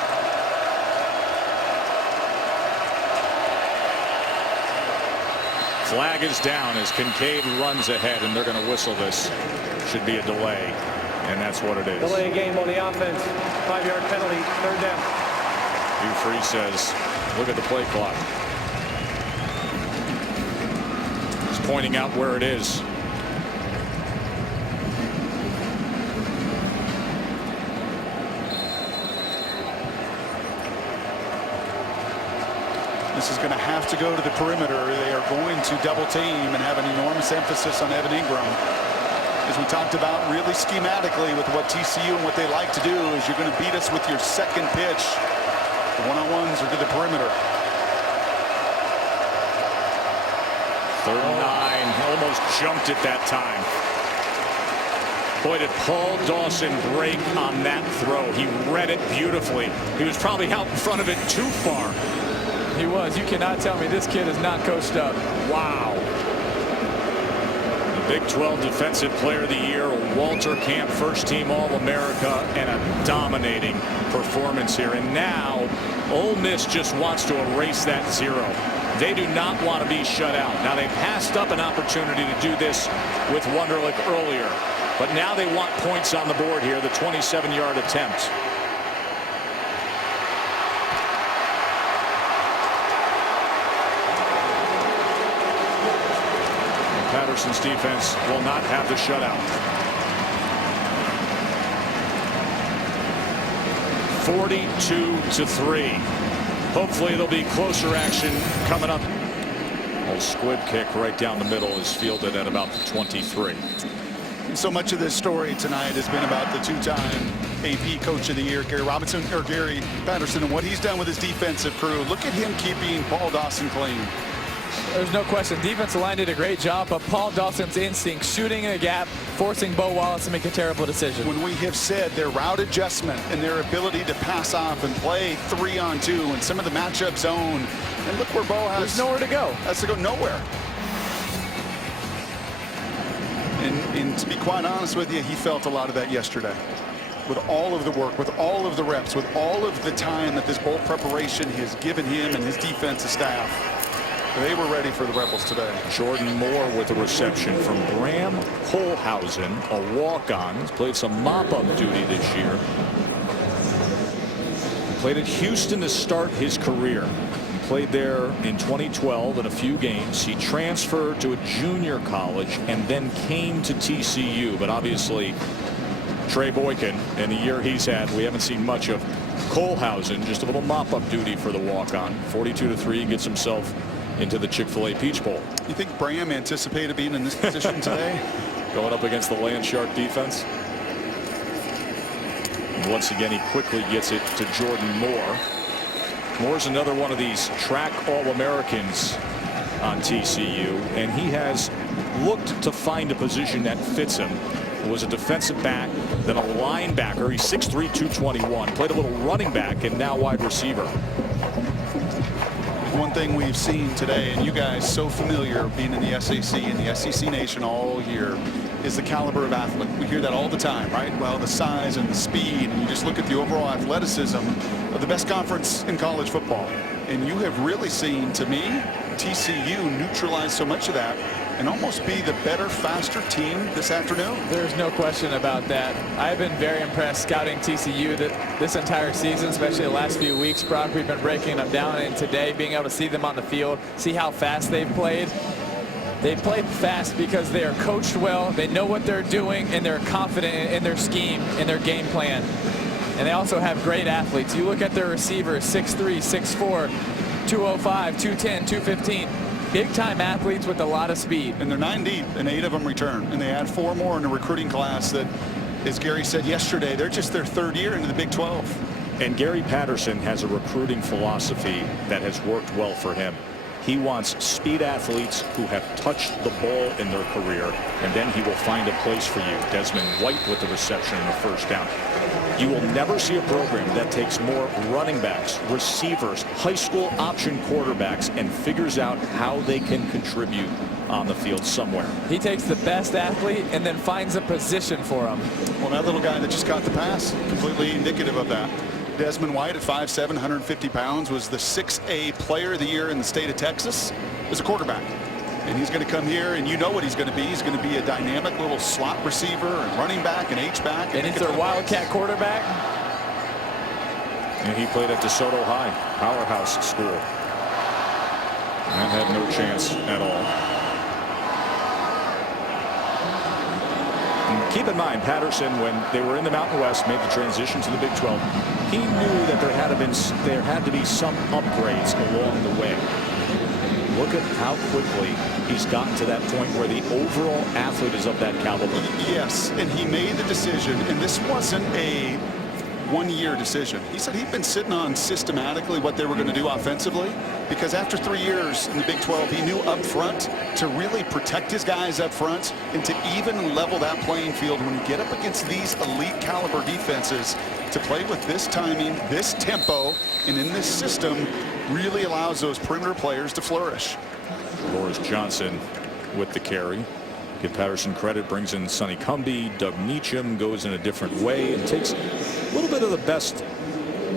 Flag is down as Kincaid runs ahead, and they're going to whistle this. Should be a delay, and that's what it is. Delay game on the offense. 5-yard penalty, 3rd down. Hugh Freeze says, look at the play clock. He's pointing out where it is. This is going to have to go to the perimeter. They are going to double team and have an enormous emphasis on Evan Ingram. As we talked about really schematically with what TCU and what they like to do is you're going to beat us with your second pitch. The one-on-ones are to the perimeter. Third and 9, almost jumped it that time. Boy, did Paul Dawson break on that throw. He read it beautifully. He was probably out in front of it too far. He was. You cannot tell me this kid is not coached up. Wow. Big 12 Defensive Player of the Year, Walter Camp, first-team All-America, and a dominating performance here. And now, Ole Miss just wants to erase that 0. They do not want to be shut out. Now, they passed up an opportunity to do this with Wunderlich earlier, but now they want points on the board here, the 27-yard attempt. Patterson's defense will not have the shutout. 42-3. Hopefully there'll be closer action coming up. Old squib kick right down the middle is fielded at about the 23. So much of this story tonight has been about the two-time AP Coach of the Year, Gary Patterson, and what he's done with his defensive crew. Look at him keeping Paul Dawson clean. There's no question. Defensive line did a great job, but Paul Dawson's instinct, shooting in a gap, forcing Bo Wallace to make a terrible decision. When we have said their route adjustment and their ability to pass off and play 3-on-2 and some of the matchup zone, and look where Bo has. There's nowhere to go. Has to go nowhere. And to be quite honest with you, he felt a lot of that yesterday. With all of the work, with all of the reps, with all of the time that this bowl preparation has given him and his defensive staff, they were ready for the Rebels today. Jordan Moore with a reception from Bram Holhausen, a walk-on. He's played some mop-up duty this year. He played at Houston to start his career. He played there in 2012 in a few games. He transferred to a junior college and then came to TCU. But obviously, Trey Boykin, in the year he's had, we haven't seen much of Holhausen. Just a little mop-up duty for the walk-on. 42-3, gets himself into the Chick-fil-A Peach Bowl. You think Bram anticipated being in this position today? Going up against the Land Shark defense. And once again, he quickly gets it to Jordan Moore. Moore's another one of these track All-Americans on TCU, and he has looked to find a position that fits him. It was a defensive back, then a linebacker. He's 6'3", 221. Played a little running back and now wide receiver. One thing we've seen today, and you guys so familiar being in the SEC and the SEC Nation all year, is the caliber of athlete. We hear that all the time, right? Well, the size and the speed, and you just look at the overall athleticism of the best conference in college football. And you have really seen, to me, TCU neutralize so much of that and almost be the better, faster team this afternoon. There's no question about that. I've been very impressed scouting TCU this entire season, especially the last few weeks, Brock. We've been breaking them down, and today being able to see them on the field, see how fast they've played. They play fast because they are coached well, they know what they're doing, and they're confident in their scheme, in their game plan. And they also have great athletes. You look at their receivers, 6'3", 6'4", 205, 210, 215. Big-time athletes with a lot of speed. And they're 9 deep, and 8 of them return. And they add 4 more in the recruiting class that, as Gary said yesterday, they're just their 3rd year into the Big 12. And Gary Patterson has a recruiting philosophy that has worked well for him. He wants speed athletes who have touched the ball in their career, and then he will find a place for you. Desmond White with the reception and the first down. You will never see a program that takes more running backs, receivers, high school option quarterbacks, and figures out how they can contribute on the field somewhere. He takes the best athlete and then finds a position for him. Well, that little guy that just caught the pass, completely indicative of that. Desmond White at 5'7", 150 pounds, was the 6A Player of the Year in the state of Texas as a quarterback. And he's going to come here, and you know what he's going to be. He's going to be a dynamic little slot receiver and running back and H-back. And he's their Wildcat quarterback. And he played at DeSoto High, powerhouse school. And had no chance at all. And keep in mind, Patterson, when they were in the Mountain West, made the transition to the Big 12. He knew that there had to be some upgrades along the way. look at how quickly he's gotten to that point where the overall athlete is of that caliber. Yes, and he made the decision, and this wasn't a one-year decision. He said he'd been sitting on systematically what they were going to do offensively, because after 3 years in the Big 12, he knew up front to really protect his guys up front and to even level that playing field when you get up against these elite caliber defenses. To play with this timing, this tempo, and in this system really allows those perimeter players to flourish. Boris Johnson with the carry. Give Patterson credit, brings in Sonny Cumbie. Doug Meacham goes in a different way and takes a little bit of the best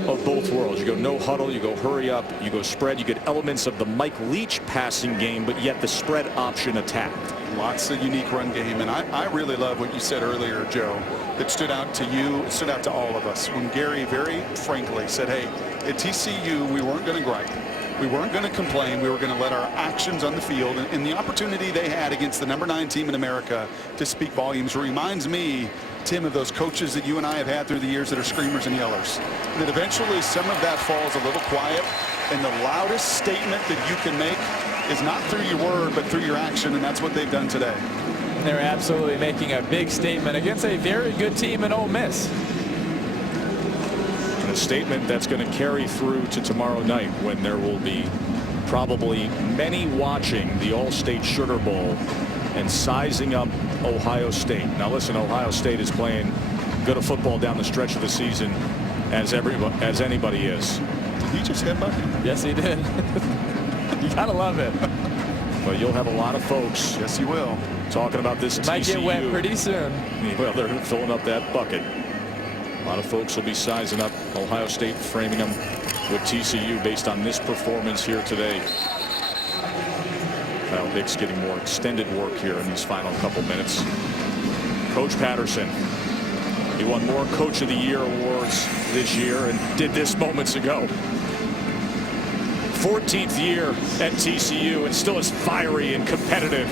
of both worlds. You go no huddle, you go hurry up, you go spread. You get elements of the Mike Leach passing game, but yet the spread option attacked. Lots of unique run game, and I really love what you said earlier, Joe, that stood out to you, it stood out to all of us, when Gary very frankly said, hey, at TCU, we weren't going to gripe. We weren't going to complain. We were going to let our actions on the field and the opportunity they had against the #9 team in America to speak volumes reminds me, Tim, of those coaches that you and I have had through the years that are screamers and yellers. That eventually some of that falls a little quiet, and the loudest statement that you can make is not through your word, but through your action, and that's what they've done today. And they're absolutely making a big statement against a very good team in Ole Miss. A statement that's going to carry through to tomorrow night, when there will be probably many watching the All-State Sugar Bowl and sizing up Ohio State. Now listen, Ohio State is playing good a football down the stretch of the season, as anybody is. Did he just headbutt him? Yes, he did. You gotta love it. But you'll have a lot of folks. Yes, you will. Talking about this it might TCU. get wet pretty soon. Well, they're filling up that bucket. A lot of folks will be sizing up Ohio State, framing them with TCU based on this performance here today. Kyle Hicks getting more extended work here in these final couple minutes. Coach Patterson, he won more Coach of the Year awards this year and did this moments ago. 14th year at TCU and still as fiery and competitive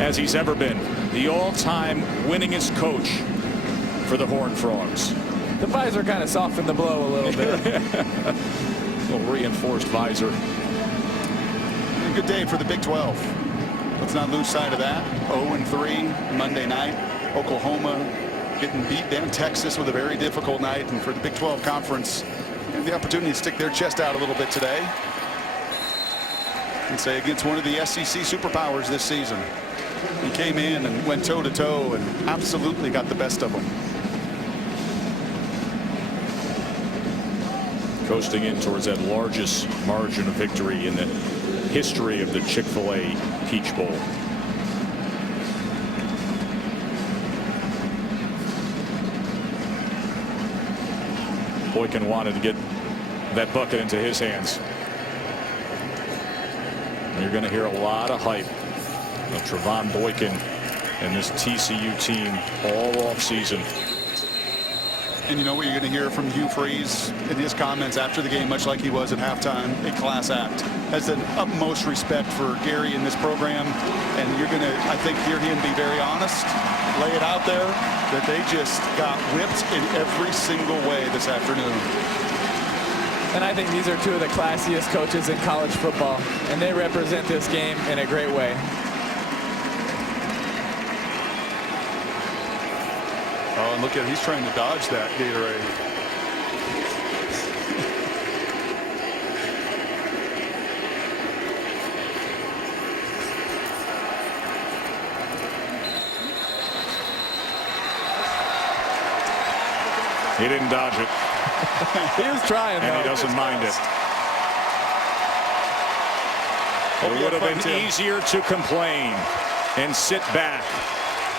as he's ever been. The all-time winningest coach for the Horned Frogs. The visor kind of softened the blow a little bit. A little reinforced visor. A good day for the Big 12. Let's not lose sight of that. 0-3 Monday night. Oklahoma getting beat down. Texas with a very difficult night. And for the Big 12 Conference, they have the opportunity to stick their chest out a little bit today. And say against one of the SEC superpowers this season. He came in and went toe-to-toe and absolutely got the best of them. Coasting in towards that largest margin of victory in the history of the Chick-fil-A Peach Bowl. Boykin wanted to get that bucket into his hands. And you're going to hear a lot of hype of Trevon Boykin and this TCU team all off season. And you know what you're going to hear from Hugh Freeze in his comments after the game, much like he was at halftime, a class act. Has the utmost respect for Gary in this program. And you're going to, I think, hear him be very honest, lay it out there, that they just got whipped in every single way this afternoon. And I think these are two of the classiest coaches in college football, and they represent this game in a great way. Oh, and look at, he's trying to dodge that Gatorade. He didn't dodge it. He was trying, and though. he doesn't mind it. It would have been easier to complain and sit back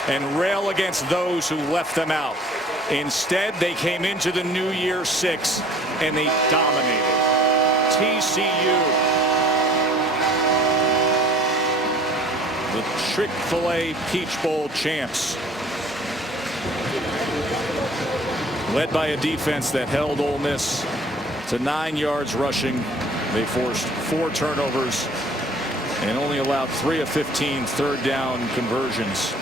and rail against those who left them out. Instead, they came into the New Year 6 and they dominated. TCU, the Chick-fil-A Peach Bowl champs, led by a defense that held Ole Miss to 9 yards rushing. They forced 4 turnovers and only allowed 3 of 15 third down conversions.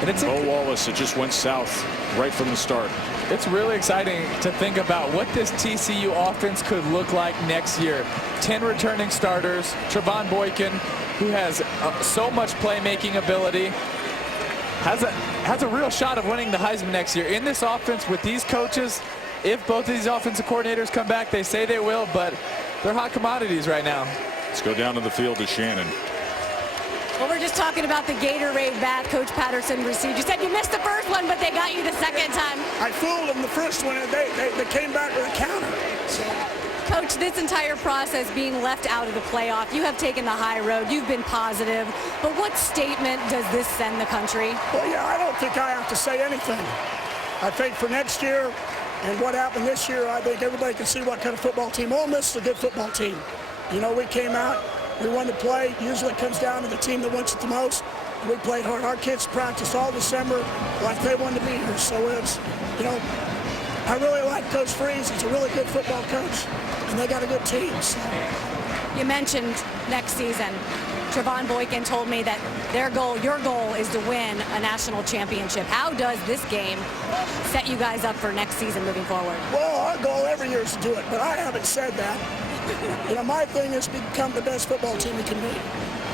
And it's Bo Wallace, it just went south right from the start. It's really exciting to think about what this TCU offense could look like next year. 10 returning starters, Trevon Boykin, who has so much playmaking ability, has a real shot of winning the Heisman next year. In this offense with these coaches, if both of these offensive coordinators come back, they say they will, but they're hot commodities right now. Let's go down to the field to Shannon. Well, we're just talking about the Gatorade bat Coach Patterson received. You said you missed the first one, but they got you the second time. I fooled them the first one, and they came back with a counter. So. Coach, this entire process being left out of the playoff, you have taken the high road. You've been positive. But what statement does this send the country? Well, yeah, I don't think I have to say anything. I think for next year and what happened this year, I think everybody can see what kind of football team. Ole Miss is a good football team. You know, we came out. We wanted to play. Usually it comes down to the team that wants it the most. We played hard. Our kids practiced all December like they wanted to be here. So it's, you know, I really like Coach Freeze. He's a really good football coach, and they got a good team. So. You mentioned next season. Trevon Boykin told me that their goal, your goal, is to win a national championship. How does this game set you guys up for next season moving forward? Well, our goal every year is to do it, but I haven't said that. You know, my thing is to become the best football team we can be.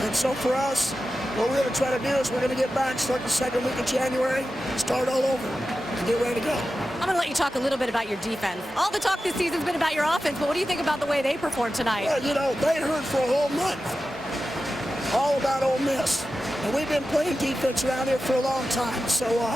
And so for us, what we're going to try to do is we're going to get back, start the second week of January, start all over, and get ready to go. I'm going to let you talk a little bit about your defense. All the talk this season has been about your offense, but what do you think about the way they performed tonight? Well, you know, they heard for a whole month all about Ole Miss. And we've been playing defense around here for a long time. So